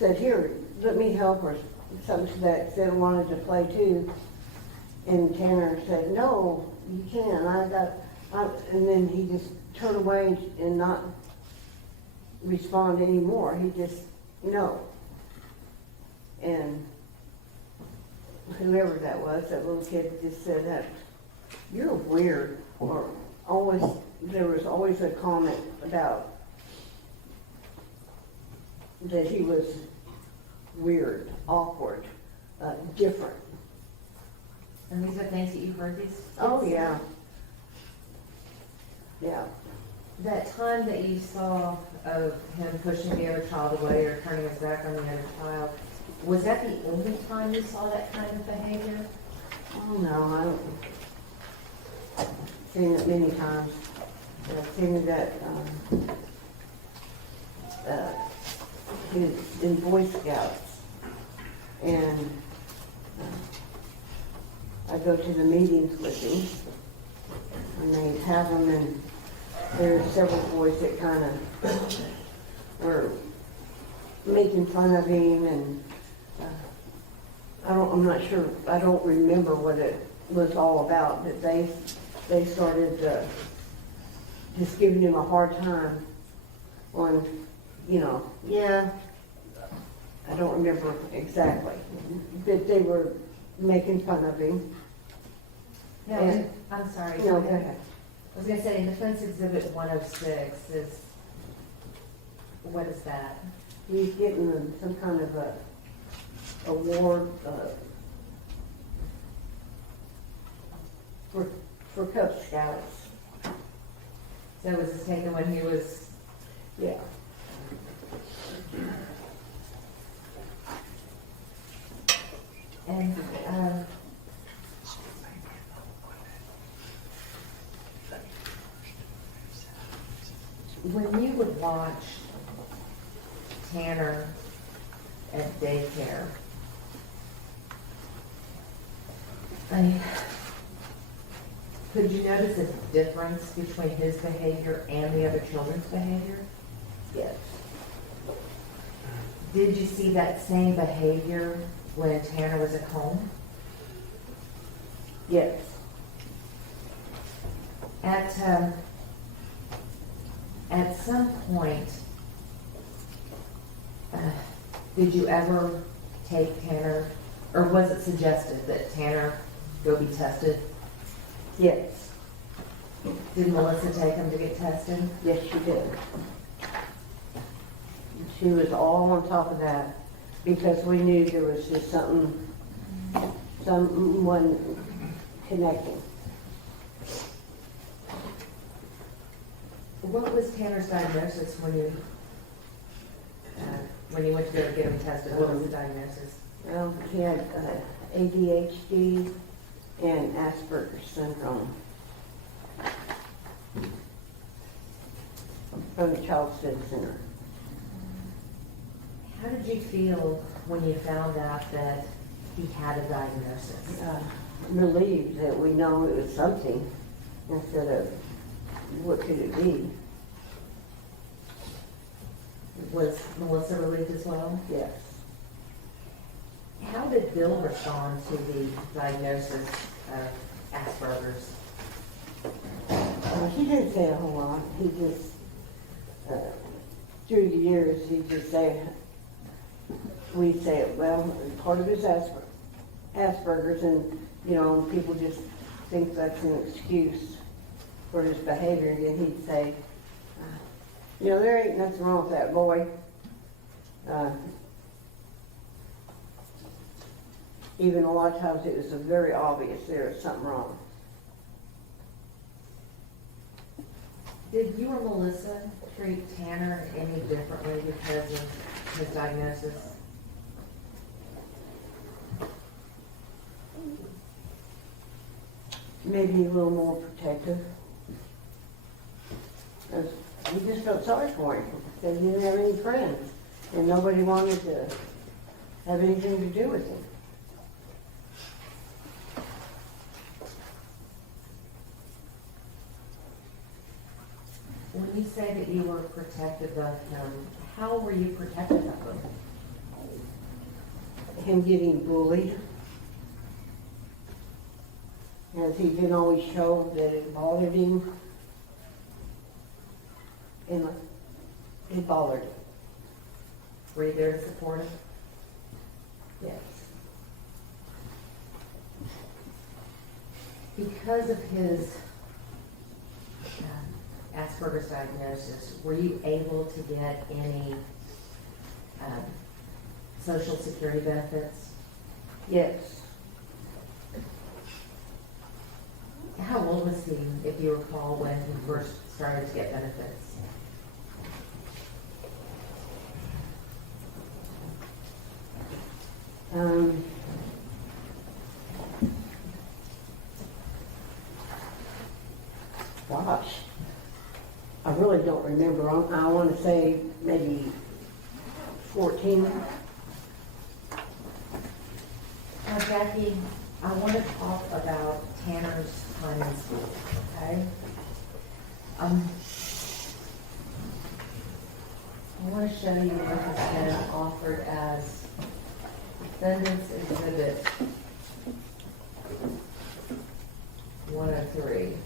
said, "Here, let me help," or something to that extent, wanted to play too. And Tanner said, "No, you can't, and then he just turned away and not respond anymore. He just, no. And whoever that was, that little kid just said that, "You're weird," or there was always a comment about that he was weird, awkward, different. And these are things that you heard these kids Oh, say? yeah. Yeah. That time that you saw of him pushing the other child away or turning his back on the other child, was that the only time you saw that kind of behavior? Oh, no, I've seen it many times. I've seen that, he was in Boy Scouts, and I go to the meetings with him, and they have him, and there are several boys that kind of were making fun of him, and I'm not sure, I don't remember what it was all about, but they started just giving him a hard time on, yeah, I don't remember exactly, but they were making fun of him. No, And- I'm sorry. No, go ahead. I was gonna say, in Defense Exhibit 106 what is that? He's getting some kind of a award for Cub Scouts. So was this taken when he was, Yeah. and, when you would watch Tanner at daycare, could you notice a difference between his behavior and the other children's behavior? Yes. Did you see that same behavior when Tanner was at home? Yes. At some point, did you ever take Tanner, or was it suggested that Tanner go be tested? Yes. Did Melissa take him to get tested? Yes, she did. She was all on top of that because we knew there was just someone connecting. What was Tanner's diagnosis when you went to go get him tested? What was the diagnosis? Well, he had ADHD and Asperger's syndrome from the Child Study Center. How did you feel when you found out that he had a diagnosis? Relieved that we know it was something instead of what could it be. Was Melissa relieved as well? Yes. How did Bill respond to the diagnosis of Asperger's? He didn't say a whole lot. He just, through the years, he just say, we'd say, well, part of his Asperger's, and, you know, people just think that's an excuse for his behavior, and then he'd say, you know, there ain't nothing wrong with that boy. Even a lot of times it was very obvious there was something wrong. Did you or Melissa treat Tanner any differently because of his diagnosis? Maybe a little more protective. 'Cause we just felt sorry for him, because he didn't have any friends, and nobody wanted to have anything to do with him. When you say that you were protective of him, how were you protective of him? Him getting bullied, as he didn't always show that it bothered him, and it bothered him. Were you there to support him? Yes. Because of his Asperger's diagnosis, were you able to get any Social Security benefits? Yes. How old was he, if you recall, when he first started to get benefits? Gosh, I really don't remember. I want to say maybe 14. Now, Jackie, I want to talk about Tanner's time in school, okay? I want to show you what has been offered as Defendant's Exhibit 103.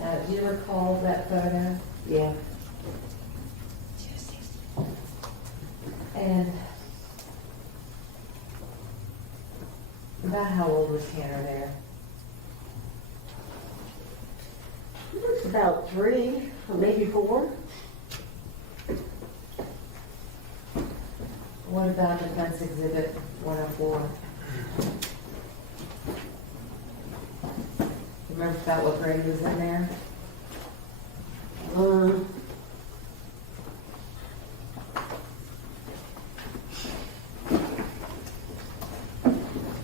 Now, do you recall that photo? Yeah. And about how old was Tanner there? He was about 3, or maybe 4. What about Defense Exhibit 104? Remember about what grade he was in there?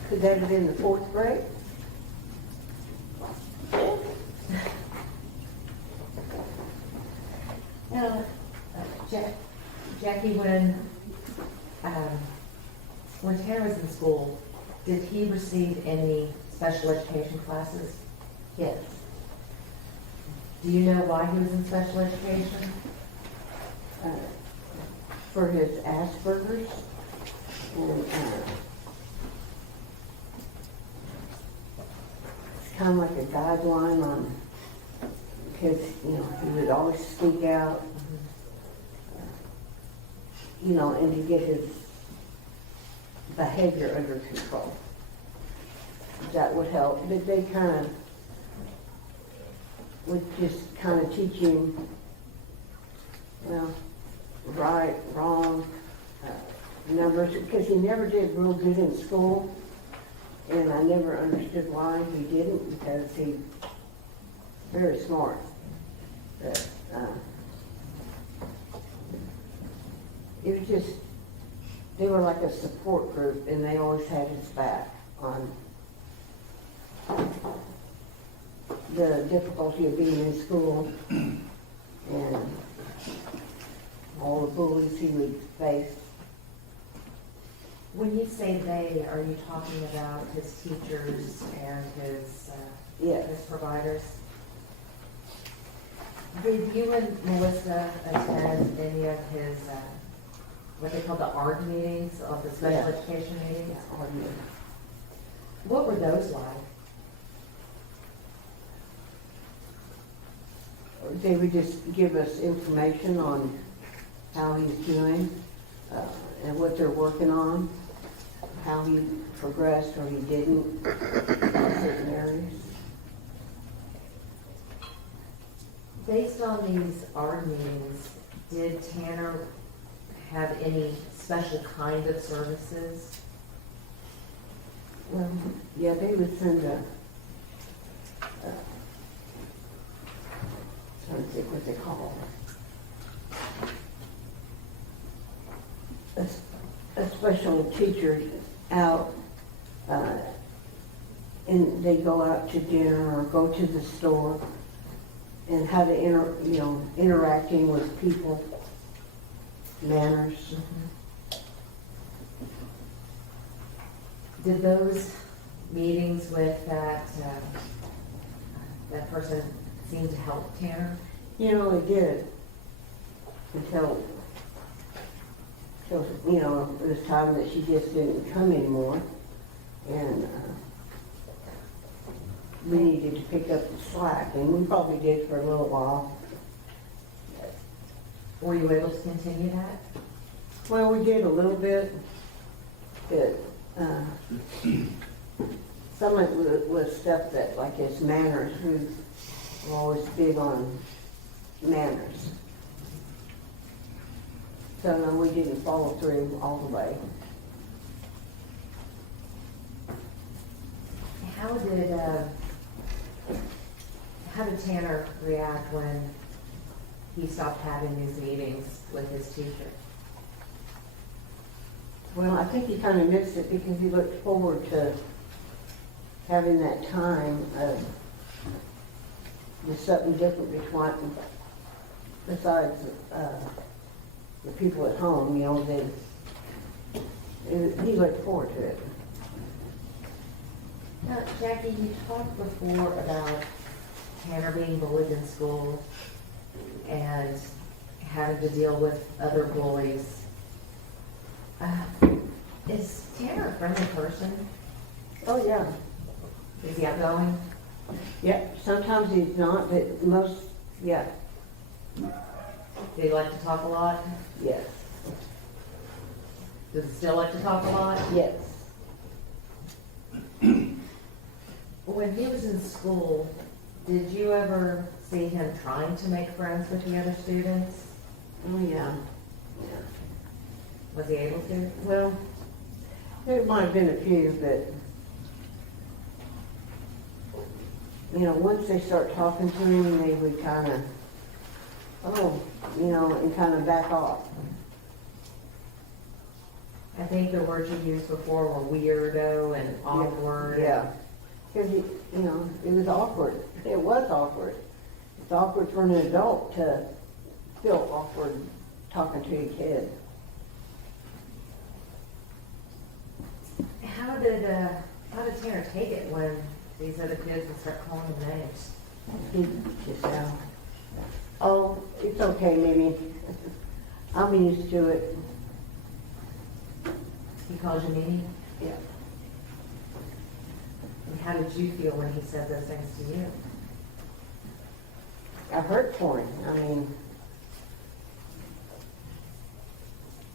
Could that have been the 4th grade? Now, Jackie, when Tanner was in school, did he receive any special education classes? Yes. Do you know why he was in special education? For his Asperger's, and it's kind of like a guideline on, because, you know, he would always speak out, you know, and to get his behavior under control. That would help, but they kind of would just kind of teach him, well, right, wrong, numbers, because he never did real good in school, and I never understood why he didn't, because he's very smart. But it was just, they were like a support group, and they always had his back on the difficulty of being in school and all the bullies he would face. When you say they, are you talking about his teachers and his Yes. his providers? Did you and Melissa attend any of his, what they call the ARD meetings, of the special Yeah. education meetings? What were those like? They would just give us information on how he's doing, and what they're working on, how he progressed or he didn't in certain areas. Based on these ARD meetings, did Tanner have any special kind of services? Well, yeah, they would send trying to think what they call it. A special teacher out, and they go out to dinner or go to the store, and how to interacting with people, manners. Did those meetings with that person seem to help Tanner? It did. Until it was time that she just didn't come anymore. And we needed to pick up the slack, and we probably did for a little while. Were you able to continue that? Well, we did a little bit, but some of it was stuff that, like his manners, Ruth was always big on manners. So no, we didn't follow through all the way. How did Tanner react when he stopped having these meetings with his teacher? Well, I think he kind of missed it because he looked forward to having that time of just something different besides the people at home, he looked forward to it. Now, Jackie, you talked before about Tanner being bullied in school and having to deal with other bullies. Is Tanner a friendly person? Oh, yeah. Is he outgoing? Yeah, sometimes he's not, but most, yeah, Did he like to talk a lot? yes, Does he still like to talk a lot? yes. When he was in school, did you ever see him trying to make friends with the other students? Oh, yeah. Yeah. Was he able to? Well, there might have been a few, but, once they start talking to him, they would kind of, and kind of back off. I think the words you used before were weirdo and awkward. Yeah, because, it was awkward. It was awkward. It's awkward for an adult to feel awkward talking to a kid. How did Tanner take it when these other kids would start calling him names? He just, oh, it's okay, Mimi. I'm used to it. He calls you Mimi? Yeah. And how did you feel when he said those things to you? I hurt for him.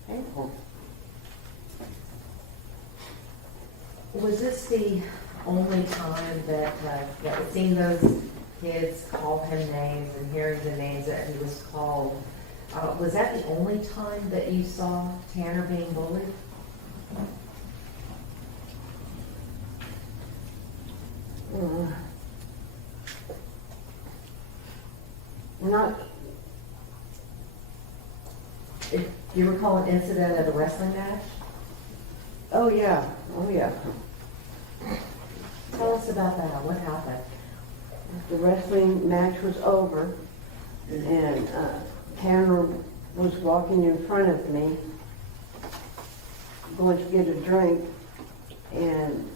Painful. Was this the only time that seeing those kids call him names and hearing the names that he was called, was that the only time that you saw Tanner being bullied? Not, Do you recall an incident at a wrestling match? oh yeah. Tell us about that. What happened? The wrestling match was over, and Tanner was walking in front of me, going to get a drink, and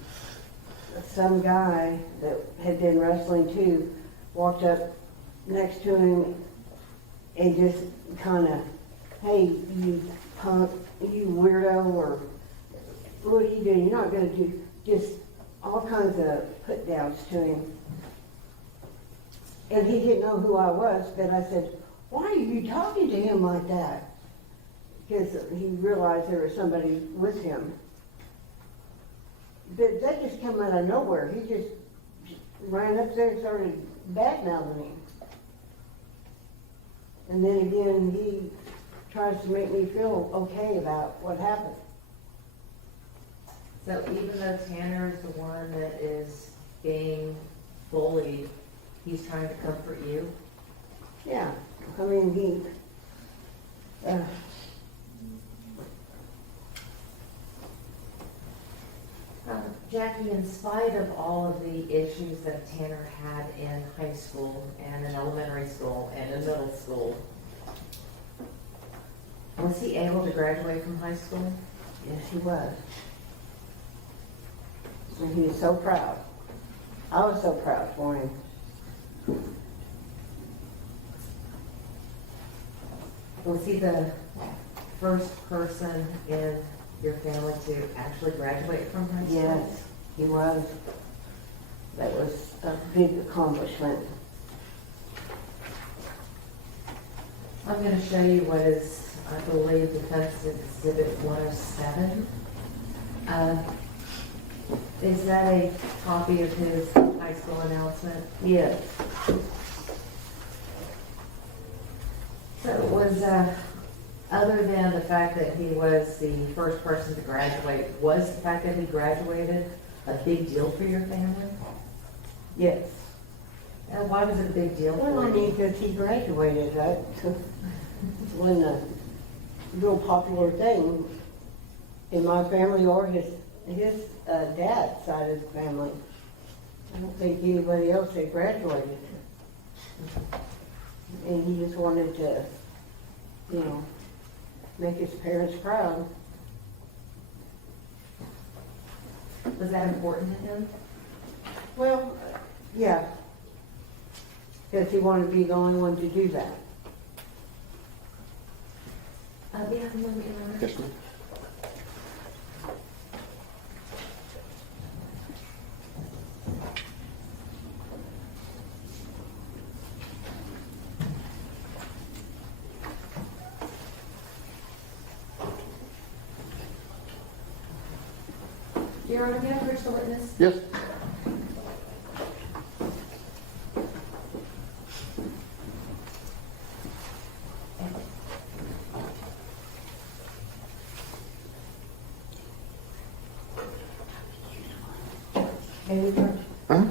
some guy that had been wrestling too walked up next to him and just kind of, hey, you punk, you weirdo, or what are you doing? You're not going to do, just all kinds of put downs to him. And he didn't know who I was, but I said, why are you talking to him like that? Because he realized there was somebody with him. But that just came out of nowhere. He just ran up there and started bad-mouthing him. And then again, he tries to make me feel okay about what happened. So even though Tanner's the one that is being bullied, he's trying to comfort you? Yeah, I mean, Jackie, in spite of all of the issues that Tanner had in high school and in elementary school and in middle school, was he able to graduate from high school? yes, he was. And he was so proud. I was so proud for him. Was he the first person in your family to actually graduate from high school? Yes, he was. That was a big accomplishment. I'm going to show you what is, I believe, Defense Exhibit 107. Is that a copy of his high school announcement? Yes. So it was, other than the fact that he was the first person to graduate, was the fact that he graduated a big deal for your family? Yes. And why was it a big deal Well, I for mean, you? because he graduated, right? It wasn't a real popular thing in my family or his dad's side of the family. I don't think anybody else had graduated. And he just wanted to, you know, make his parents proud. Was that important to him? Well, yeah. Because he wanted to be the only one to do that. Yeah, one minute. Yes, ma'am. Your Honor, may I approach the witness? Yes. And Huh?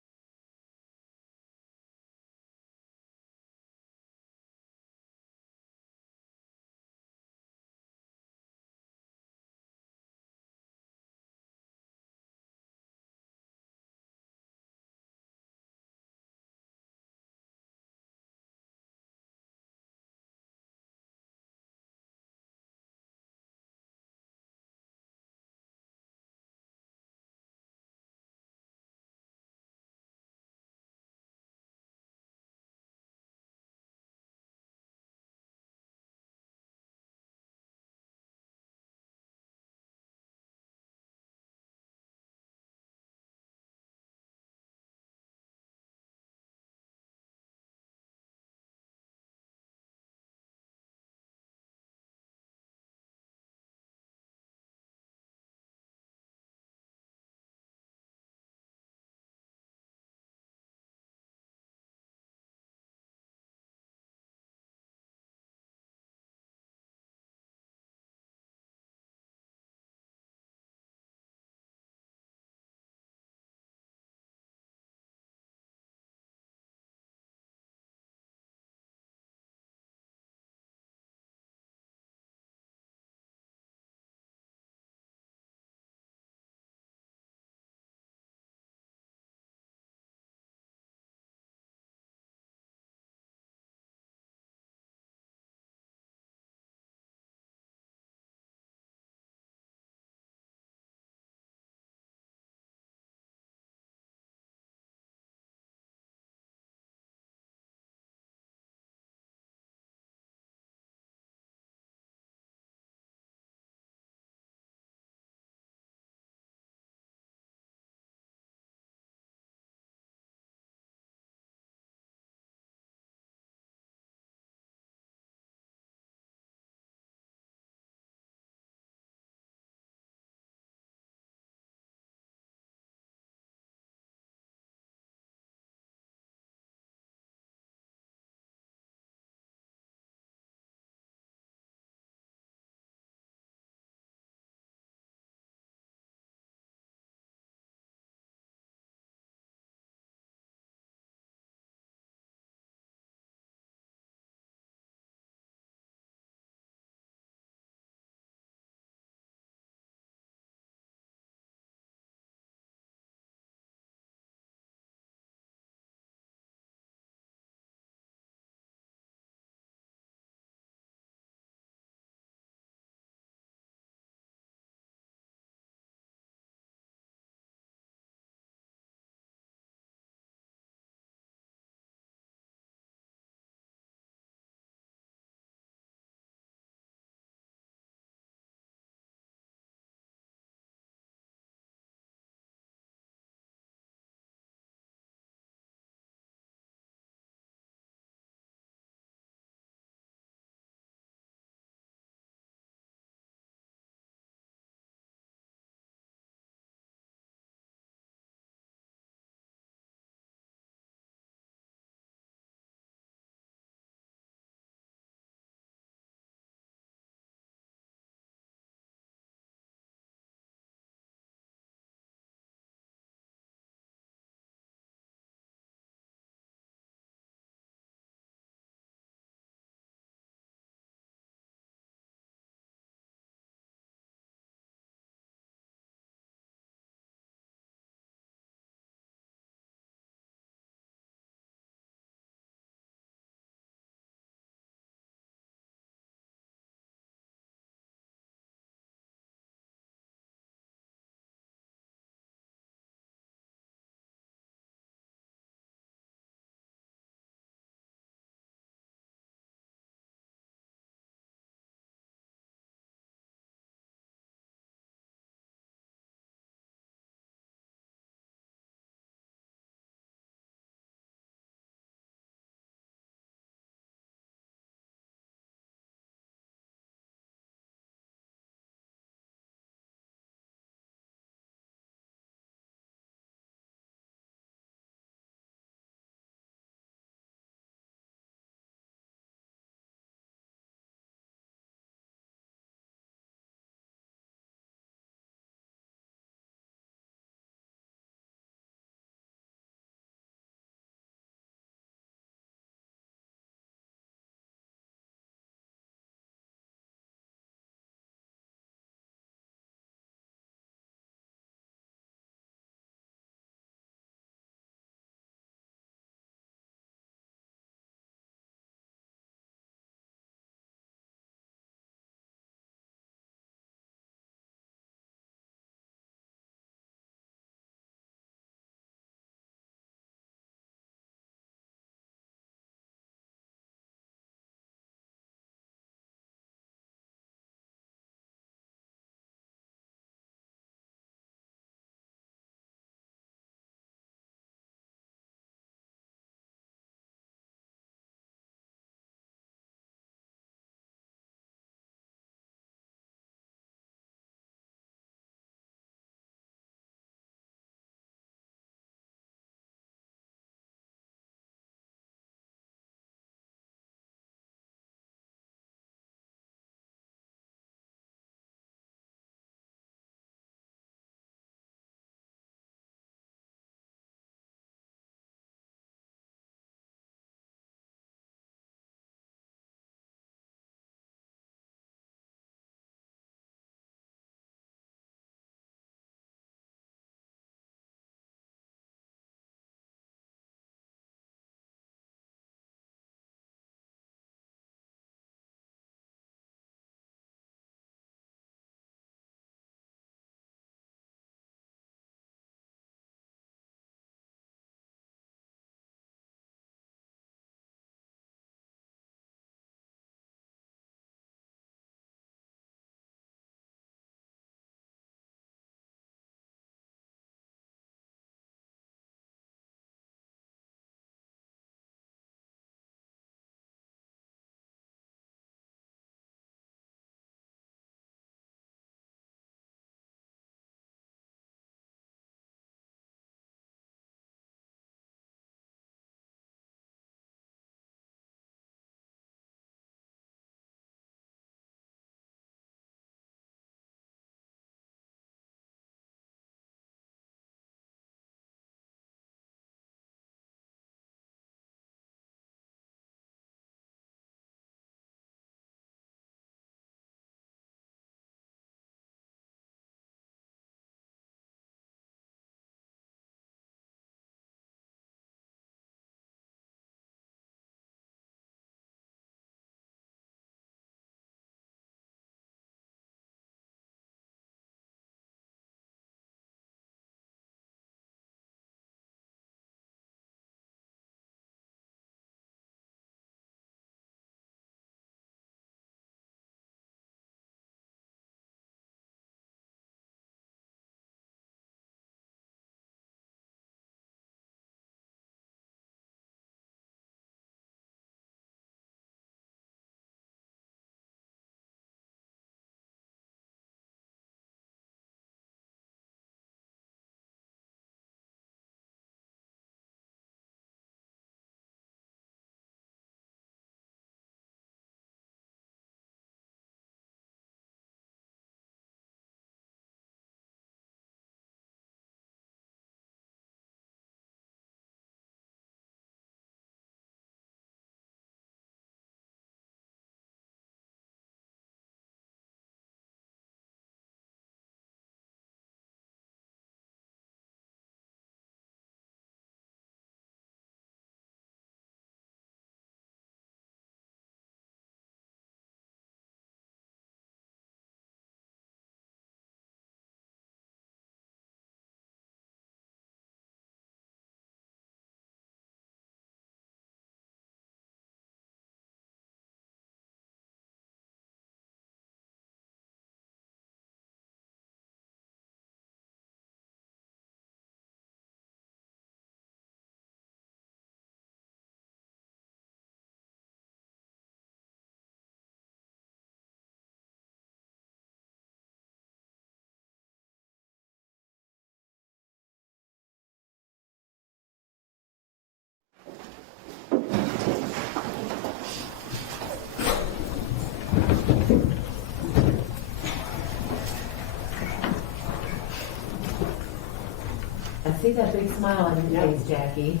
see that big smile on your face, Jackie.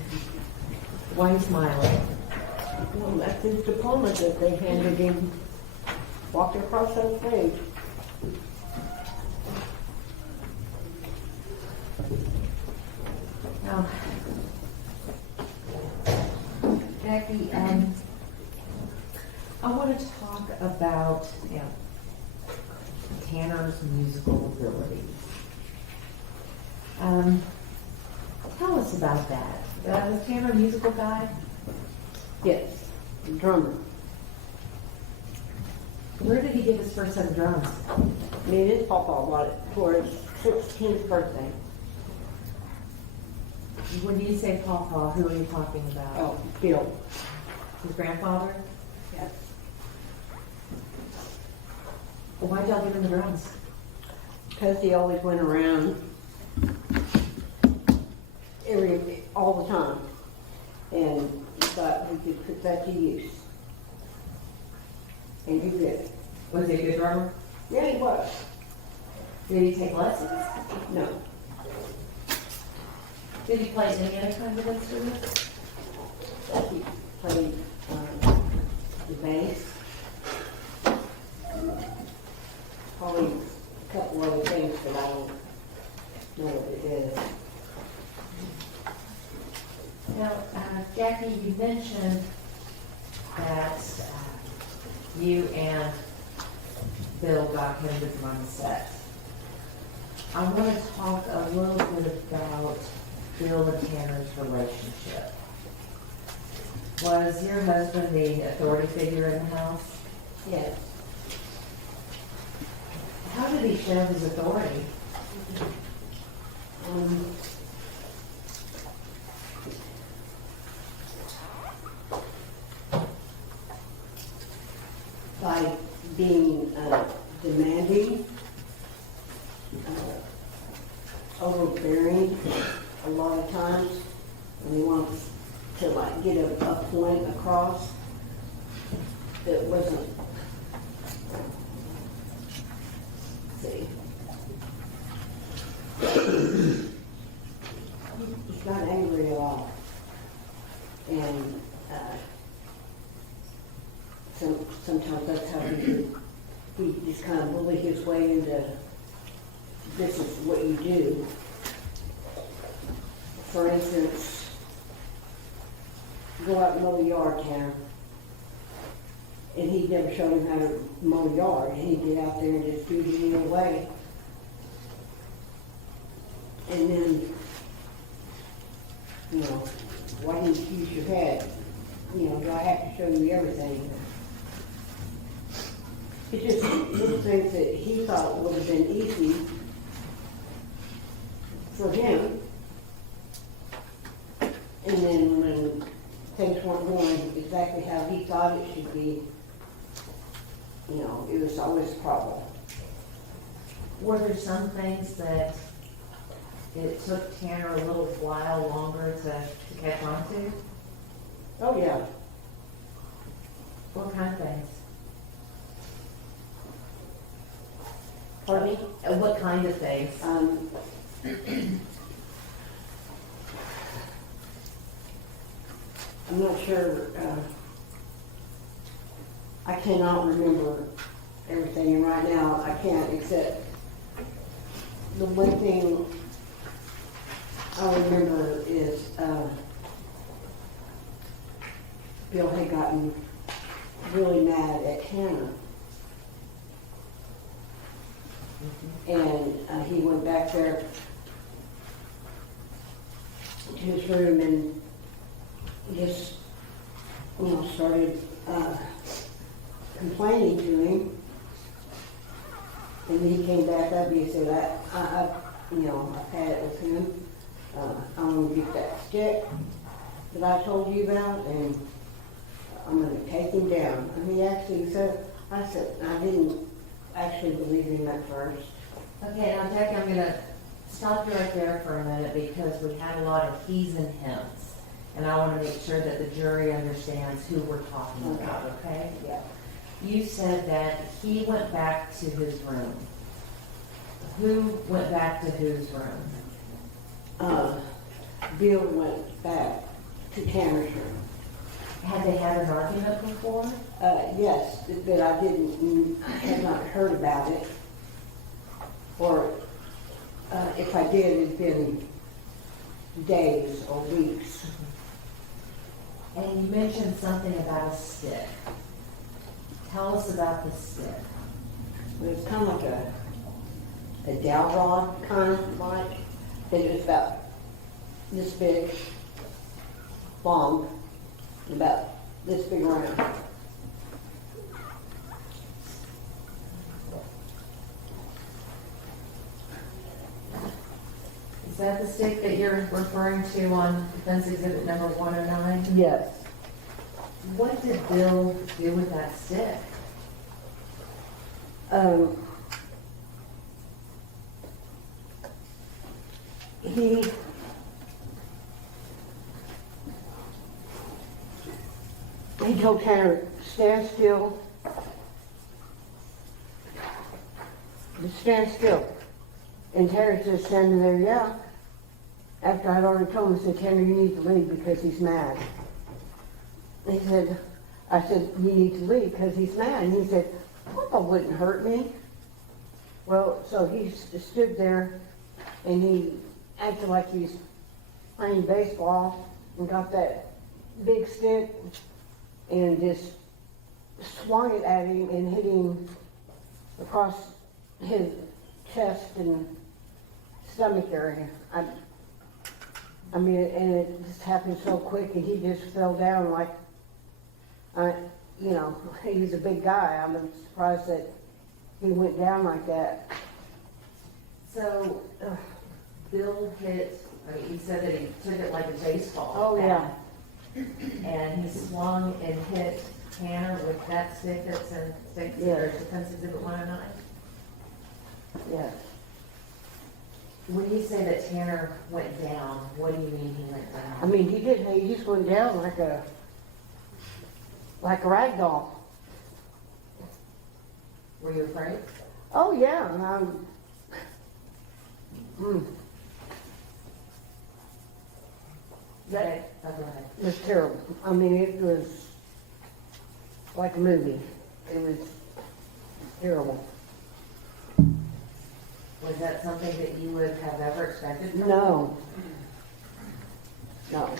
Why are you smiling? Well, that's his diploma that they handed him, walking across that stage. Now, Jackie, I want to talk about, Tanner's musical abilities. Tell us about that. Was Tanner a musical guy? Yes, drummer. Where did he get his first set of drums? Me and his papa bought it for his 16th birthday. When you say Pawpaw, who are you talking about? Oh, Bill. His grandfather? Yes. Well, why'd y'all give him the drums? Because he always went around all the time. And he thought we could put that to use. And he did. Was he a good drummer? Yeah, he was. Did he take lessons? No. Did he play any other kind of instrument? He played the bass. Probably a couple other things, but I don't know what it is. Now, Jackie, you mentioned that you and Bill got him the drum set. I want to talk a little bit about Bill and Tanner's relationship. Was your husband the authority figure in the house? Yes. How did he show his authority? By being demanding, overbearing a lot of times, and he wants to like get a point across that wasn't, see. He's not angry at all. And sometimes that's how he just kind of bully his way into, this is what you do. For instance, go out and mow the yard, Tanner. And he never showed him how to mow the yard. And he'd get out there and just do it either way. And then, why didn't you use your head? Do I have to show you everything? It's just little things that he thought would have been easy for him. And then when things weren't going exactly how he thought it should be, it was always a problem. Were there some things that it took Tanner a little while longer to catch on to? Oh, yeah. What kind of things? Pardon me? What kind of things? I'm not sure, I cannot remember everything, and right now I can't, except the one thing I remember is Bill had gotten really mad at Tanner. And he went back there to his room and just, started complaining to him. And then he came back up and he said, I've had it with him. I'm going to get that stick that I told you about, and I'm going to take him down. And he actually said, I didn't actually believe him at first. Okay, now Jackie, I'm going to stop you right there for a minute because we had a lot of he's and hims. And I want to make sure that the jury understands who we're talking about, okay? Yeah. You said that he went back to his room. Who went back to whose room? Bill went back to Tanner's room. Had they had an argument before? Yes, but I had not heard about it. Or if I did, it'd been days or weeks. And you mentioned something about a stick. Tell us about the stick. It was kind of like a dowel rod, kind of like. It was about this big, long, about this big around. Is that the stick that you're referring to on defense exhibit number 109? Yes. What did Bill do with that stick? He told Tanner, stand still. Just stand still. And Tanner just standing there, yeah. After I'd already told him, I said, Tanner, you need to leave because he's mad. He said, I said, you need to leave because he's mad. And he said, Papa wouldn't hurt me. Well, so he stood there and he acted like he's playing baseball and got that big stick and just swung it at him and hit him across his chest and stomach area. I mean, and it just happened so quick and he just fell down like, you know, he's a big guy. I'm surprised that he went down like that. So, Bill hit, I mean, he said that he took it like a baseball. Oh, yeah. And he swung and hit Tanner with that stick that's in defense exhibit 109? Yes. When you say that Tanner went down, what do you mean he went down? I mean, he did. He just went down like a rag doll. Were you afraid? Oh yeah. That Oh, go ahead. was terrible. I mean, it was like a movie. It was terrible. Was that something that you would have ever expected from him? No. No.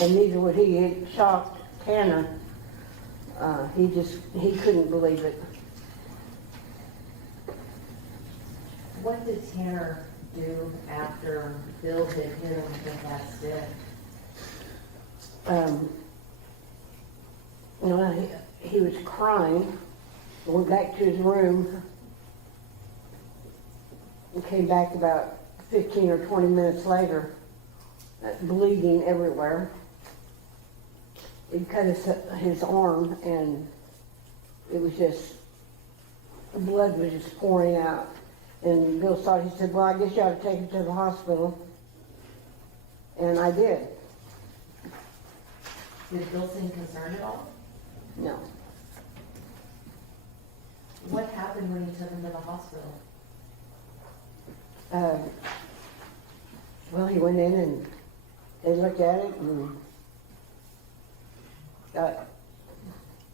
And neither would he. It shocked Tanner. He couldn't believe it. What did Tanner do after Bill had hit him with that stick? You know, he was crying, went back to his room, and came back about 15 or 20 minutes later, bleeding everywhere. He cut his arm, and it was just, blood was just pouring out. And Bill thought, he said, well, I guess you ought to take him to the hospital. And I did. Did Bill seem concerned at all? No. What happened when you took him to the hospital? Well, he went in and they looked at it and got,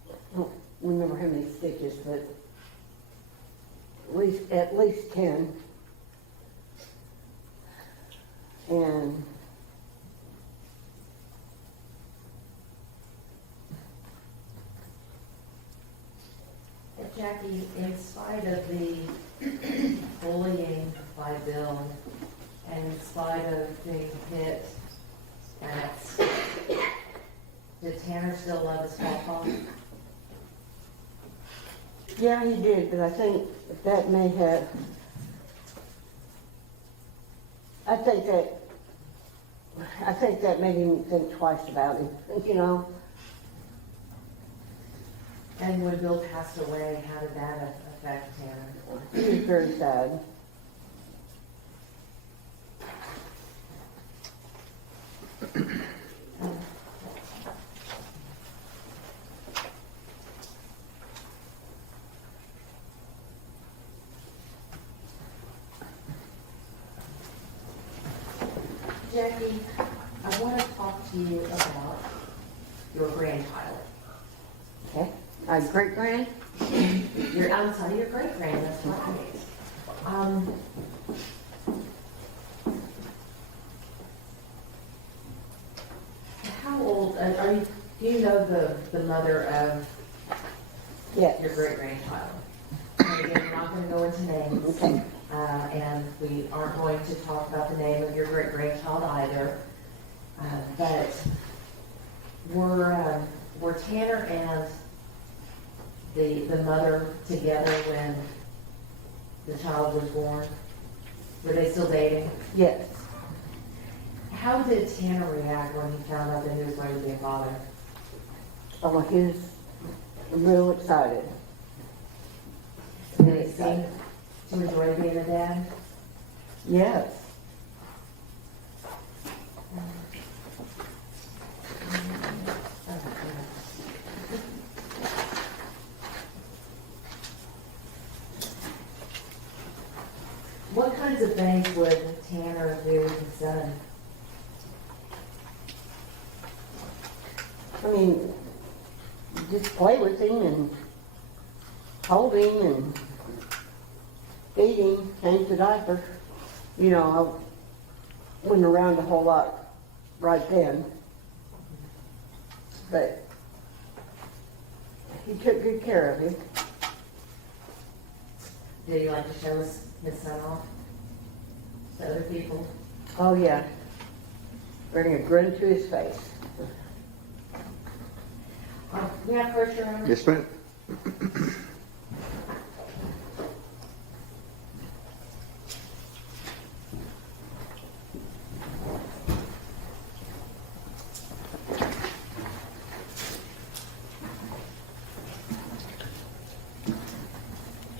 I don't remember how many stitches, but at least 10. And Jackie, in spite of the bullying by Bill, and in spite of being hit, did Tanner still love his papa? yeah, he did, but I think that may have, I think that made him think twice about him, you know? And when Bill passed away, how did that affect Tanner? He was very sad. Jackie, I want to talk to you about your grandchild. Okay, my great grand, I'm sorry, your great grand, that's right. How old, are you, do you know the mother of yes. your great grandchild? And again, we're not going to go into names. Okay. And we aren't going to talk about the name of your great grandchild either. But were Tanner and the mother together when the child was born? Were they still dating? Yes. How did Tanner react when he found out that he was going to be a father? Oh, he was real excited. Did he seem to enjoy being a dad? Yes. What kinds of things would Tanner do with his son? I mean, just play with him and hold him and feed him, change the diaper. You know, I wasn't around a whole lot right then. But he took good care of him. Did he like to show his son off to other people? Oh, yeah. Bring a grin to his face. May I approach your room? Yes, ma'am.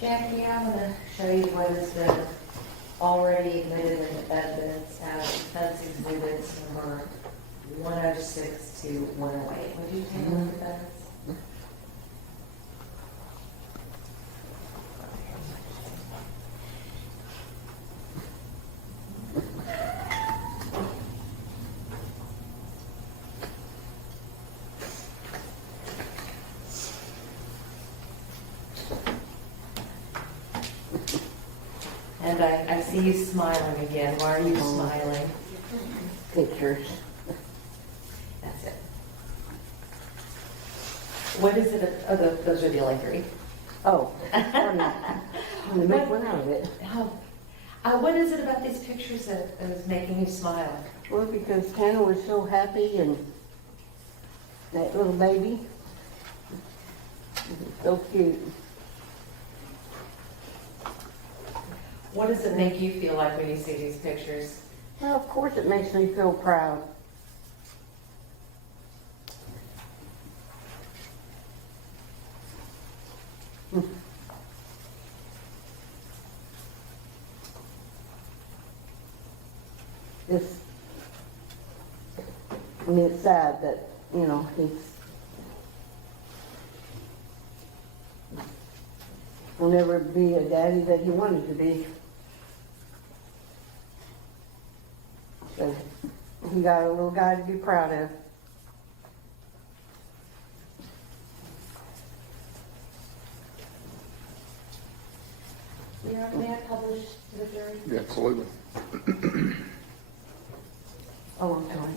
Jackie, I'm going to show you what has been already admitted in evidence as defense exhibits number 106 to 108. Would you take a look at those? And I see you smiling again. Why are you smiling? Pictures. That's it. What is it? Oh, those are the only three. Oh, I'm gonna make one out of it. What is it about these pictures that is making you smile? Well, because Tanner was so happy and that little baby, so cute. What does it make you feel like when you see these pictures? Well, of course it makes me feel proud. I mean, it's sad that, you know, will never be a daddy that he wanted to be. But he got a little guy to be proud of. Yeah, may I publish to the jury? Yeah, absolutely. Oh, I'm sorry.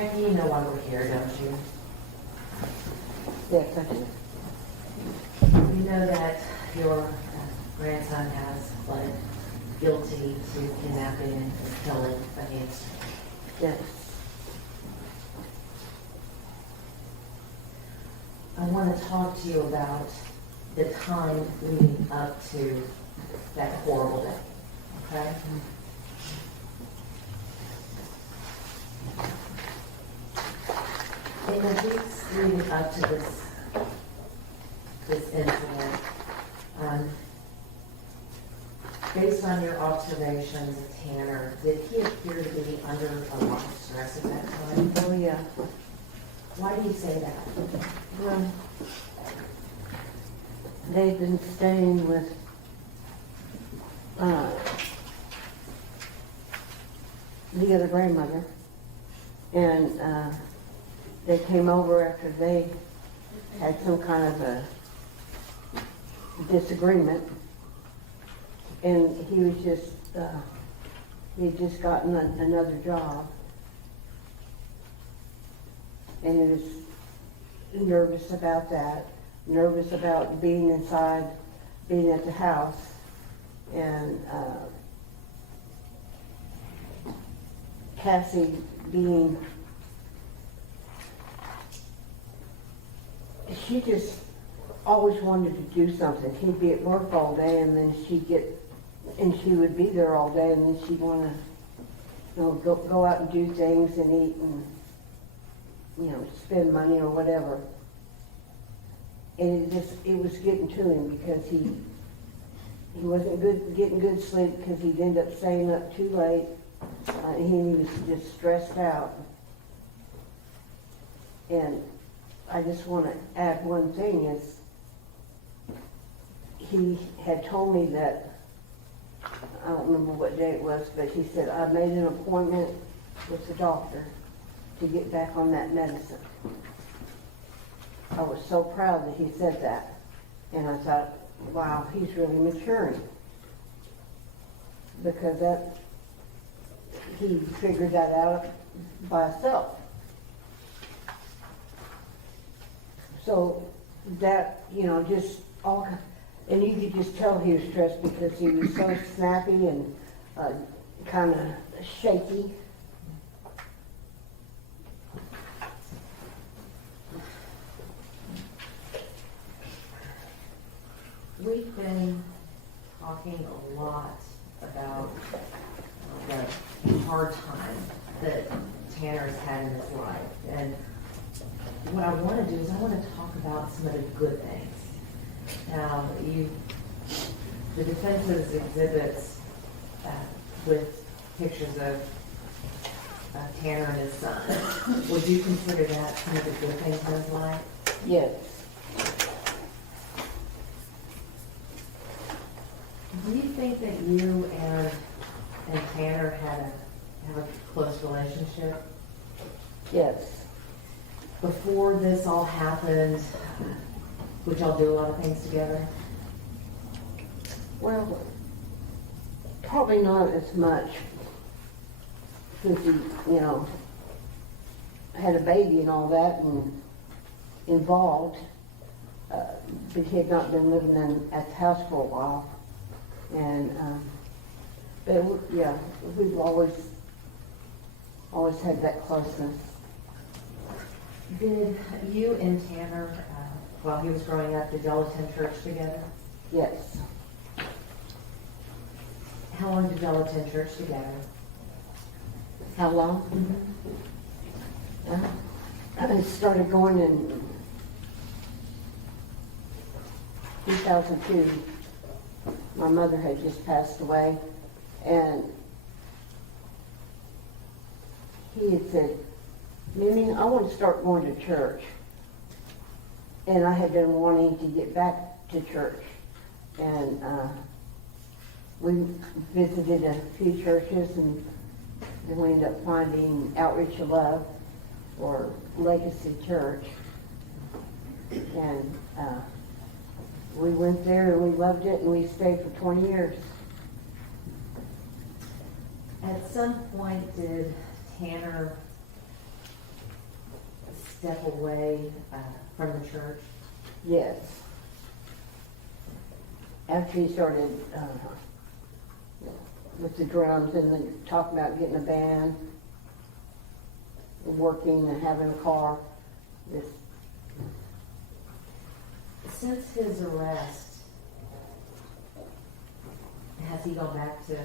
Jackie, you know why we're here, don't you? Yes, I do. You know that your grandson has pled guilty to kidnapping and killing Athena Strand. Yes. I want to talk to you about the time leading up to that horrible day, okay? In the weeks leading up to this incident, based on your observations of Tanner, did he appear to be under a lot of stress at that time? Oh, yeah. Why do you say that? Well, they've been staying with, the other grandmother, and, they came over after they had some kind of a disagreement, and he was just, he'd just gotten another job, and he was nervous about that, nervous about being inside, being at the house, and Cassie being, she just always wanted to do something. He'd be at work all day, and then she would be there all day, and then she'd want to, go out and do things and eat and, spend money or whatever. And it was getting to him because he wasn't getting good sleep because he'd end up staying up too late. He was just stressed out. And I just want to add one thing is, he had told me that, I don't remember what day it was, but he said, I made an appointment with the doctor to get back on that medicine. I was so proud that he said that. And I thought, wow, he's really maturing. Because he figured that out by himself. So that, just all, and you could just tell he was stressed because he was so snappy and kind of shaky. We've been talking a lot about the hard time that Tanner's had in his life. And what I want to do is I want to talk about some of the good things. Now, the defense's exhibits with pictures of Tanner and his son, would you consider that some of the good things in his life? Yes. Do you think that you and Tanner have a close relationship? Yes. Before this all happened, would y'all do a lot of things together? Well, probably not as much since he, had a baby and all that and involved. But he had not been living at the house for a while. And, we've always had that closeness. Did you and Tanner, while he was growing up, did y'all attend church together? Yes. How long did y'all attend church together? How long? I started going in 2002. My mother had just passed away, and he had said, Mimi, I want to start going to church. And I had been wanting to get back to church. And we visited a few churches, and then we ended up finding Outreach of Love or Legacy Church. And we went there and we loved it, and we stayed for 20 years. At some point, did Tanner step away from the church? Yes. After he started with the drums and then talking about getting a band, working and having a car, this, Since his arrest, has he gone back to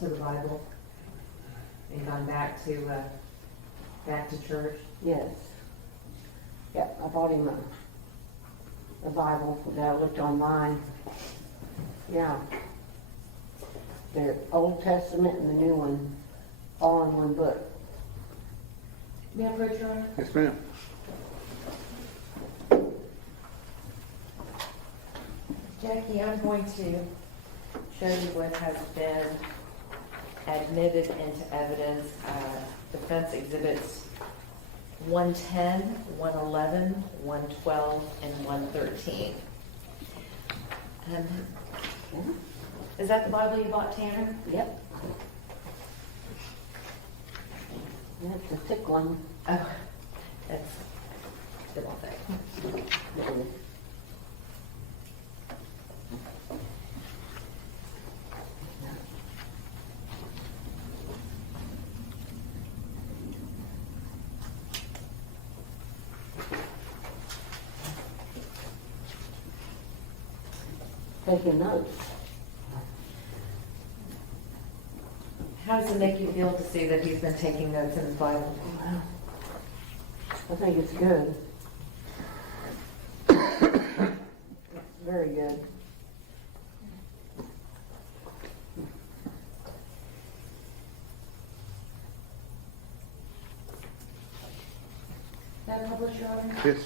the Bible? And gone back to church? yes. Yeah, I bought him a Bible that I looked online. Yeah. The Old Testament and the new one, all in one book. May I approach your honor? Yes, ma'am. Jackie, I'm going to show you what has been admitted into evidence, defense exhibits 110, 111, 112, and 113. Is that the Bible you bought, Tanner? Yep. That's a thick one. Oh, that's the wrong thing. Taking notes. How does it make you feel to see that he's been taking notes in his Bible? Wow. I think it's good. Very good. That published, Your Honor? Yes.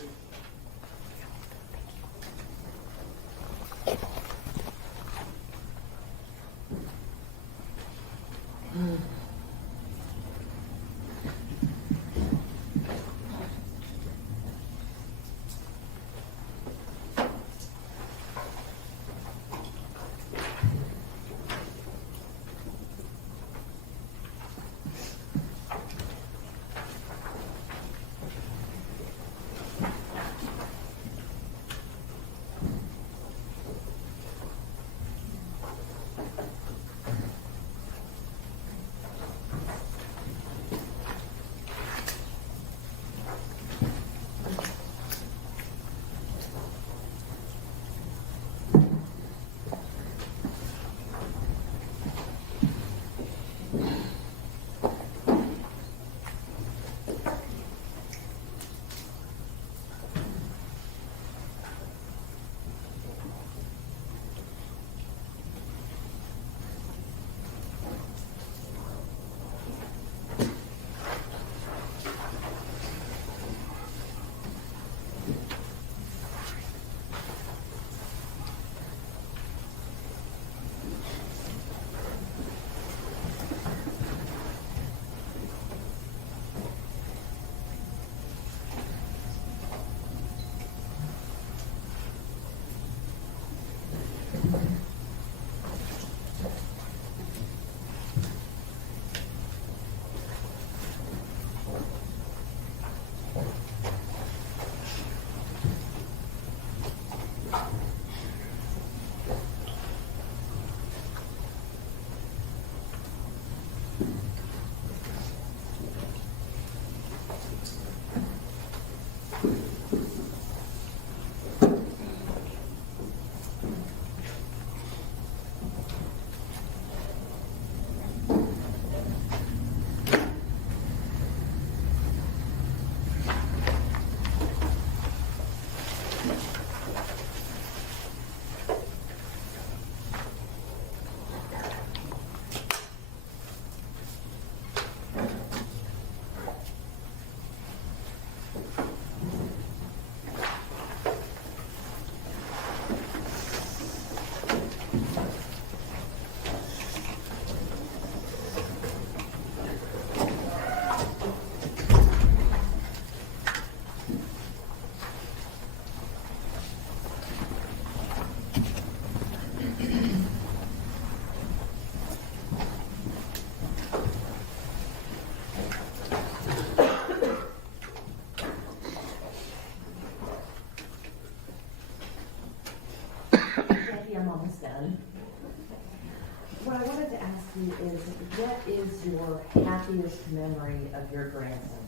what is your happiest memory of your grandson?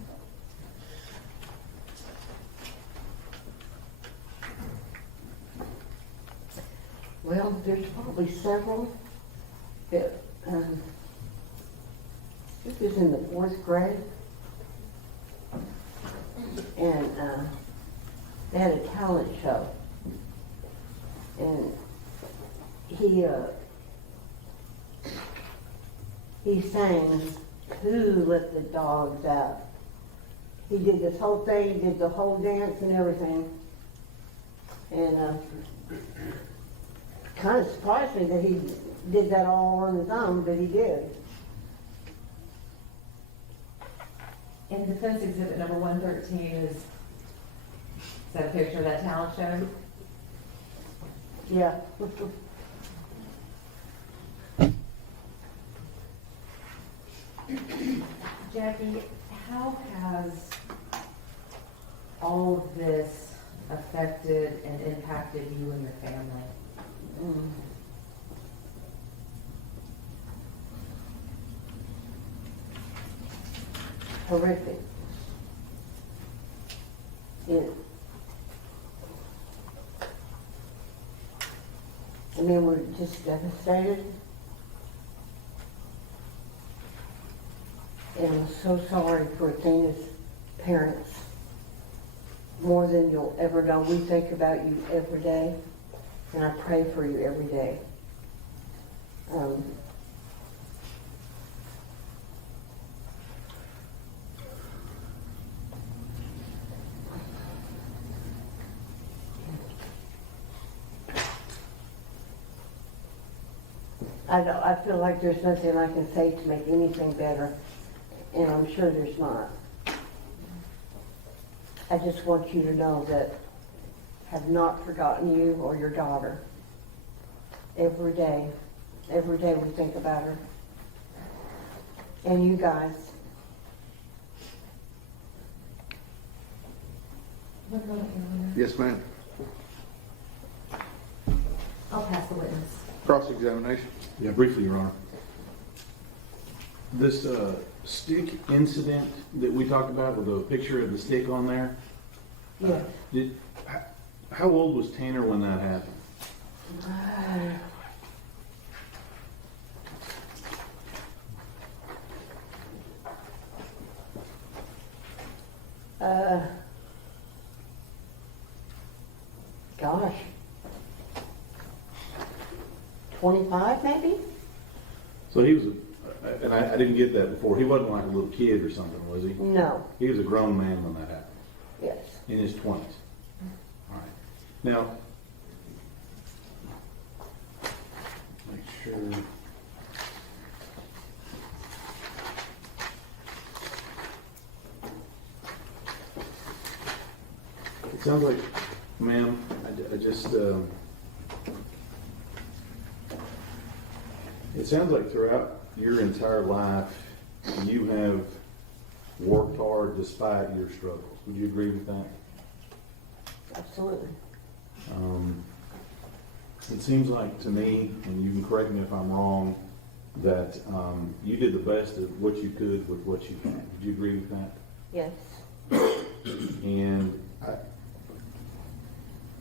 Well, there's probably several. This was in the 4th grade. And they had a talent show. And he sang "Who Let the Dogs Out." He did this whole thing, he did the whole dance and everything. And kind of surprised me that he did that all on his own, but he did. In defense exhibit number 113 is that a picture of that talent show? Yeah. Jackie, how has all of this affected and impacted you and your family? Horrific. I mean, we're just devastated. And I'm so sorry for Athena's parents. More than you'll ever know. We think about you every day, and I pray for you every day. I feel like there's nothing I can say to make anything better, and I'm sure there's not. I just want you to know that I have not forgotten you or your daughter. Every day we think about her. And you guys. What moment, Your Honor? Yes, ma'am. I'll pass the witness. Cross-examination. Yeah, briefly, Your Honor. This stick incident that we talked about with a picture of the stick on there, Yeah. how old was Tanner when that happened? Gosh. 25 maybe? So he was, and I didn't get that before, he wasn't like a little kid or something, was he? No. He was a grown man when that happened, Yes. in his 20s. All right. Now, make sure. It sounds like, ma'am, I just, it sounds like throughout your entire life, you have worked hard despite your struggles. Would you agree with that? Absolutely. It seems like to me, and you can correct me if I'm wrong, that you did the best of what you could with what you had. Would you agree with that? Yes. And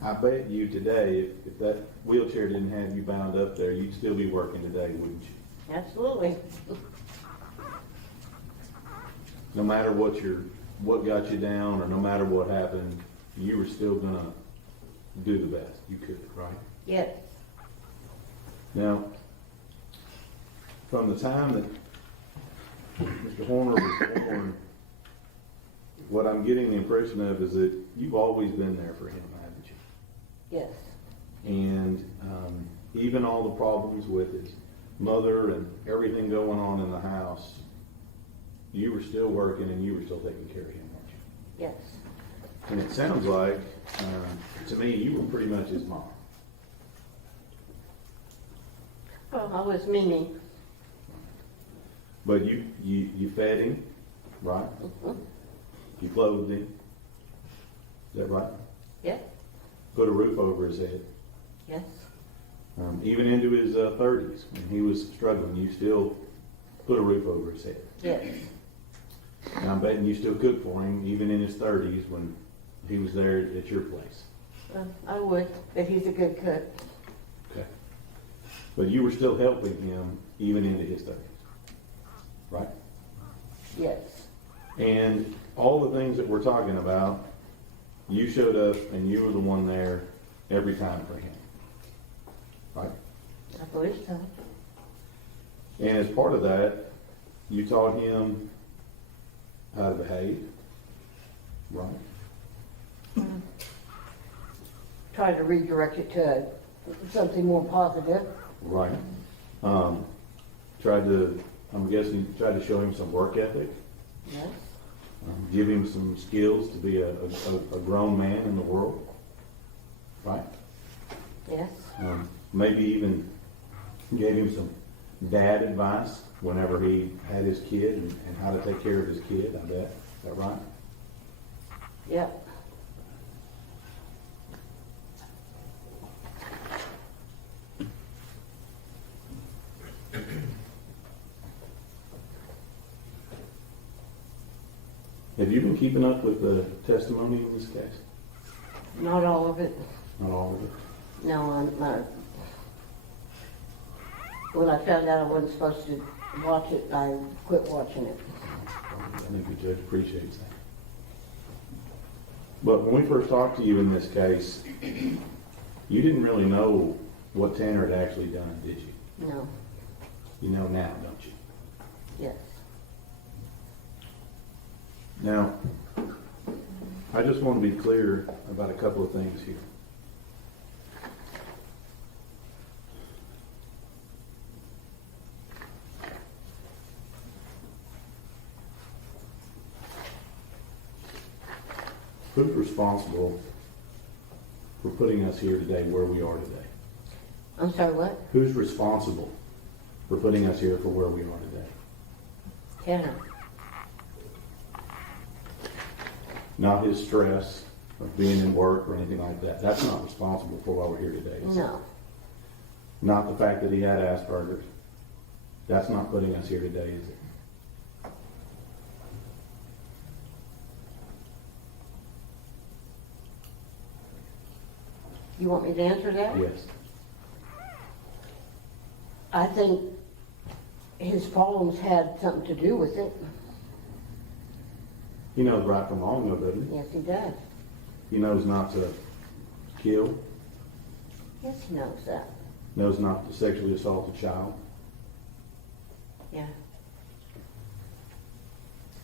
I bet you today, if that wheelchair didn't have you bound up there, you'd still be working today, wouldn't you? Absolutely. No matter what got you down, or no matter what happened, you were still gonna do the best you could, right? Yes. Now, from the time that Mr. Horner was born, what I'm getting the impression of is that you've always been there for him, haven't you? Yes. And even all the problems with his mother and everything going on in the house, you were still working and you were still taking care of him, weren't you? Yes. And it sounds like, to me, you were pretty much his mom. Well, I was Mimi. But you fed him, right? Mm-hmm. You clothed him. Is that right? Yes. Put a roof over his head. Yes. Even into his 30s, when he was struggling, you still put a roof over his head. Yes. And I'm betting you still cook for him, even in his 30s when he was there at your place. I would, but he's a good cook. Okay. But you were still helping him even into his 30s, right? Yes. And all the things that we're talking about, you showed up and you were the one there every time for him, right? I believe so. And as part of that, you taught him how to behave, right? Try to redirect it to something more positive. Right. I'm guessing, tried to show him some work ethic, Yes. give him some skills to be a grown man in the world, right? Yes. Maybe even gave him some dad advice whenever he had his kid and how to take care of his kid, I bet. Is that right? Yep. Have you been keeping up with the testimony in this case? Not all of it. Not all of it? No, I'm not. When I found out I wasn't supposed to watch it, I quit watching it. I think the judge appreciates that. But when we first talked to you in this case, you didn't really know what Tanner had actually done, did you? No. You know now, don't you? Yes. Now, I just want to be clear about a couple of things here. Who's responsible for putting us here today where we are today? I'm sorry, what? Who's responsible for putting us here for where we are today? Tanner. Not his stress of being in work or anything like that. That's not responsible for why we're here today. is it? No. Not the fact that he had Asperger's. That's not putting us here today, is it? You want me to answer that? Yes. I think his problems had something to do with it. He knows right from wrong, though, doesn't Yes, he does. he? He knows not to kill, Yes, he knows that. knows not to sexually assault a child. Yeah.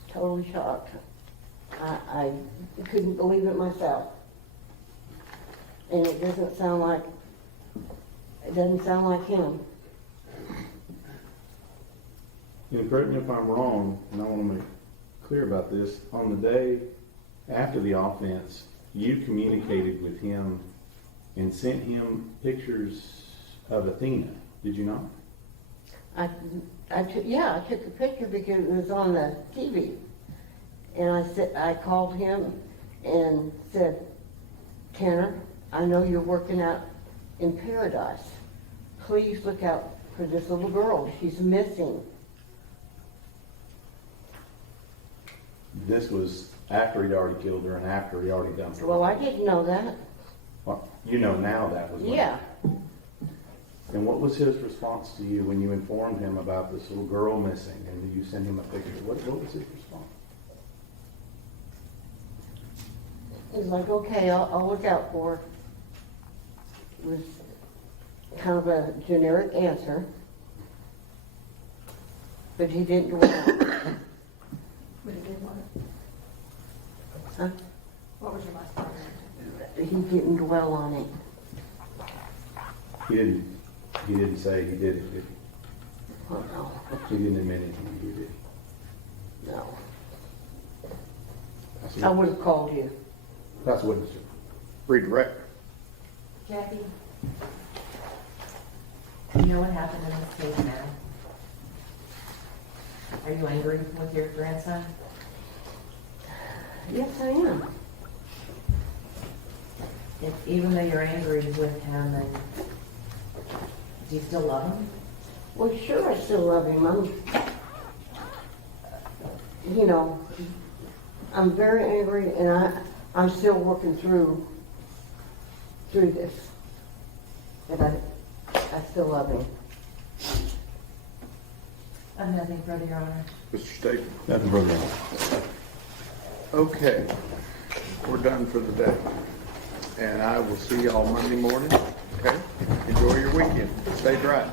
Totally shocked. I couldn't believe it myself. And it doesn't sound like him. And correct me if I'm wrong, and I want to make clear about this. On the day after the offense, you communicated with him and sent him pictures of Athena, did you not? I took a picture because it was on the TV. And I called him and said, Tanner, I know you're working out in paradise. Please look out for this little girl. She's missing. This was after he'd already killed her and after he'd already dumped her. Well, I didn't know that. Well, you know now that was when. Yeah. And what was his response to you when you informed him about this little girl missing and you sent him a picture? What was his response? He's like, okay, I'll look out for her. It was kind of a generic answer. But he didn't go out. But it didn't work. Huh? What was your last part? He didn't dwell on it. He didn't say he did it, did Oh, no. he? He didn't admit anything to you, did he? No. That's I what- would have called you. That's what it's. Redirect. Jackie? You know what happened in this case now? Are you angry with your grandson? Yes, I am. Even though you're angry with him, and do you still love him? Well, sure, I still love him. you know, I'm very angry, and I'm still working through this. And I still love him. I have nothing further, Your Honor. Mr. Staple? Nothing further. Okay, we're done for the day. And I will see y'all Monday morning, okay? Enjoy your weekend. Stay dry.